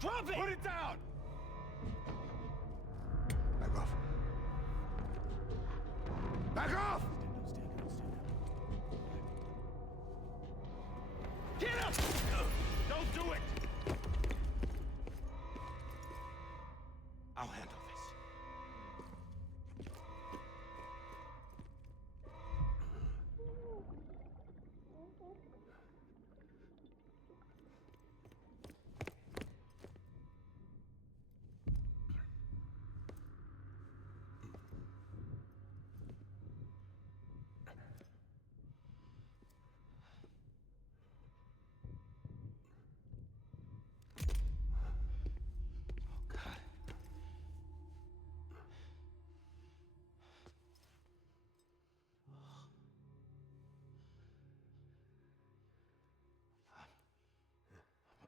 Drop it! Put it down! Back off. Back off! Get up! Don't do it! I'll handle this.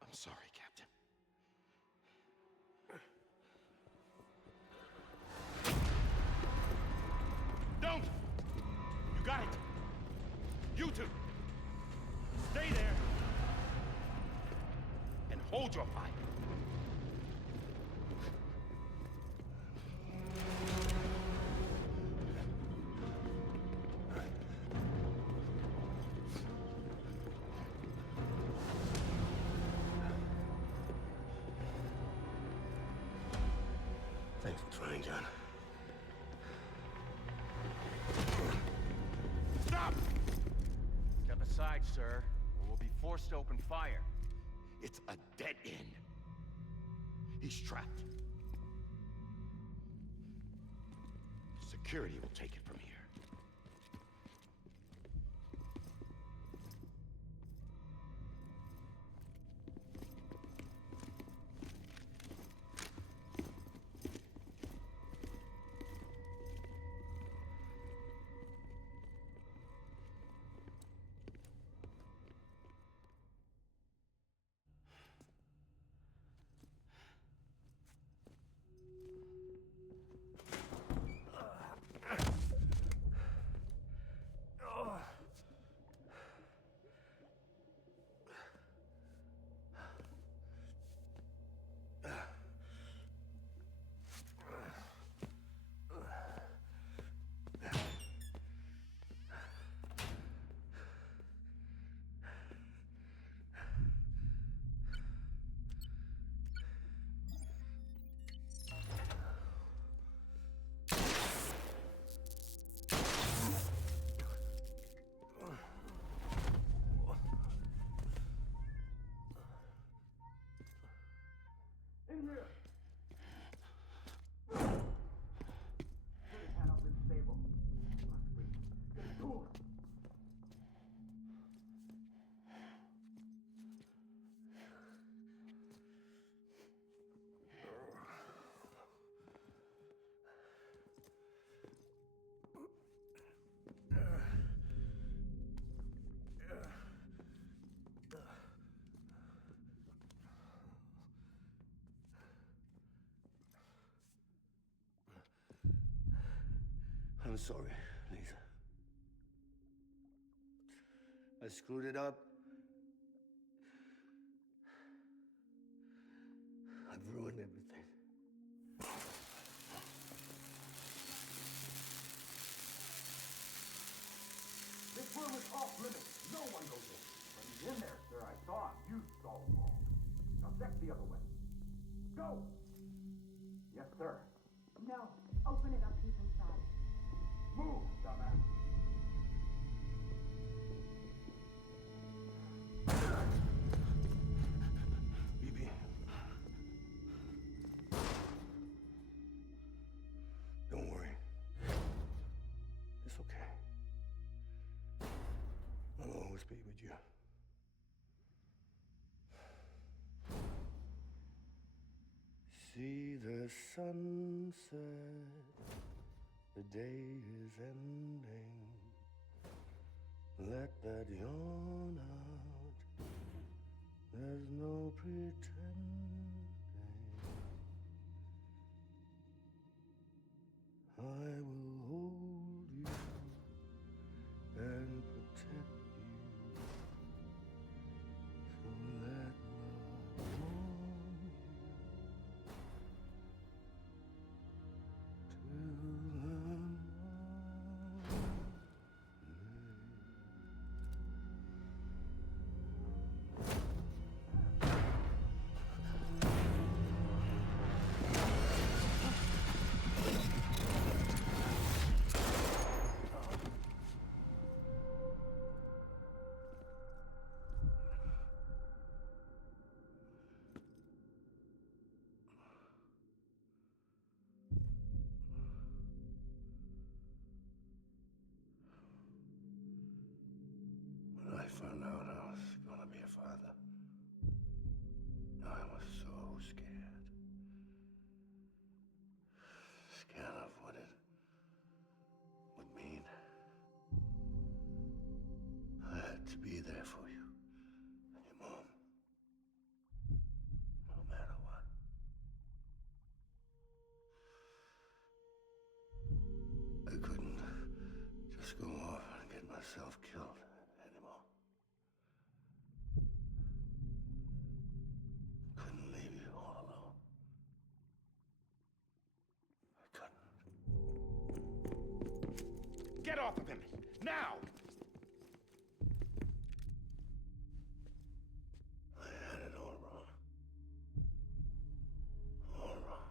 I'm sorry, Captain. Don't! You got it! You two! Stay there! And hold your fire! Thanks for trying, John. Stop! Step aside, sir, or we'll be forced to open fire. It's a dead end. He's trapped. Security will take it from here. I'm sorry, Lisa. I screwed it up. I've ruined everything. This room is off limits. No one goes in. But he's in there, sir. I saw him. You saw him all. Now check the other way. Go! Yes, sir. No. Open it up. He's inside. Move, dumbass. BB. Don't worry. It's okay. I'll always be with you. See the sunset. The day is ending. Let that yawn out. There's no pretending. I will hold you and protect you. So let love warm you. found out I was gonna be a father, I was so scared. Scared of what it would mean. I had to be there for you and your mom, no matter what. I couldn't just go off and get myself killed anymore. Couldn't leave you all alone. I couldn't. Get off of him! Now! I had it all wrong. All wrong.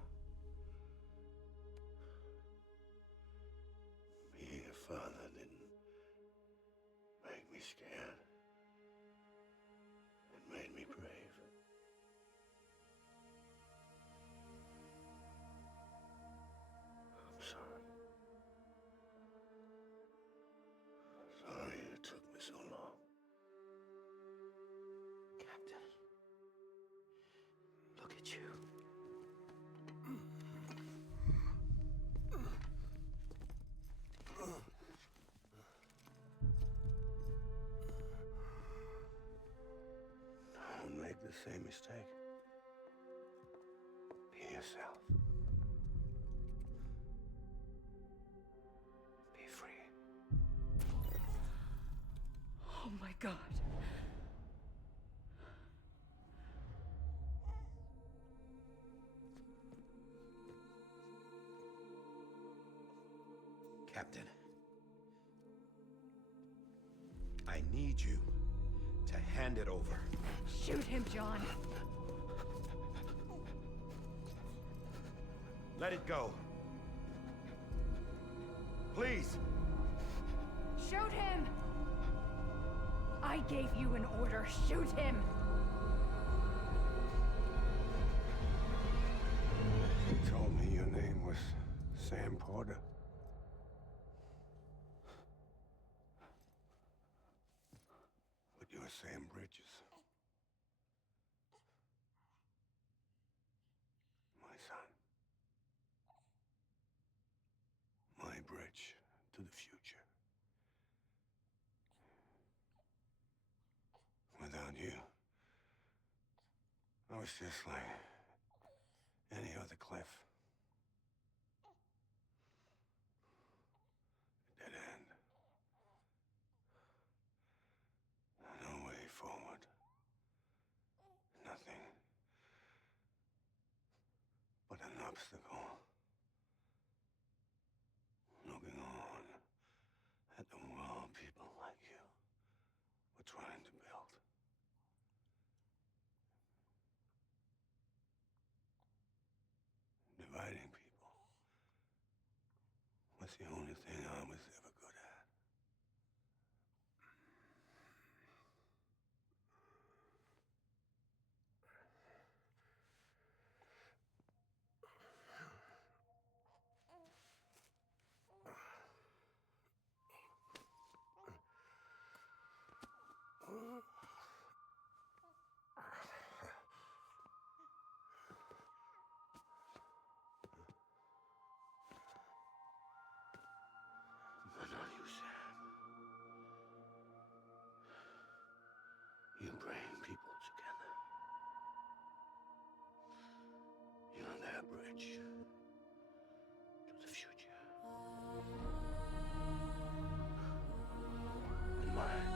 Being a father didn't make me scared. It made me brave. I'm sorry. Sorry it took me so long. Captain, look at you. Don't make the same mistake. Be yourself. Be free. Oh my God. Captain, I need you to hand it over. Shoot him, John. Let it go. Please. Shoot him! I gave you an order. Shoot him! You told me your name was Sam Porter. But you're Sam Bridges. My son. My bridge to the future. Without you, I was just like any other Cliff. A dead end. No way forward. Nothing but an obstacle. Looking on at the world people like you were trying to build. Dividing people was the only thing I was ever good at. But not you, Sam. You bring people together. You're their bridge to the future. And mine.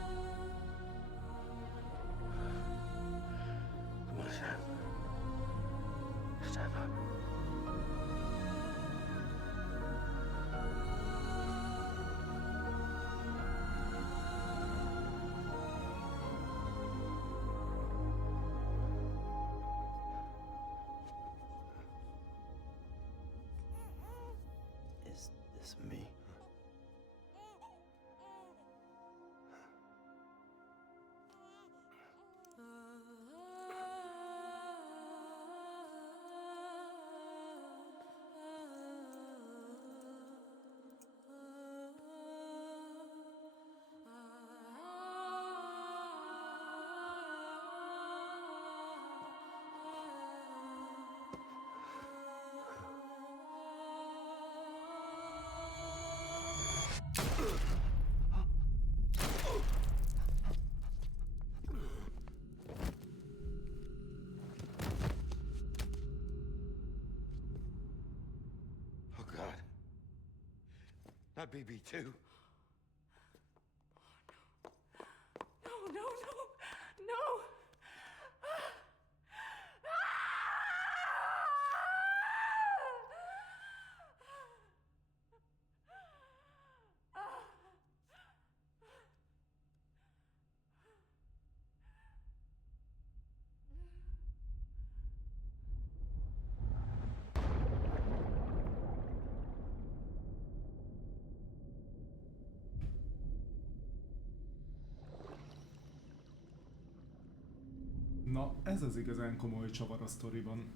my BB too. No, no, no, no! Na, ez az igazán komoly csavar a sztoriban.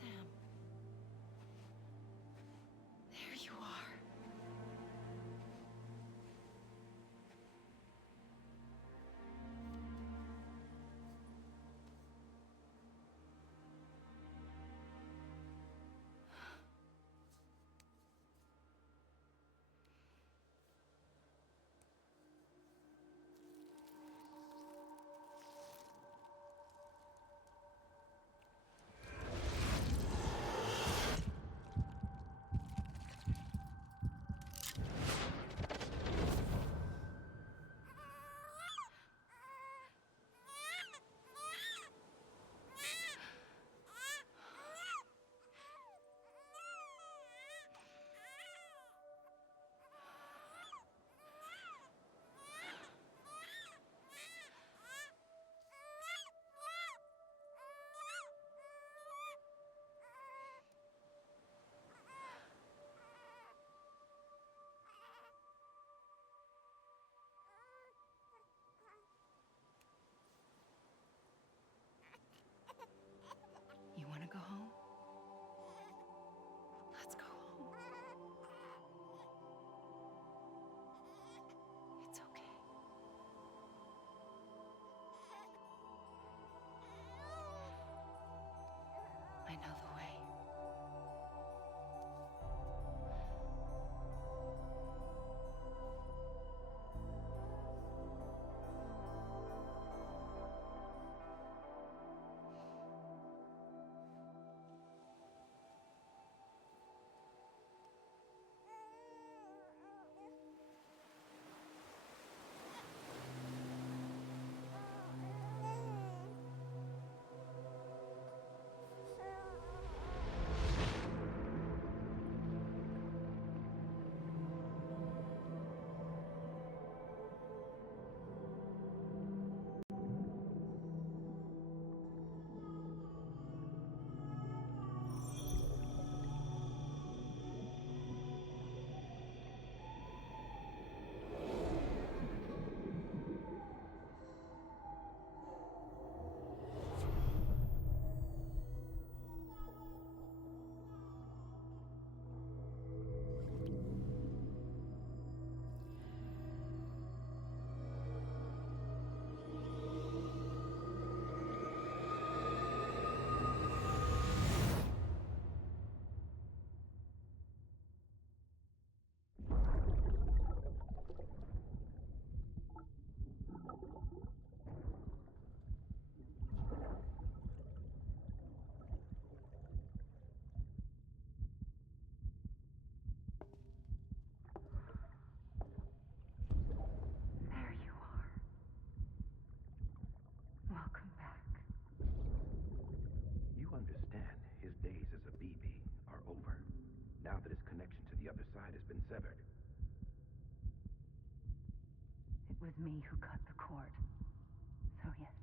Sam. There you are. You want to go home? Let's go home. It's okay. I know the way. There you are. Welcome back. You understand his days as a BB are over, now that his connection to the other side has been severed. It was me who cut the cord. So yes.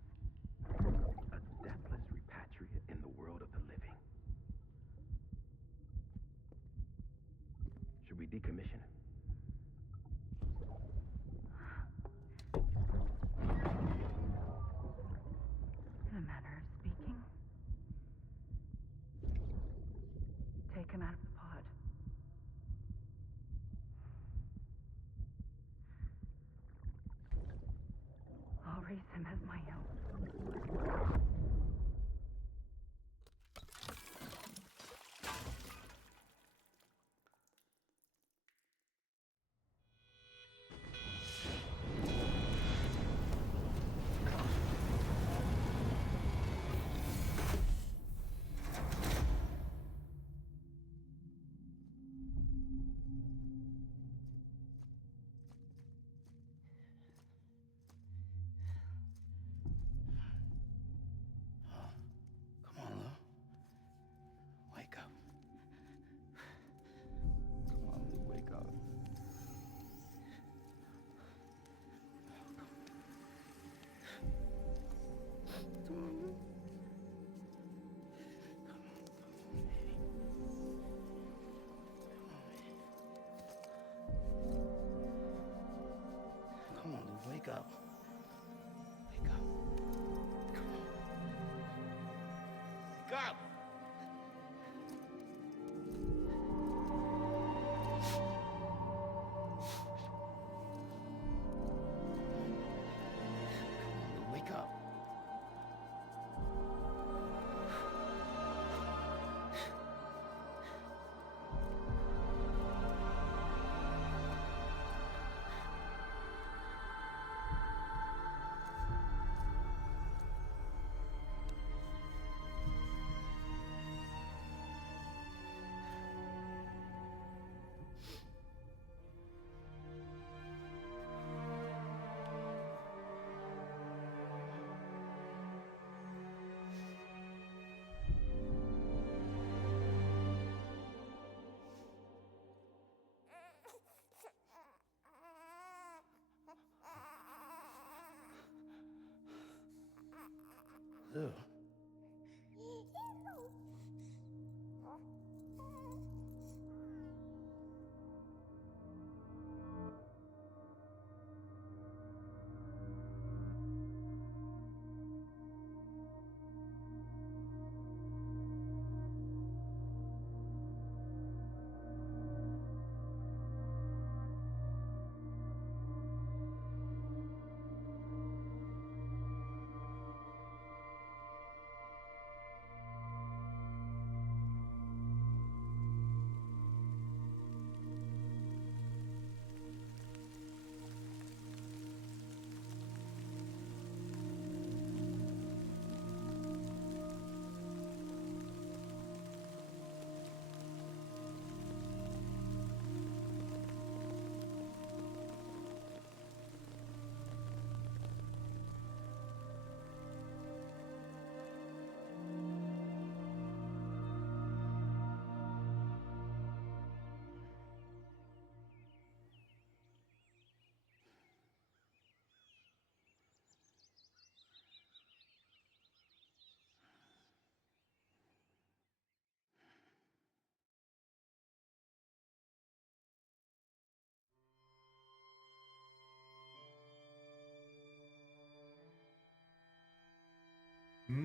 A deathless repatriate in the world of the living. Should we decommission him? Ew.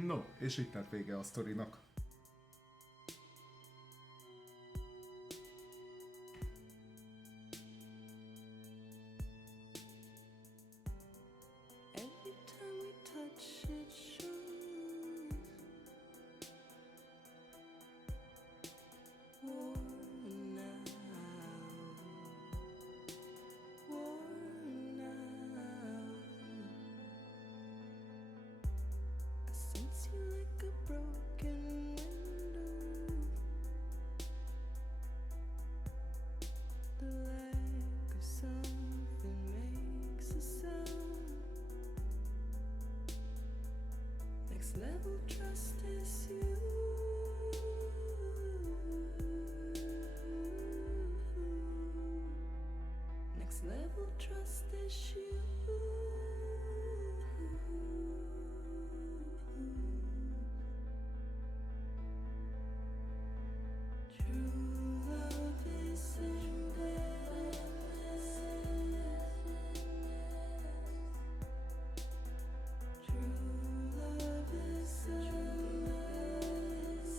No, és itt lett vége a sztorinak. Every time we touch it shows war now, war now. I sense you like a broken window. The lack of something makes a sound. Next level trust is you. Next level trust is you. True love is embedded. True love is endless,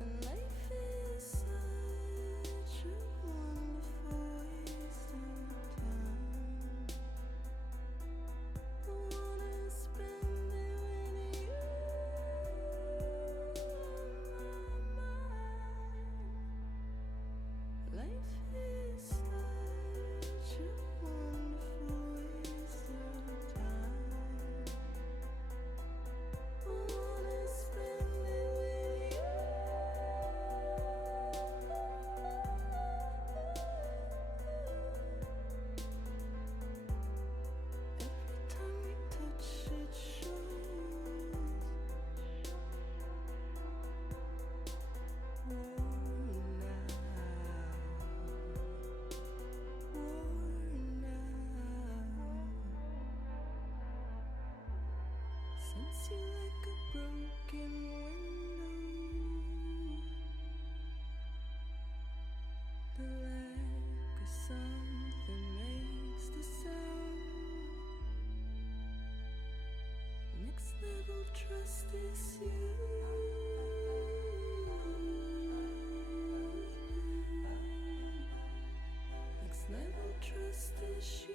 and life is such a wonderful waste of time. I wanna spend it with you on my mind. Life is such a wonderful waste of time. I wanna spend it with you. Every time we touch it shows war now, war now. Sense you like a broken window. The lack of something makes the sound. Next level trust is you. Next level trust is you.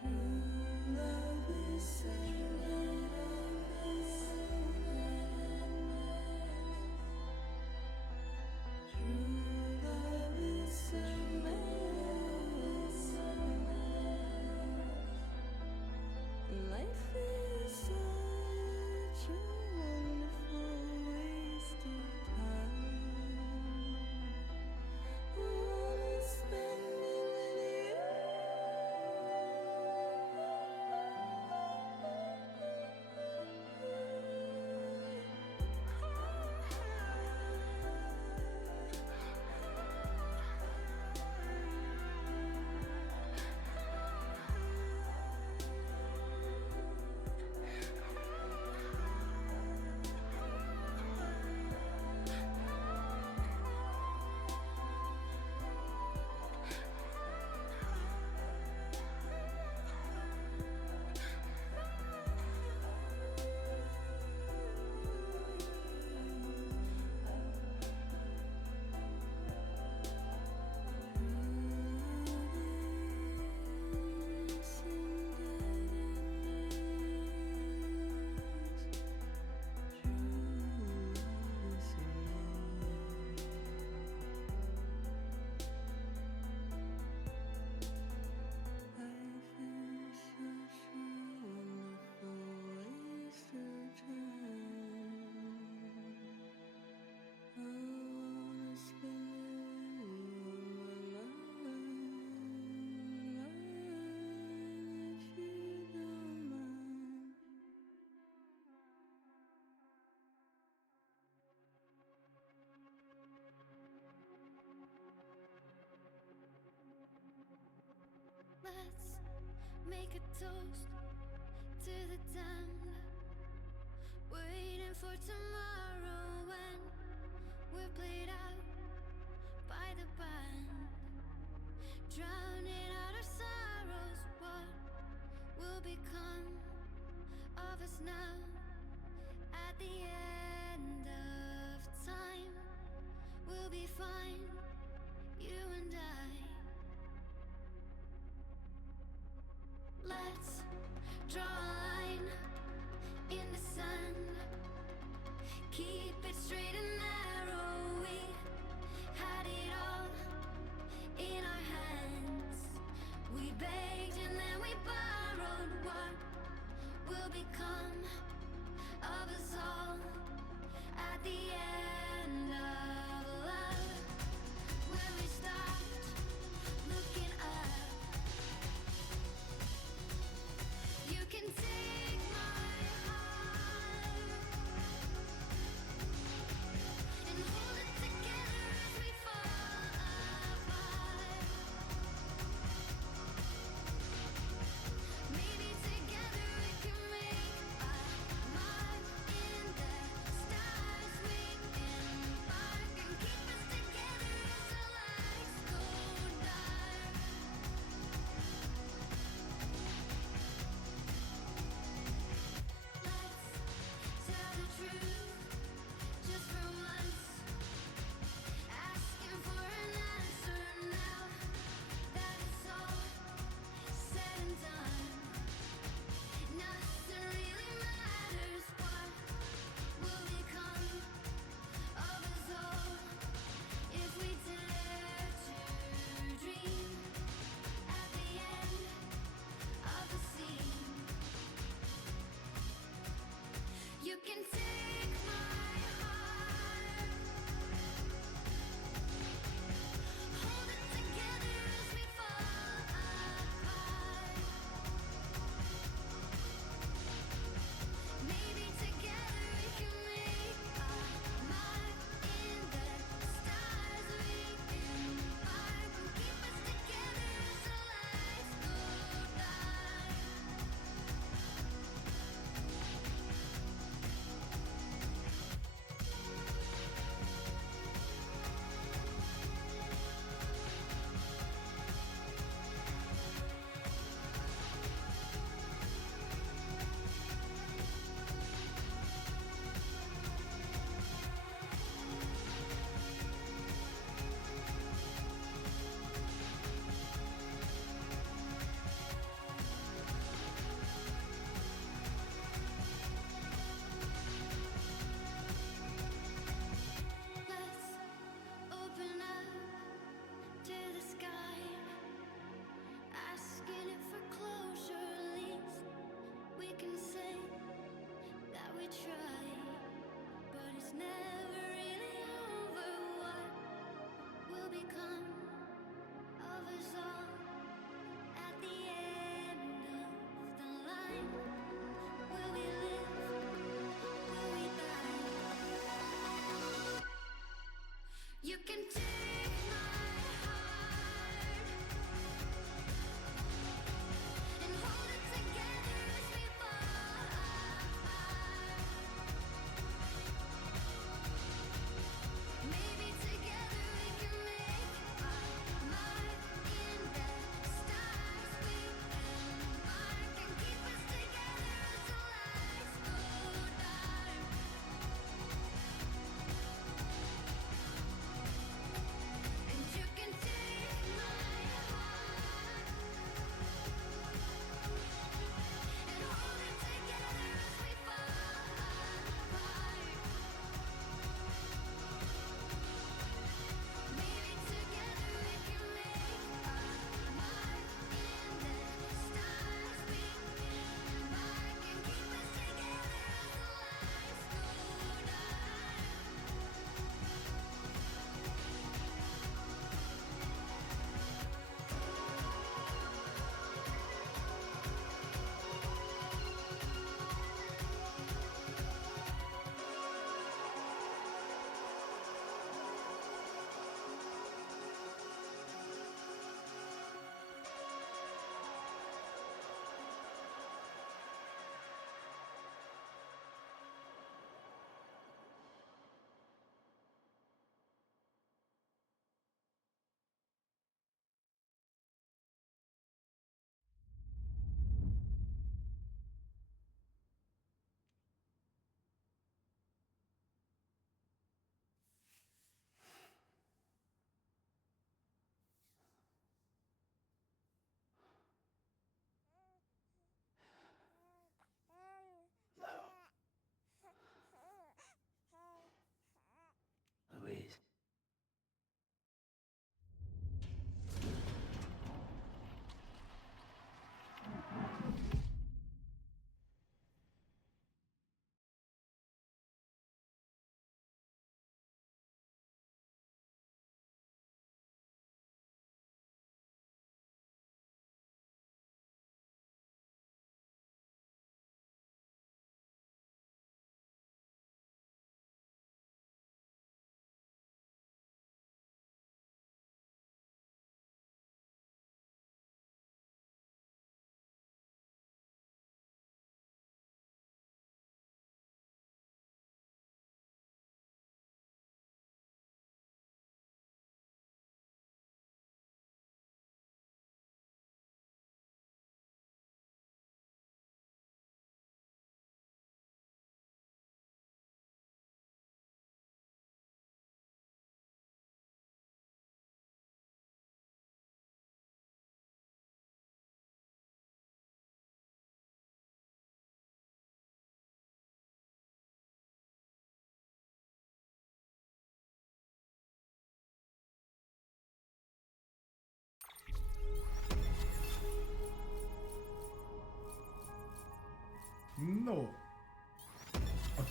True love is endless. True love is endless. for tomorrow when we're played out by the band, drowning out our sorrows. What will become of us now at the end of time? We'll be fine, you and I. Let's draw a line in the sand, keep it straight and narrow. We had it all in our hands. We begged and then we borrowed. What will become of us all at the end of love? When we stopped looking up, you can take my heart and hold it together as we fall apart. Maybe together we can make a mark in the stars. We embark and keep us together as the lights go dark. Let's tell the truth just for once, asking for an answer now that it's all said and done. Nothing really matters. What will become of us all if we dare to dream at the end of the scene? You can take my heart, hold it together as we fall apart. Maybe together we can make a mark in the stars. We embark and keep us together as the lights go dark. Let's open up to the sky, asking it for closure. At least we can say that we tried, but it's never really over. What will become of us all at the end of the line? Will we live? Will we die? You can take my heart and hold it together as we fall apart. Maybe together we can make a mark in the stars. We embark and keep us together as the lights go dark.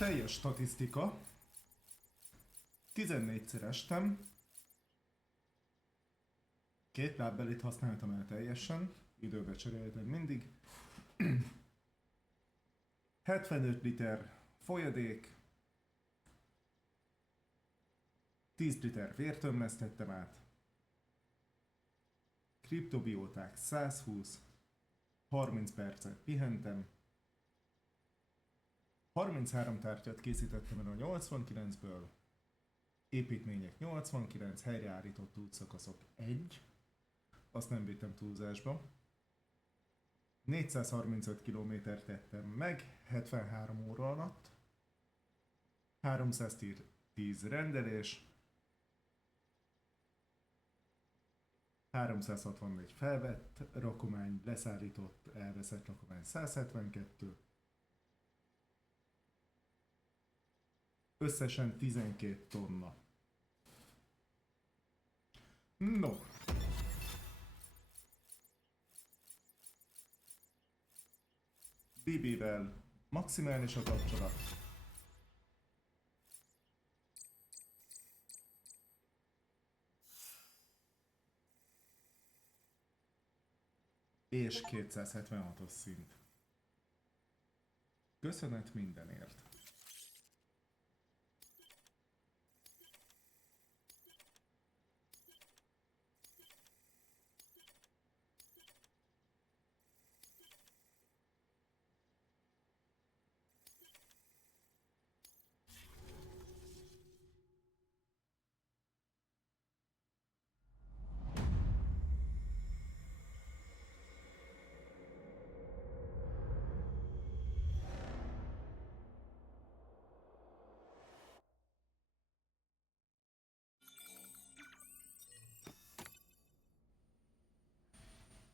teljes statisztika. 14-szer estem. 2 lábbelit használtam el teljesen. Időbe cseréltem mindig. 75 liter folyadék. 10 liter vért ömlesztettem át. Kriptobióták 120. 30 percet pihentem. 33 tárgyat készítettem el a 89-ből. Építmények 89, helyreállított útszakaszok 1. Azt nem vittem túlzásba. 435 kilométert tettem meg 73 óra alatt. 310 rendelés. 364 felvett rakomány, leszállított, elveszett rakomány 172. Összesen 12 tonna. No. BB-vel maximális a kapcsolat. És 276-os szint. Köszönet mindenért.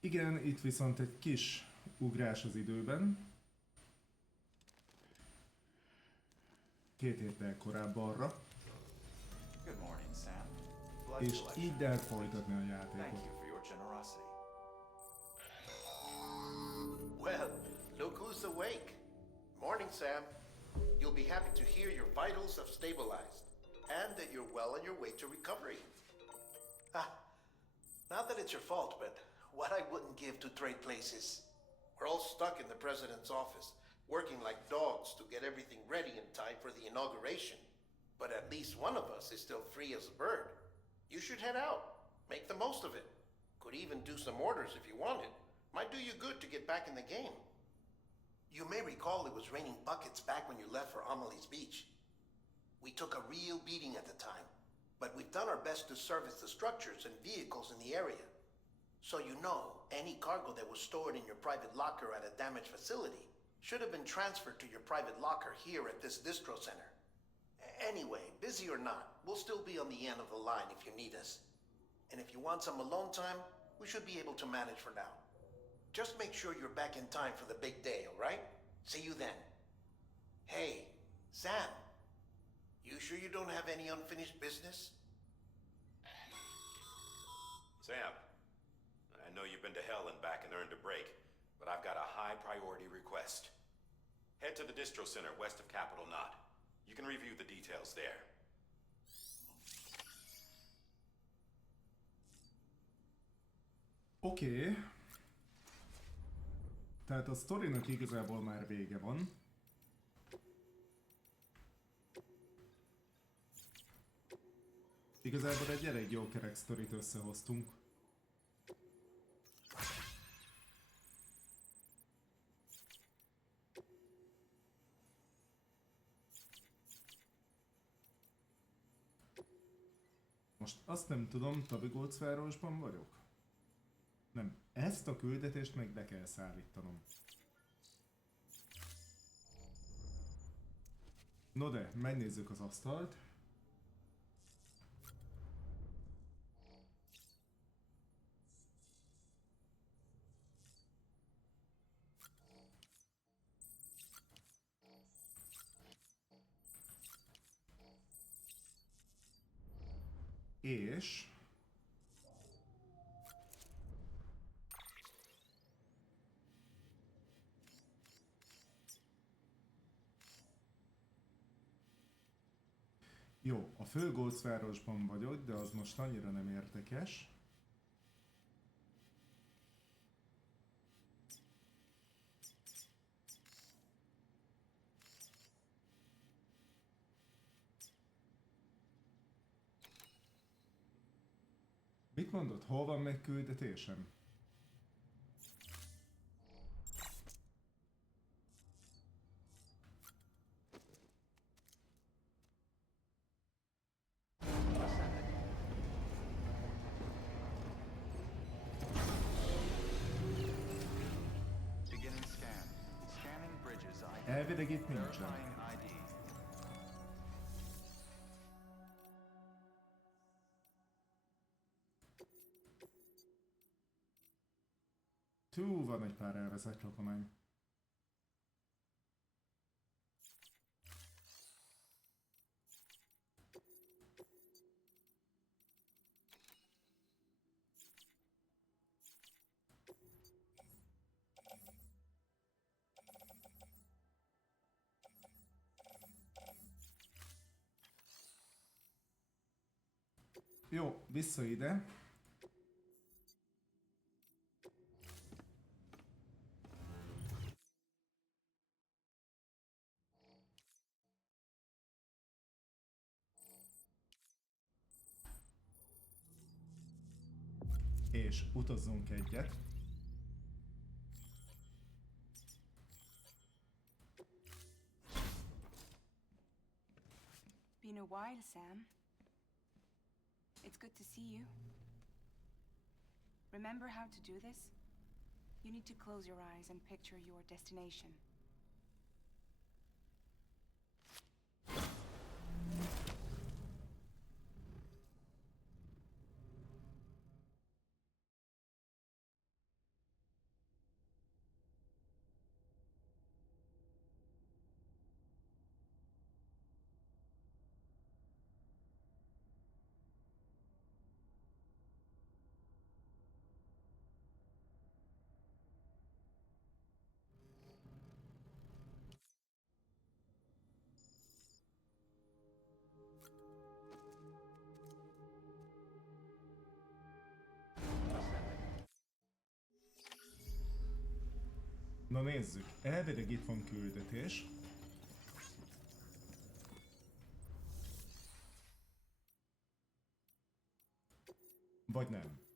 Igen, itt viszont egy kis ugrás az időben. 2 héttel korábbanra. Good morning, Sam. És így lehet folytatni a Thank játékot. you for your generosity. Well, look who's awake. Morning, Sam. You'll be happy to hear your vitals have stabilized, and that you're well on your way to recovery. Not that it's your fault, but what I wouldn't give to trade places. We're all stuck in the president's office, working like dogs to get everything ready in time for the inauguration. But at least one of us is still free as a bird. You should head out. Make the most of it. Could even do some orders if you wanted. Might do you good to get back in the game. You may recall it was raining buckets back when you left for Amelie's Beach. We took a real beating at the time, but we've done our best to service the structures and vehicles in the area. So you know, any cargo that was stored in your private locker at a damaged facility should have been transferred to your private locker here at this distro center. Anyway, busy or not, we'll still be on the end of the line if you need us. And if you want some alone time, we should be able to manage for now. Just make sure you're back in time for the big day, alright? See you then. Hey, Sam, you sure you don't have any unfinished business? Sam, I know you've been to hell and back and earned a break, but I've got a high priority request. Head to the distro center west of Capitol Knot. You can review the details there. Oké. Tehát a sztorinak igazából már vége van. Igazából egy elég jó kerek sztorit összehoztunk. Most azt nem tudom, Tabigolcvárosban vagyok? Nem, ezt a küldetést meg be kell szállítanom. No de, megnézzük az asztalt. És... Jó, a fő gócvárosban vagyok, de az most annyira nem érdekes. Mit mondod? Hol van még küldetésem? Beginning scan. Scanning bridges ID. Elvileg itt nincsen. Verifying ID. Van egy pár elveszett rakomány. Jó, vissza ide. És utazzunk egyet. Been a while, Sam. It's good to see you. Remember how to do this? You need to close your eyes and picture your destination. Na nézzük, elvileg itt van küldetés. Vagy nem.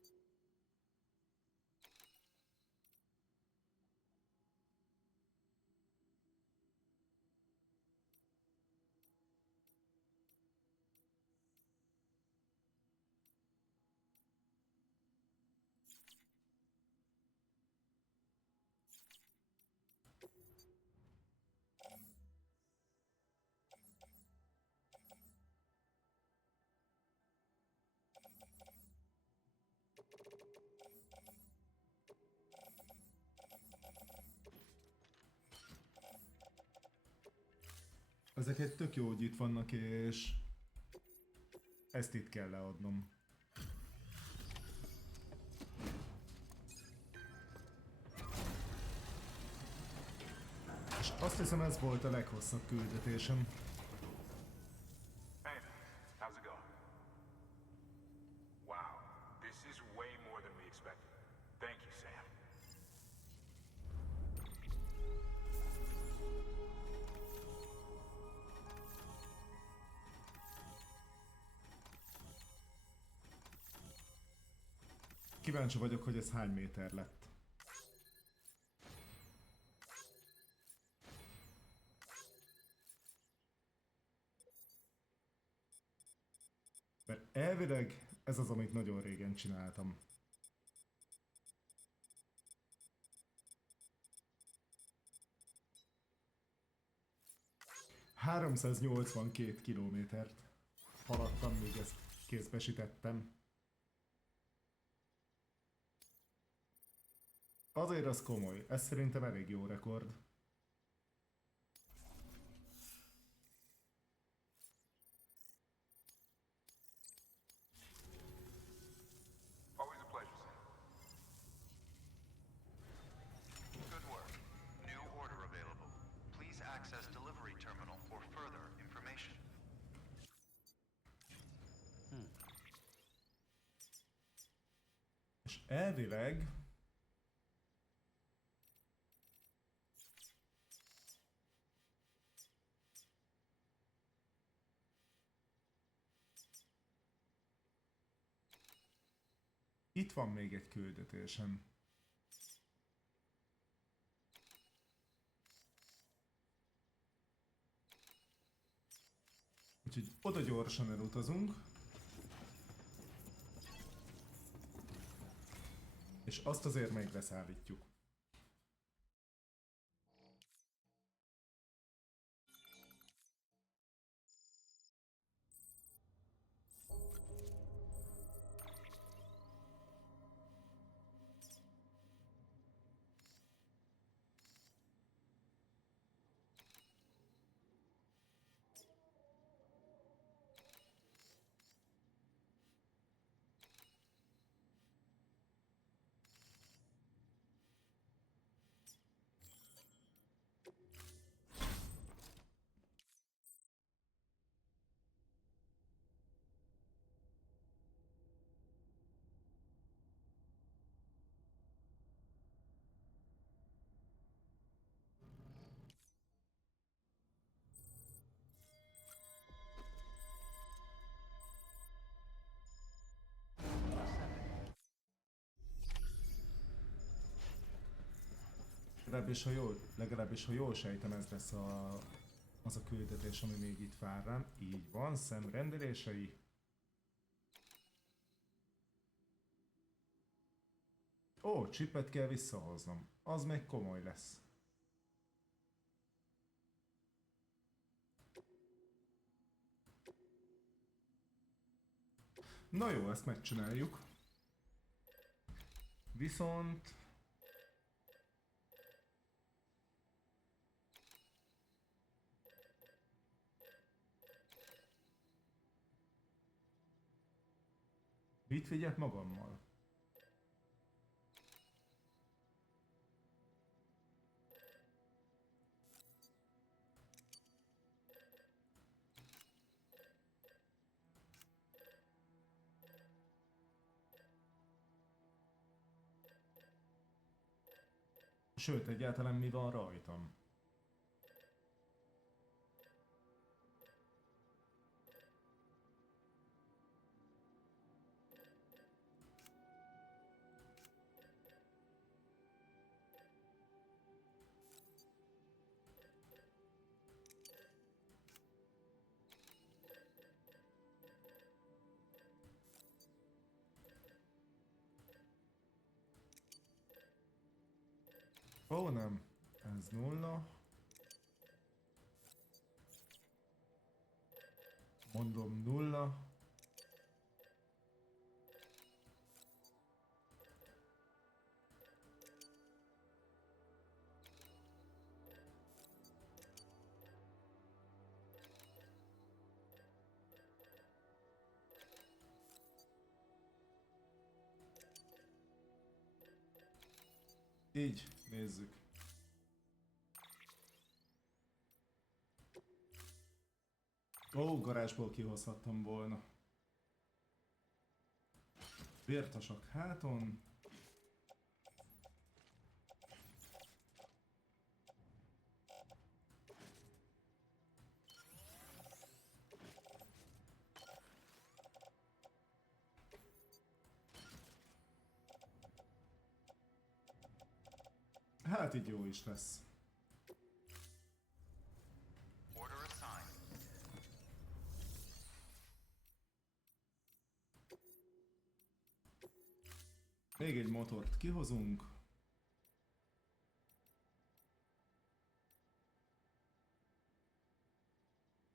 Ezeket tök jó, hogy itt vannak, és ezt itt kell leadnom. És azt hiszem, ez volt a leghosszabb küldetésem. Hey, how's it going? Wow, this is way more than we expected. Thank you, Sam. Kíváncsi vagyok, hogy ez hány méter lett. Mert elvileg ez az, amit nagyon régen csináltam. ...382 kilométert haladtam, míg ezt kézbesítettem. Azért az komoly, ez szerintem elég jó rekord. Always a pleasure, Sam. Good work. New order available. Please access delivery terminal for further information. Elvileg itt van még egy küldetésem. Úgyhogy oda gyorsan elutazunk. És azt azért még leszállítjuk. Legalábbis ha jól sejtem, ez lesz az a küldetés, ami még itt vár rám. Így van, szemrendelései. Ó, csipet kell visszahoznom. Az még komoly lesz. Na jó, ezt megcsináljuk. Viszont... mit vigyek magammal? Sőt, egyáltalán mi van rajtam? Ó, nem. Ez 0. Mondom 0. Így, nézzük. Ó, garázsból kihozhattam volna. Vértasak háton. Hát így jó is lesz. Még egy motort kihozunk.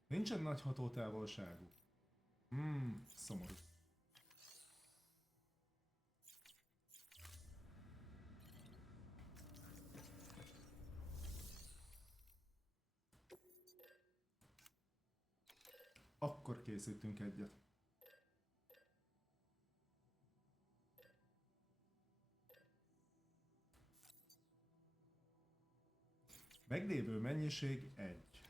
Nincsen nagy hatótávolságú. Szomorú. Akkor készítünk egyet. Meglévő mennyiség 1.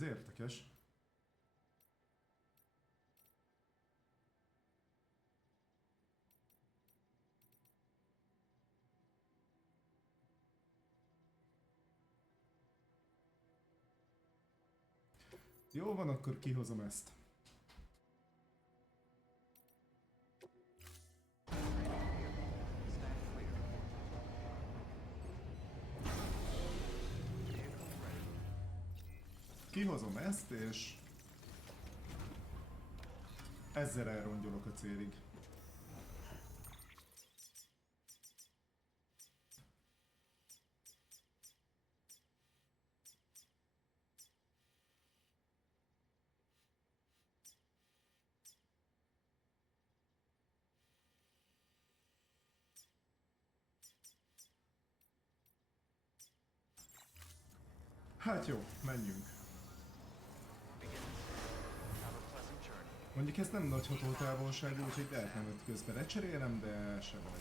Ez érdekes. Jó van, akkor kihozom ezt. Kihozom ezt, és ezzel elrongyolok a célig. Hát jó, menjünk. Mondjuk ez nem nagy hatótávolságú, úgyhogy lehetne őt közben lecserélem, de se baj.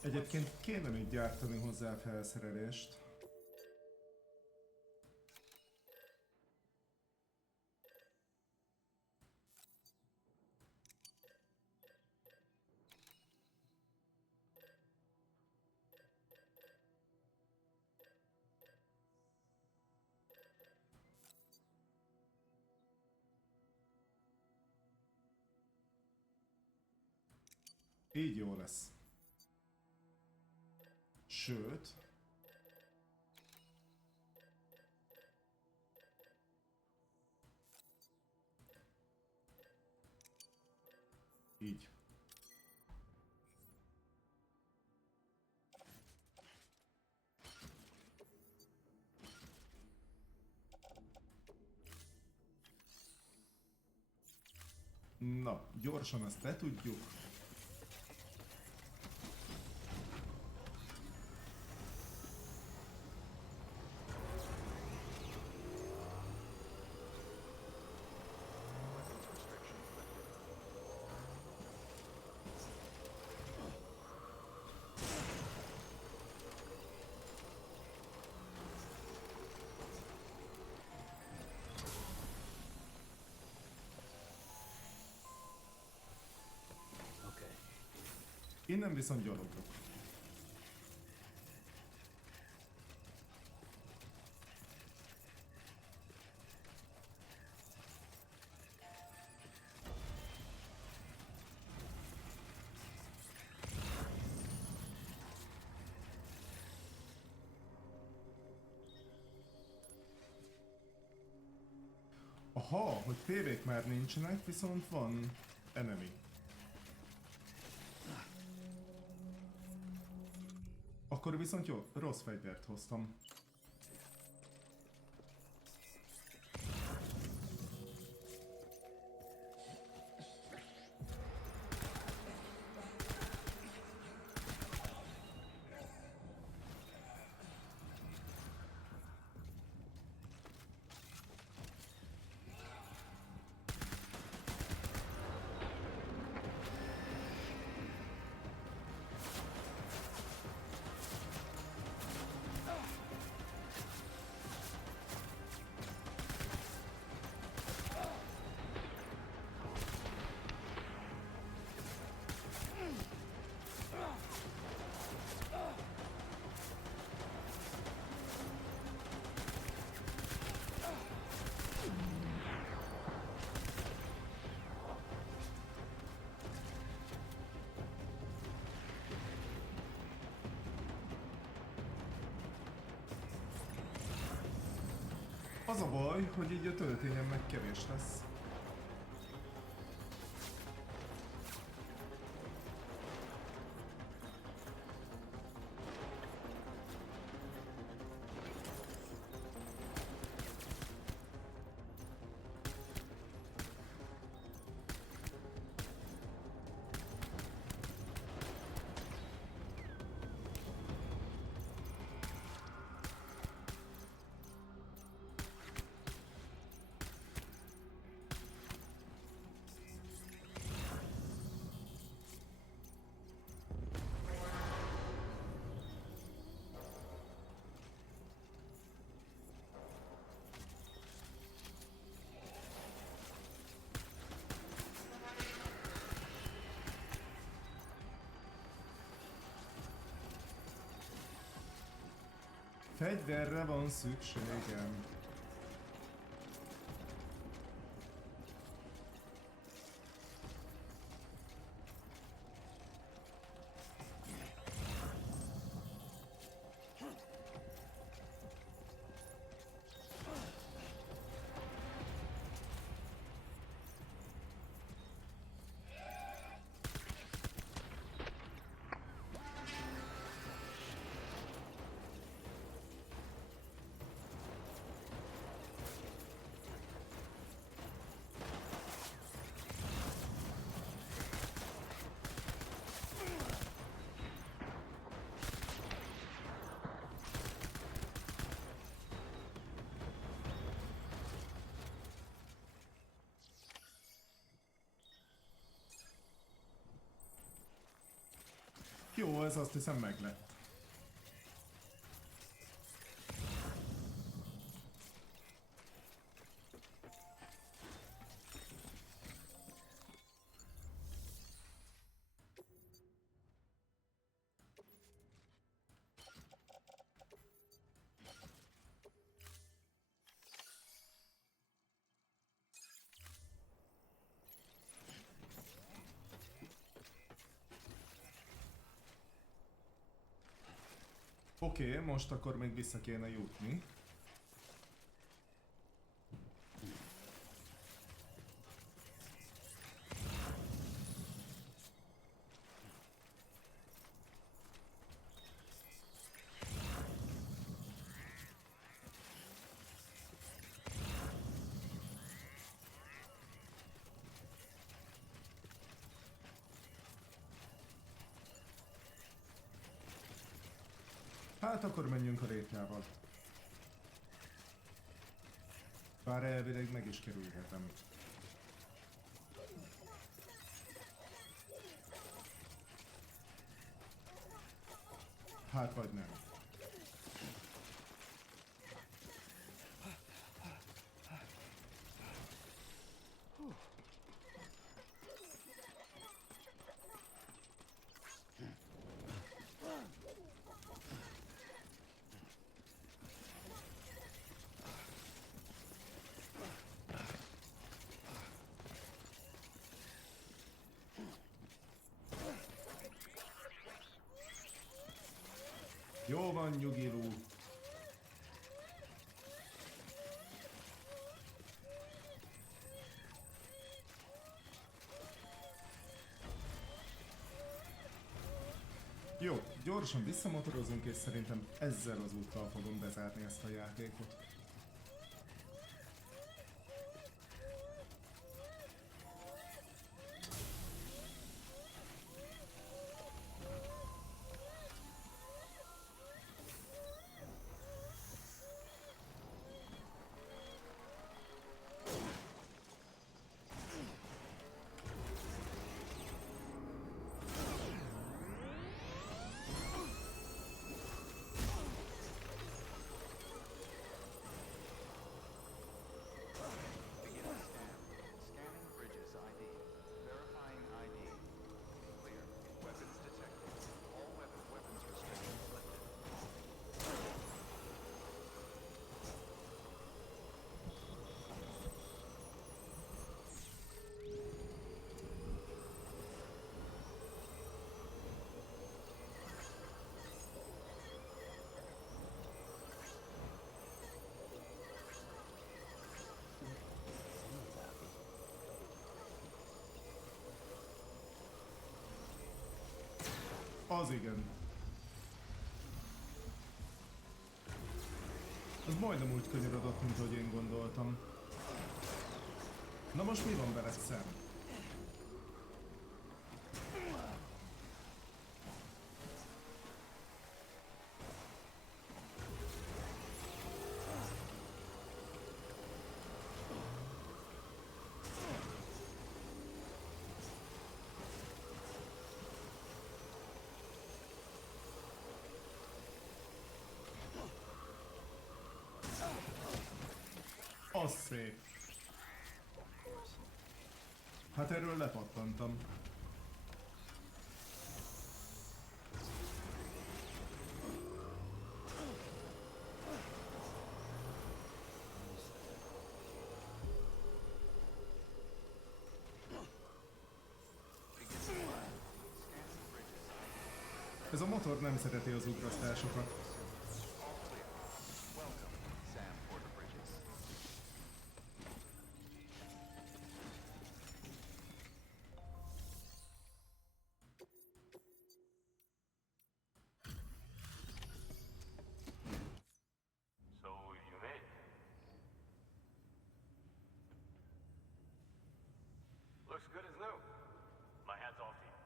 Egyébként kéne még gyártani hozzá felszerelést. Így jó lesz. Sőt... Így. Na, gyorsan ezt letudjuk. Innen viszont gyalogok. Aha, hogy PV-k már nincsenek, viszont van enemy. Akkor viszont jó, rossz fegyvert hoztam. Az a baj, hogy így a töltényem meg kevés lesz. Fegyverre van szükségem. Jó, ez azt hiszem meg lett. Oké, most akkor még vissza kéne jutni. Hát akkor menjünk a rétjával. Bár elvileg meg is kerülhetem. Hát vagy nem. Jó van, nyugilú. Jó, gyorsan visszamotorozunk, és szerintem ezzel az úttal fogom bezárni ezt a játékot. Az igen. Ez majdnem úgy kanyarodott, mint ahogy én gondoltam. Na most mi van veled, Sam? Az szép. Hát erről lepattantam. Ez a motor nem szereti az ugrasztásokat. Looks good as new. My hat's off to you.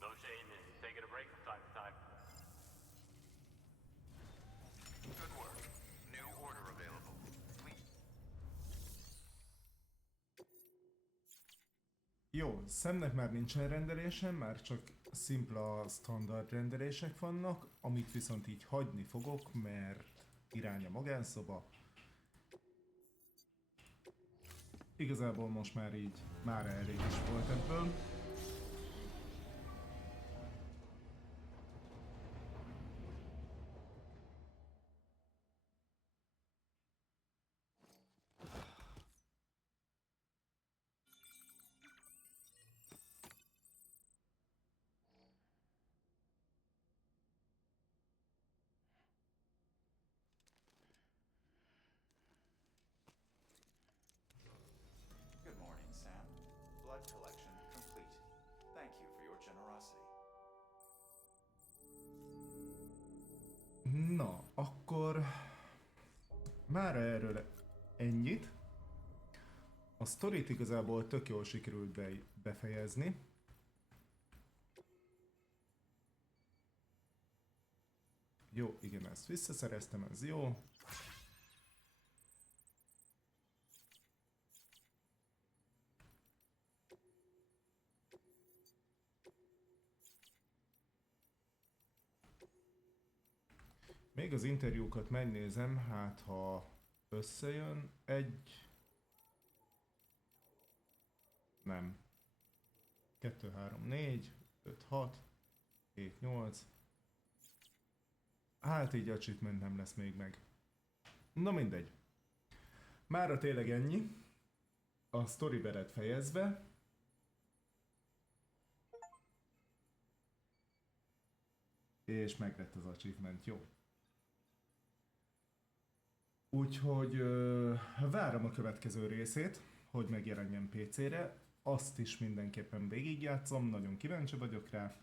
No shame in taking a break from time to time. Good work. New order available. Please. Jó, Samnek már nincsen rendelése, már csak szimpla standard rendelések vannak, amit viszont így hagyni fogok, mert irány a magánszoba. Igazából most már így már elég is volt ebből. Good morning, Sam. Blood collection complete. Thank you for your generosity. Na, akkor már erről ennyit. A sztorit igazából tök jól sikerült befejezni. Jó, igen, ezt visszaszereztem, ez jó. Még az interjúkat megnézem, hát ha összejön egy... Nem. 2, 3, 4, 5, 6, 7, 8. Hát így achievement nem lesz még meg. Na mindegy. Mára tényleg ennyi. A sztori be lett fejezve. És meg lett az achievement, jó. Úgyhogy várom a következő részét, hogy megjelenjen PC-re. Azt is mindenképpen végigjátszom, nagyon kíváncsi vagyok rá.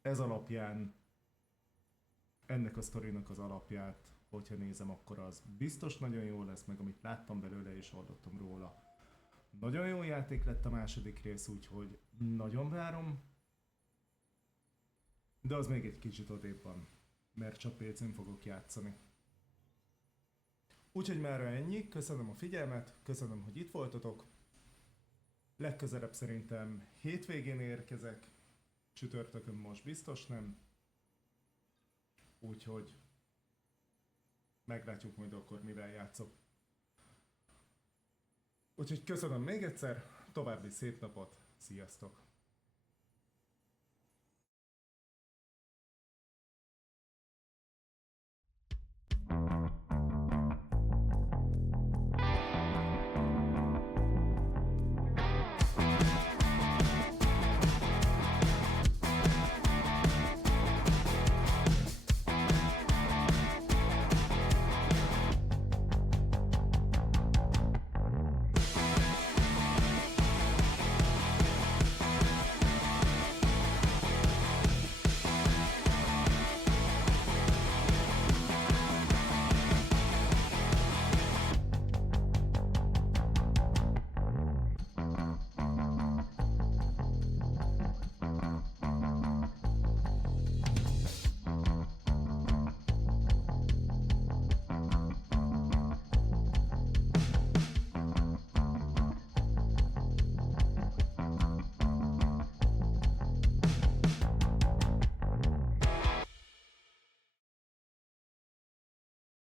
Ez alapján, ennek a sztorinak az alapját, hogyha nézem, akkor az biztos nagyon jó lesz, meg amit láttam belőle és hallottam róla. Nagyon jó játék lett a második rész, úgyhogy nagyon várom. De az még egy kicsit odébb van, mert csak PC-n fogok játszani. Úgyhogy mára ennyi, köszönöm a figyelmet, köszönöm, hogy itt voltatok. Legközelebb szerintem hétvégén érkezek, csütörtökön most biztos nem. Úgyhogy meglátjuk majd akkor mivel játszok. Úgyhogy köszönöm még egyszer, további szép napot, sziasztok!